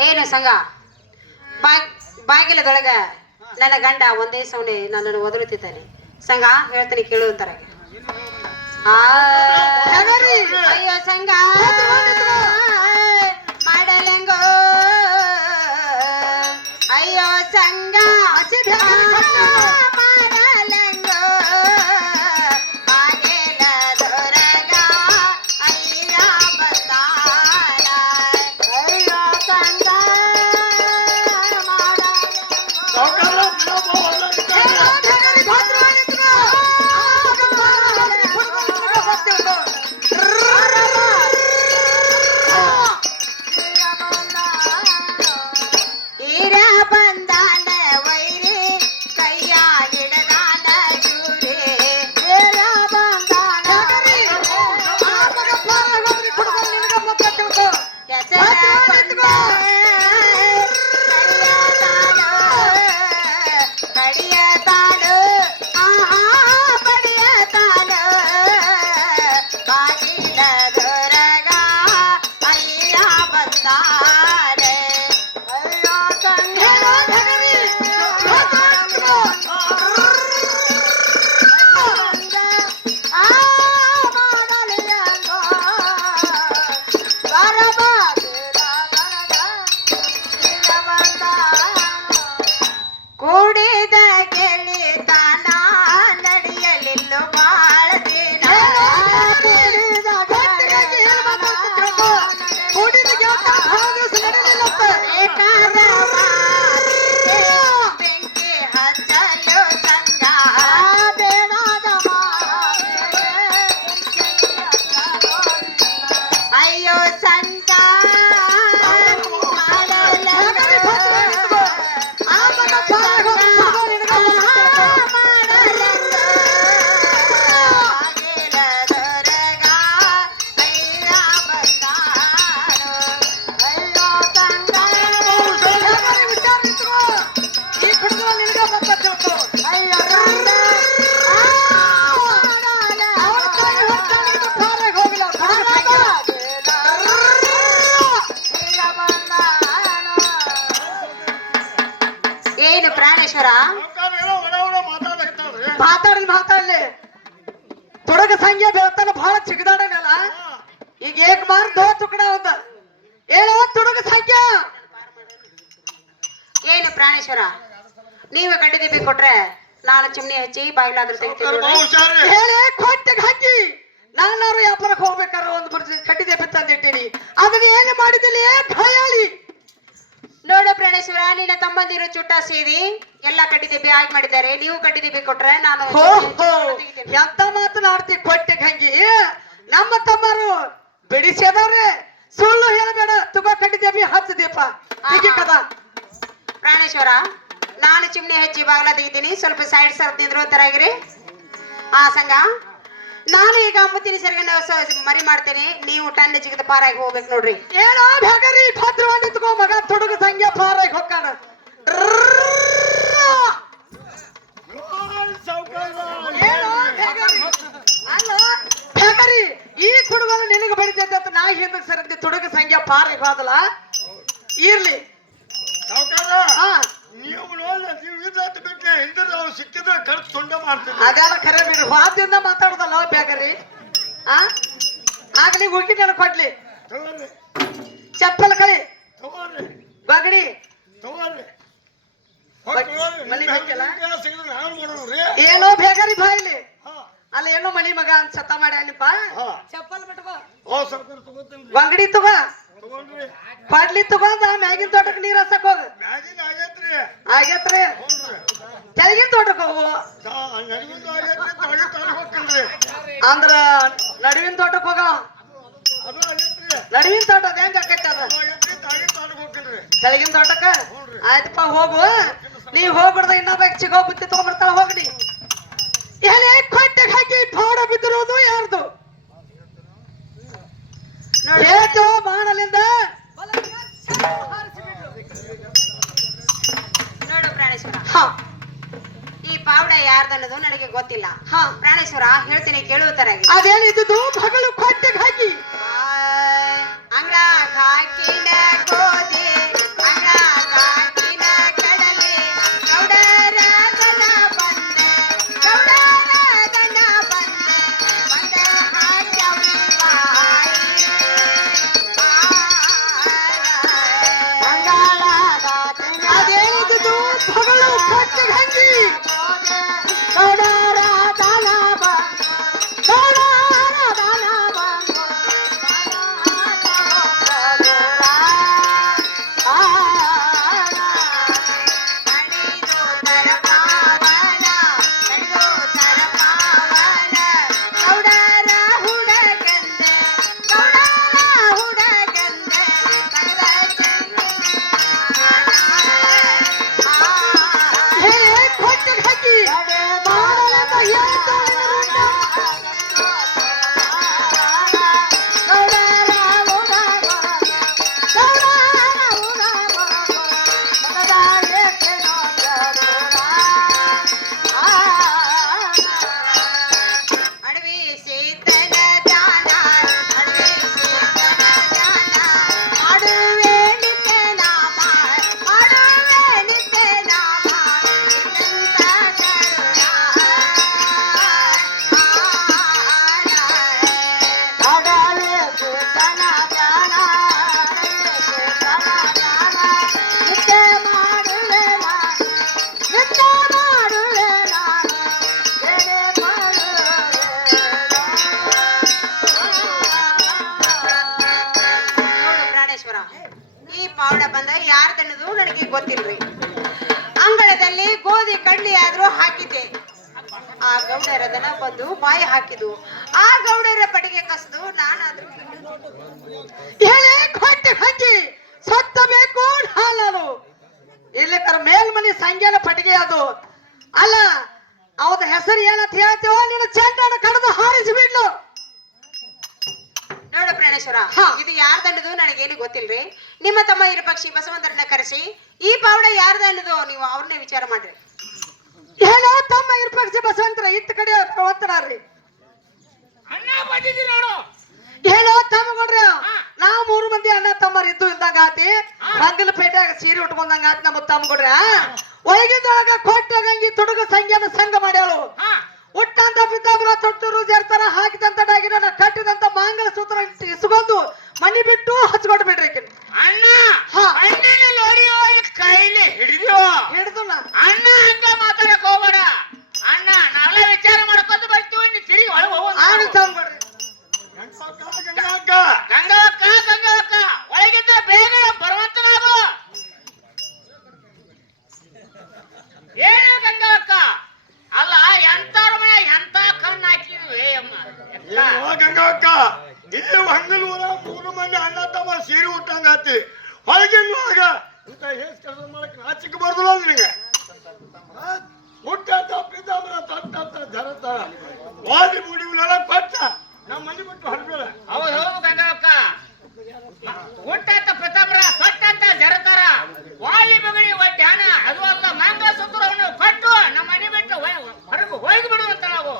ಏನು ಸಂಘ ಬಾಗಿಲದೊಳಗ ನನ್ನ ಗಂಡ ಒಂದೇ ಸೌಂಡೆ ನನ್ನನ್ನು ಒದರುತ್ತಿದ್ದಾನೆ ಸಂಘ ಹೇಳ್ತಾನೆ ಕೇಳುವಂತರ ಅಯ್ಯೋ ಸಂಘ ಮಾಡಲೆಂಗೋ ಅಯ್ಯೋ ಸಂಘ ಏನು ಪ್ರಾಣೇಶ್ವರ ಮಾತಾಡ್ಲಿ ತೊಡಗ ಸಂಖ್ಯೆ ಬೆಳತಾನ ಬಹಳ ಚಿಗದಾಡನಲ್ಲ ಈಗ ಏಕ್ ಮಾರ್ ದೋ ತುಕಡ ಹೋದ ಹೇಳೋ ತೊಡಗ ಸಂಖ್ಯೆ ಏನು ಪ್ರಾಣೇಶ್ವರ ನೀವೇ ಕಟ್ಟಿದೀವಿ ಕೊಟ್ರೆ ನಾನು ಚಿಮ್ನಿ ಹಚ್ಚಿ ಬಾಯಿಲಾದ್ರೂ ತೆಗಿತೀನಿ ಹೇಳಿ ಕೊಟ್ಟಿಗೆ ಹಾಕಿ ನಾನಾರು ವ್ಯಾಪಾರಕ್ಕೆ ಹೋಗ್ಬೇಕಾದ್ರೆ ಒಂದು ಕಟ್ಟಿದೆ ತಂದಿಟ್ಟೀನಿ ಅದನ್ನ ಏನು ಮಾಡಿದಿಲ್ಲ ಭಯಾಳಿ ನೋಡು ಪ್ರಾಣೇಶ್ವರ ನಿನ್ನ ತಮ್ಮಂದಿರು ಚುಟ್ಟ ಸೇರಿ ಎಲ್ಲಾ ಕಟ್ಟಿದೀವಿ ಆಗಿ ಮಾಡಿದ್ದಾರೆ ನೀವು ಕಟ್ಟಿದೀವಿ ಕೊಟ್ರೆ ನಾನು ಎಂತ ಮಾತನಾಡ್ತಿ ಕೊಟ್ಟಿಗೆ ಹಂಗಿ ನಮ್ಮ ತಮ್ಮರು ಬಿಡಿಸಿದವ್ರೆ ಸುಳ್ಳು ಹೇಳಬೇಡ ತುಗ ಕಟ್ಟಿದೇವಿ ಹಚ್ಚ ದೀಪ ಹೀಗೆ ಕದ ಪ್ರಾಣೇಶ್ವರ ನಾನು ಚಿಮ್ನಿ ಹಚ್ಚಿ ಬಾಗ್ಲ ತೆಗಿತೀನಿ ಸ್ವಲ್ಪ ಸೈಡ್ ಸರ್ ನಿಂದ್ರು ಅಂತರಾಗಿರಿ ಆ ಸಂಘ ನಾನು ಈಗ ಮುತ್ತಿನ ಸರಿಗೆ ಮರಿ ಮಾಡ್ತೇನೆ ನೀವು ಟನ್ ಚಿಕ್ಕದ ಪಾರಾಗಿ ಹೋಗ್ಬೇಕು ನೋಡ್ರಿ ಏನೋ ಬೇಗರಿ ಭದ್ರವಾಗಿ ನಿಂತ್ಕೋ ಮಗ ತೊಡಗ ಸಂಖ್ಯೆ ಪಾರಾಗಿ ಹೋಗ್ತಾನ ಈ ಕುಡುಗಲು ನಿನಗೆ ಬಡಿತೈತೆ ಅಂತ ನಾ ಹಿಂದಕ್ಕೆ ಸರದಿ ತೊಡಗ ಸಂಖ್ಯೆ ಪಾರಾಗಿ ಹೋದಲ್ಲ ಇರ್ಲಿ ಅದೆಲ್ಲ ಖರೆ ಬಿಡ್ರಿ ವಾದ್ಯದಿಂದ ಮಾತಾಡೋದಲ್ಲ ಬ್ಯಾಗರಿ ಆಗ್ಲಿ ಹುಡುಗಿ ನಾನು ಕೊಡ್ಲಿ ಚಪ್ಪಲ್ ಕಳಿ ಬಗಡಿ ಏನೋ ಬೇಗರಿ ಬಾಯಿಲಿ ಅಲ್ಲ ಏನೋ ಮಳಿ ಮಗ ಅಂತ ಸತ್ತ ಮಾಡ್ಯಾನಿಪ್ಪ ಚಪ್ಪಲ್ ಬಿಟ್ಕೋ ಬಂಗಡಿ ತಗೋ ಪಾಡ್ಲಿ ತಗೊಂಡ ಮ್ಯಾಗಿನ ತೋಟಕ್ಕೆ ನೀರ್ ಹಸಕ್ ಹೋಗ ಆಗೇತ್ರಿ ಕೆಳಗಿನ ತೋಟಕ್ಕೆ ಹೋಗು ಅಂದ್ರ ನಡುವಿನ ತೋಟಕ್ಕೆ ಹೋಗ ನಡುವಿನ ತೋಟ ಹೆಂಗ ಆಕೈತಿ ಅದ ಕೆಳಗಿನ ತೋಟಕ್ಕ ಆಯ್ತಪ್ಪ ಹೋಗು ನೀವ್ ಹೋಗ್ಬಿಡ್ದ ಇನ್ನೊಬ್ಬ ಚಿಗೋ ಬುತ್ತಿ ತಗೊಂಡ್ಬರ್ತಾಳ ಹೋಗ್ರಿ ಎಲೆ ಕೊಟ್ಟೆಗೆ ಹಾಕಿ ಪೌಡ ಬಿದ್ದಿರೋದು ಯಾರ್ದು ಏತು ಬಾಣಲಿಂದ ನೋಡು ಪ್ರಾಣೇಶ್ವರ, ಹಾ ಈ ಪಾವಡ ಯಾರ್ದನ್ನೋದು ನನಗೆ ಗೊತ್ತಿಲ್ಲ. ಹಾ ಪ್ರಾಣೇಶ್ವರ, ಹೇಳ್ತೀನಿ ಕೇಳುವ ತರ ಅದೇನಿದ್ದು ಬಗಲು ಕೊಟ್ಟೆಗೆ ಹಾಕಿ ಅಂಗ ಹಾಕಿನ ಗೋಧಿ, ಅಂಗ ಹಾಕಿನ ಕಡಲೆ, ಗೌಡರ ಗಣ ಬಂದೆ, ಗೌಡರ ಗಣ ಬಂದೆ, ಬಂದೆ ಹಾಕ್ಯವಿ ಬಾಯಿ. ಅದೇನಿದ್ದು ಬಗಲು ಕೊಟ್ಟೆಗೆ ಹಾಕಿ ಗೌಡರ ದಾನ ಬಂದು, ಗೌಡರ ದಾನ ಬಂದು, ಕಣಿದು ತರಪಾವನ, ಕಣಿದು ತರಪಾವನ, ಗೌಡರ ಹುಡಗಂದೆ, ಗೌಡರ ಹುಡಗಂದೆ, ಕಣದ ಹೇ ಕೊಟ್ಟೆಗೆ ಹಾಕಿ ಬಾಣಲಿಂದ ಹೇಳ್ತಾ ಅಡವಿ ಸೀತನ ದಾನ, ಅಡವಿ ಸೀತನ ದಾನ, ಮಾಡುವೆ ನಿತ್ಯ ನಾಮ, ಮಾಡುವೆ ನಿತ್ಯ ನಾಮ, ನಿನ್ನಂತ ಕರುಣ. ನೋಡು ಪ್ರಾಣೇಶ್ವರ, ಈ ಪಾವಡ ಬಂದ ಯಾರ್ದನ್ನೋದು ನನಗೆ ಗೊತ್ತಿಲ್ರಿ. ಅಂಗಳದಲ್ಲಿ ಗೋಧಿ ಕಡ್ಲಿ ಆದ್ರೂ ಹಾಕಿದ್ದೆ, ಆ ಗೌಡರದನ್ನ ಬಂದು ಬಾಯಿ ಹಾಕಿದ್ದು, ಆ ಗೌಡರ ಪಟಿಗೆ ಕಸದು ನಾನಾದ್ರೂ ಎಲೆ ಕೊಟ್ಟೆಗೆ ಹಾಕಿ ಸತ್ತ ಬೇಕು ಹಾಲನು ಇಲ್ಲಕರ ಮೇಲ್ಮನಿ ಸಂಖ್ಯಾನ ಪಟ್ಟಿಗೆ ಅದು ಅಲ್ಲ ಅವದ ಹೆಸರು ಏನಂತ ಹೇಳ್ತೇವೋ ನೀನು ಚೆಂಡನ ಕಡಿದು ಹಾರಿಸಿ ಬಿಡ್ಲು. ನೋಡು ಪ್ರಾಣೇಶ್ವರ, ಹಾ. ಇದು ಯಾರ್ದನ್ನೋದು ನನಗೇನು ಗೊತ್ತಿಲ್ರಿ. ನಿಮ್ಮ ತಮ್ಮ ಇರಪಕ್ಷಿ ಬಸವಂತರನ್ನ ಕರೆಸಿ ಈ ಪಾವಡ ಯಾರ್ದನ್ನೋದು ನೀವು ಅವ್ರನ್ನೇ ವಿಚಾರ ಮಾಡ್ರಿ. ಏನೋ ತಮ್ಮ ಇರ್ಪಕ್ಷಿ ಬಸವಂತರ ಇತ್ತ ಕಡೆ ಪ್ರವರ್ತನಾರ್ರಿ ಏನೋ ತಮ್ಮ ಕೊಡ್ರಿ ನಾವು 3 ಮಂದಿ ಅಣ್ಣ ತಮ್ಮರು ಇದ್ದು ಇದ್ದಂಗ ಆತಿ ರಂಗಲ ಪೇಟೆಯಾಗ ಸೀರೆ ಉಟ್ಕೊಂಡಂಗ ಆತಿ ನಮ್ಮ ತಮ್ಮ ಕೊಡ್ರಿ ಒಳಗಿದ್ದೊಳಗ ಕೊಟ್ಟೆಗಂಗಿ ತುಡುಗ ಸಂಖ್ಯಾನ ಸಂಘ ಮಾಡ್ಯಾಳು. ಹುಟ್ಟಂತ ಬಿದ್ದಾಬ್ರ ತೊಟ್ಟರು ಜರ್ತಾರ ಹಾಕಿದಂತ ಡಾಗಿನ ಕಟ್ಟಿದಂತ ಮಾಂಗಲ ಸೂತ್ರ ಇಸ್ಕೊಂಡು ಮನಿ ಬಿಟ್ಟು ಹಚ್ಕೊಟ್ಟು ಬಿಡ್ರಿ ಅಣ್ಣ ಹಾ. ಅಣ್ಣನ ನೋಡಿಯೋ ಕೈಲಿ ಹಿಡಿದೋ ಹಿಡ್ದು ಅಣ್ಣ ಹಂಗ ಮಾತಾಡಕ್ ಹೋಗ್ಬೇಡ ಅಣ್ಣ. ನಾವೆಲ್ಲ ವಿಚಾರ ಮಾಡ್ಕೊಂಡು ಬರ್ತೀವಿ, ನೀ ತಿರುಗಿ ಒಳಗೆ ಆಡಿ ಹೋಗೋದು. ತಮ್ಮ ಕೊಡ್ರಿ ಗಂಗವಕ್ಕ ಗಂಗವಕ್ಕ ಒಳಗಿದ್ದ ಬೇಗ ಬರುವಂತನಾಗು. ಏನು ಗಂಗವಕ್ಕ? ಅಲ್ಲ ಎಂತವ್ರ ಮನೆ ಎಂತ ಕಣ್ಣು ಹಾಕಿದ್ವಿ ಅಮ್ಮ. ಗಂಗಕ್ಕ ಈ ಹಂಗಲ್ ಊರ 3 ಮಂದಿ ಅಣ್ಣ ತಮ್ಮ ಸೀರೆ ಉಟ್ಟಂಗಾತಿ ಹೊಳಗಿನ್ವಾಗ ಇಂತ ಹೇಸ್ ಕೆಲಸ ಮಾಡಕ್ ನಾಚಿಕೆ ಬರ್ದಲ್ಲ ನಿನಗೆ. ಹುಟ್ಟ ಪಿತಾಂಬರ ತೊಟ್ಟಂತ ಜರತಾಳ ವಾದಿ ಮುಡಿವುಲೆಲ್ಲ ಕೊಟ್ಟ ನಮ್ಮ ಮನೆ ಬಿಟ್ಟು ಹೊರಬೇಡ. ಹೌದು ಹೌದು ಗಂಗವಕ್ಕ, ಹುಟ್ಟಂತ ಪ್ರತಾಪರ ತೊಟ್ಟಂತ ಜರತಾರ ವಾಲಿ ಬಗಡಿ ಧ್ಯಾನ ಅದು ಅಲ್ಲ ಮಂಗಸೂತ್ರವನ್ನು ಕೊಟ್ಟು ನಮ್ಮ ಮನೆ ಬಿಟ್ಟು ಹೊರಗೆ ಹೋಗಿ ಬಿಡುವಂತ ನಾವು.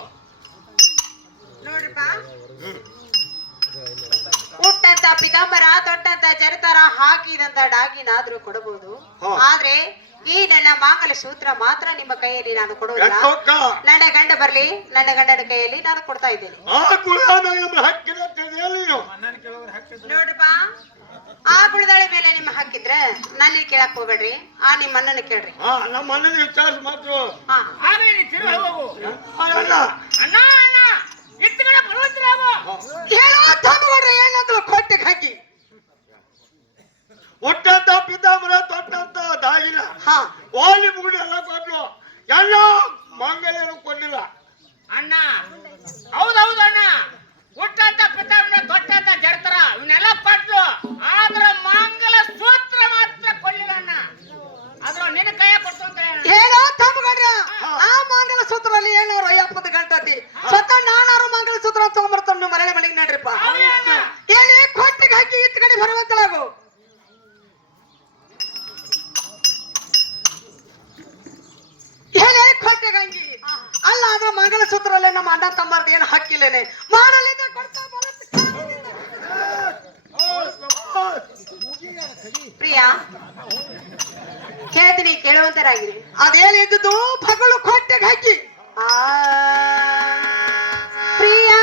ನೋಡ್ರಿಪ್ಪ, ಹುಟ್ಟಂತ ಪಿತಾಂಬರ ತೊಟ್ಟಂತ ಜರತಾರ ಹಾಕಿದಂತ ಡಾಗಿನಾದ್ರೂ ಕೊಡಬಹುದು. ಹಾ. ಆದ್ರೆ ಈ ನನ್ನ ಮಾಂಗಲ ಸೂತ್ರ ಮಾತ್ರ ನಿಮ್ಮ ಕೈಯಲ್ಲಿ ನಾನು ಕೊಡುವುದಿಲ್ಲ. ಗಂಗಕ್ಕ ನನ್ನ ಗಂಡ ಬರ್ಲಿ, ನನ್ನ ಗಂಡನ ಕೈಯಲ್ಲಿ ನಾನು ಕೊಡ್ತಾ ಇದ್ದೇನೆ. ಆ ಕುಳಿಯಾದ ನಮ್ಮ ಹಕ್ಕಿನ ತಿಳಿಯ ನೀನು ನೋಡಪ್ಪ, ಆ ಗುಳದಾಳಿ ಮೇಲೆ ನಿಮ್ಮ ಹಾಕಿದ್ರೆ ನನ್ನ ಕೇಳಕ್ ಹೋಗ್ಬೇಡ್ರಿ, ಆ ನಿಮ್ಮ ಅಣ್ಣನ ಕೇಳ್ರಿ. ನಮ್ಮ ಅಣ್ಣನ ವಿಚಾರಿಸಿ ಮಾತ್ರ ಹಾ, ಆಗಲಿ ನೀ ತಿರುಗಿ ಹೋಗು. ಅಣ್ಣ ಅಣ್ಣ ಅಣ್ಣ ಇತ್ತು ಕಡೆ ಬರುವಂತರಾಗು. ಏನೋ ತಮ್ಮ ಕೊಡ್ರಿ ಏನಂದ್ರು ಕೊಟ್ಟೆಗೆ ಹಾಕಿ ಹುಟ್ಟಂತ ಪಿತಾಂಬರ ತೊಟ್ಟಂತ ದಾಗಿನ ಹಾ ಓಲಿ ಮುಗುಡಿ ಎಲ್ಲ ಕೊಟ್ಲು, ಎಲ್ಲ ಮಂಗಲೇನು ಕೊಡ್ಲಿಲ್ಲ. ಅಣ್ಣ ಹೌದೌದು ಅಣ್ಣ, ಹುಟ್ಟಂತ ಪಿತಾಂಬರ ತೊಟ್ಟಂತ ಜರತಾರ ಇವನ್ನೆಲ್ಲ ಕೊಟ್ಲು, ಆದ್ರ ಮಂಗಲ ಸೂತ್ರ ಮಾತ್ರ ಕೊಡ್ಲಿಲ್ಲ ಅಣ್ಣ. ಅದ್ರ ನಿನ್ನ ಕೈಯ ಕೊಟ್ಟು ಅಂತ ಹೇಳ. ಏನೋ ತಮ್ಮ ಕೊಡ್ರಿ ಆ ಮಾಂಗಲ ಸೂತ್ರದಲ್ಲಿ ಏನೋ 50 ಮಾಡಬಾರ್ದು ಏನು ಹಕ್ಕಿಲ್ಲೇನೆ ಮಾಡಲಿಕ್ಕೆ ಕೊಡ್ತಾ ಪ್ರಿಯಾ ಹೇಳ್ತೀನಿ ಕೇಳುವಂತರಾಗಿರಿ ಅದೇನಿದ್ದು ಭಗಳು ಕೊಟ್ಟೆಗೆ ಹಾಕಿ ಪ್ರಿಯಾ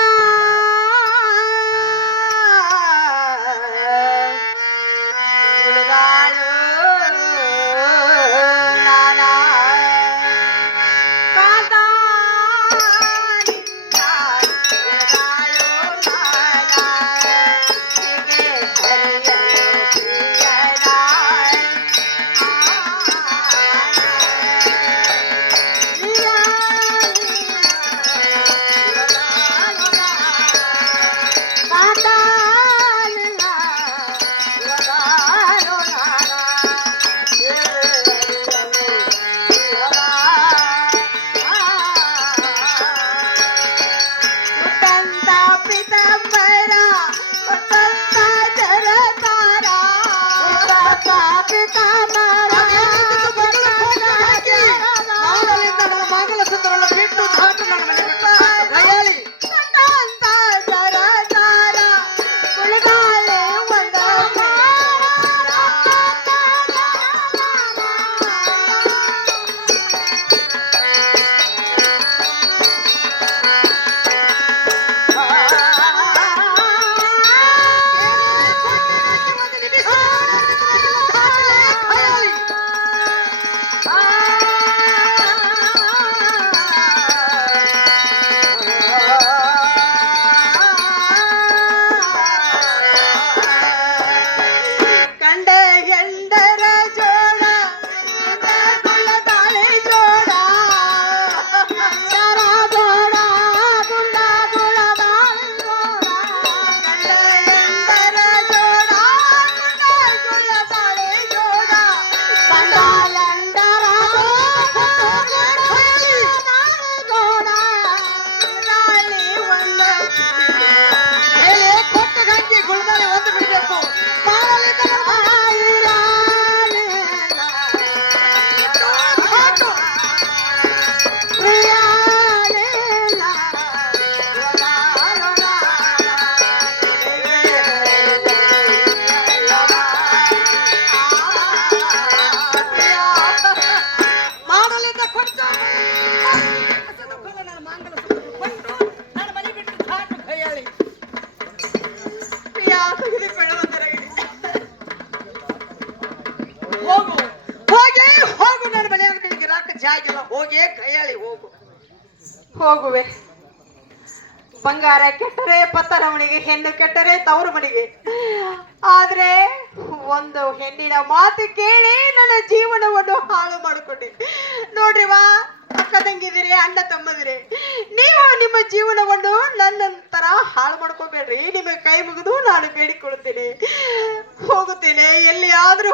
ಹೋಗುವೆ ಬಂಗಾರ ಕೆಟ್ಟರೆ ಪತ್ತರ ಮನೆಗೆ ಹೆಣ್ಣು ಕೆಟ್ಟರೆ ತವರು ಮನೆಗೆ ಆದ್ರೆ ಒಂದು ಹೆಣ್ಣಿನ ಮಾತು ಕೇಳಿ ನನ್ನ ಜೀವನವನ್ನು ಹಾಳು ಮಾಡಿಕೊಂಡೆ ನೋಡ್ರಿವಾ ಅಕ್ಕ ತಂಗಿದಿರಿ ಅಣ್ಣ ತಮ್ಮದಿರಿ ನೀವು ನಿಮ್ಮ ಜೀವನವನ್ನು ನನ್ನಂತರ ಹಾಳು ಮಾಡ್ಕೋಬೇಡ್ರಿ ನಿಮಗೆ ಕೈ ಮುಗಿದು ನಾನು ಬೇಡಿಕೊಳ್ಳುತ್ತೇನೆ ಹೋಗುತ್ತೇನೆ ಎಲ್ಲಿಯಾದ್ರೂ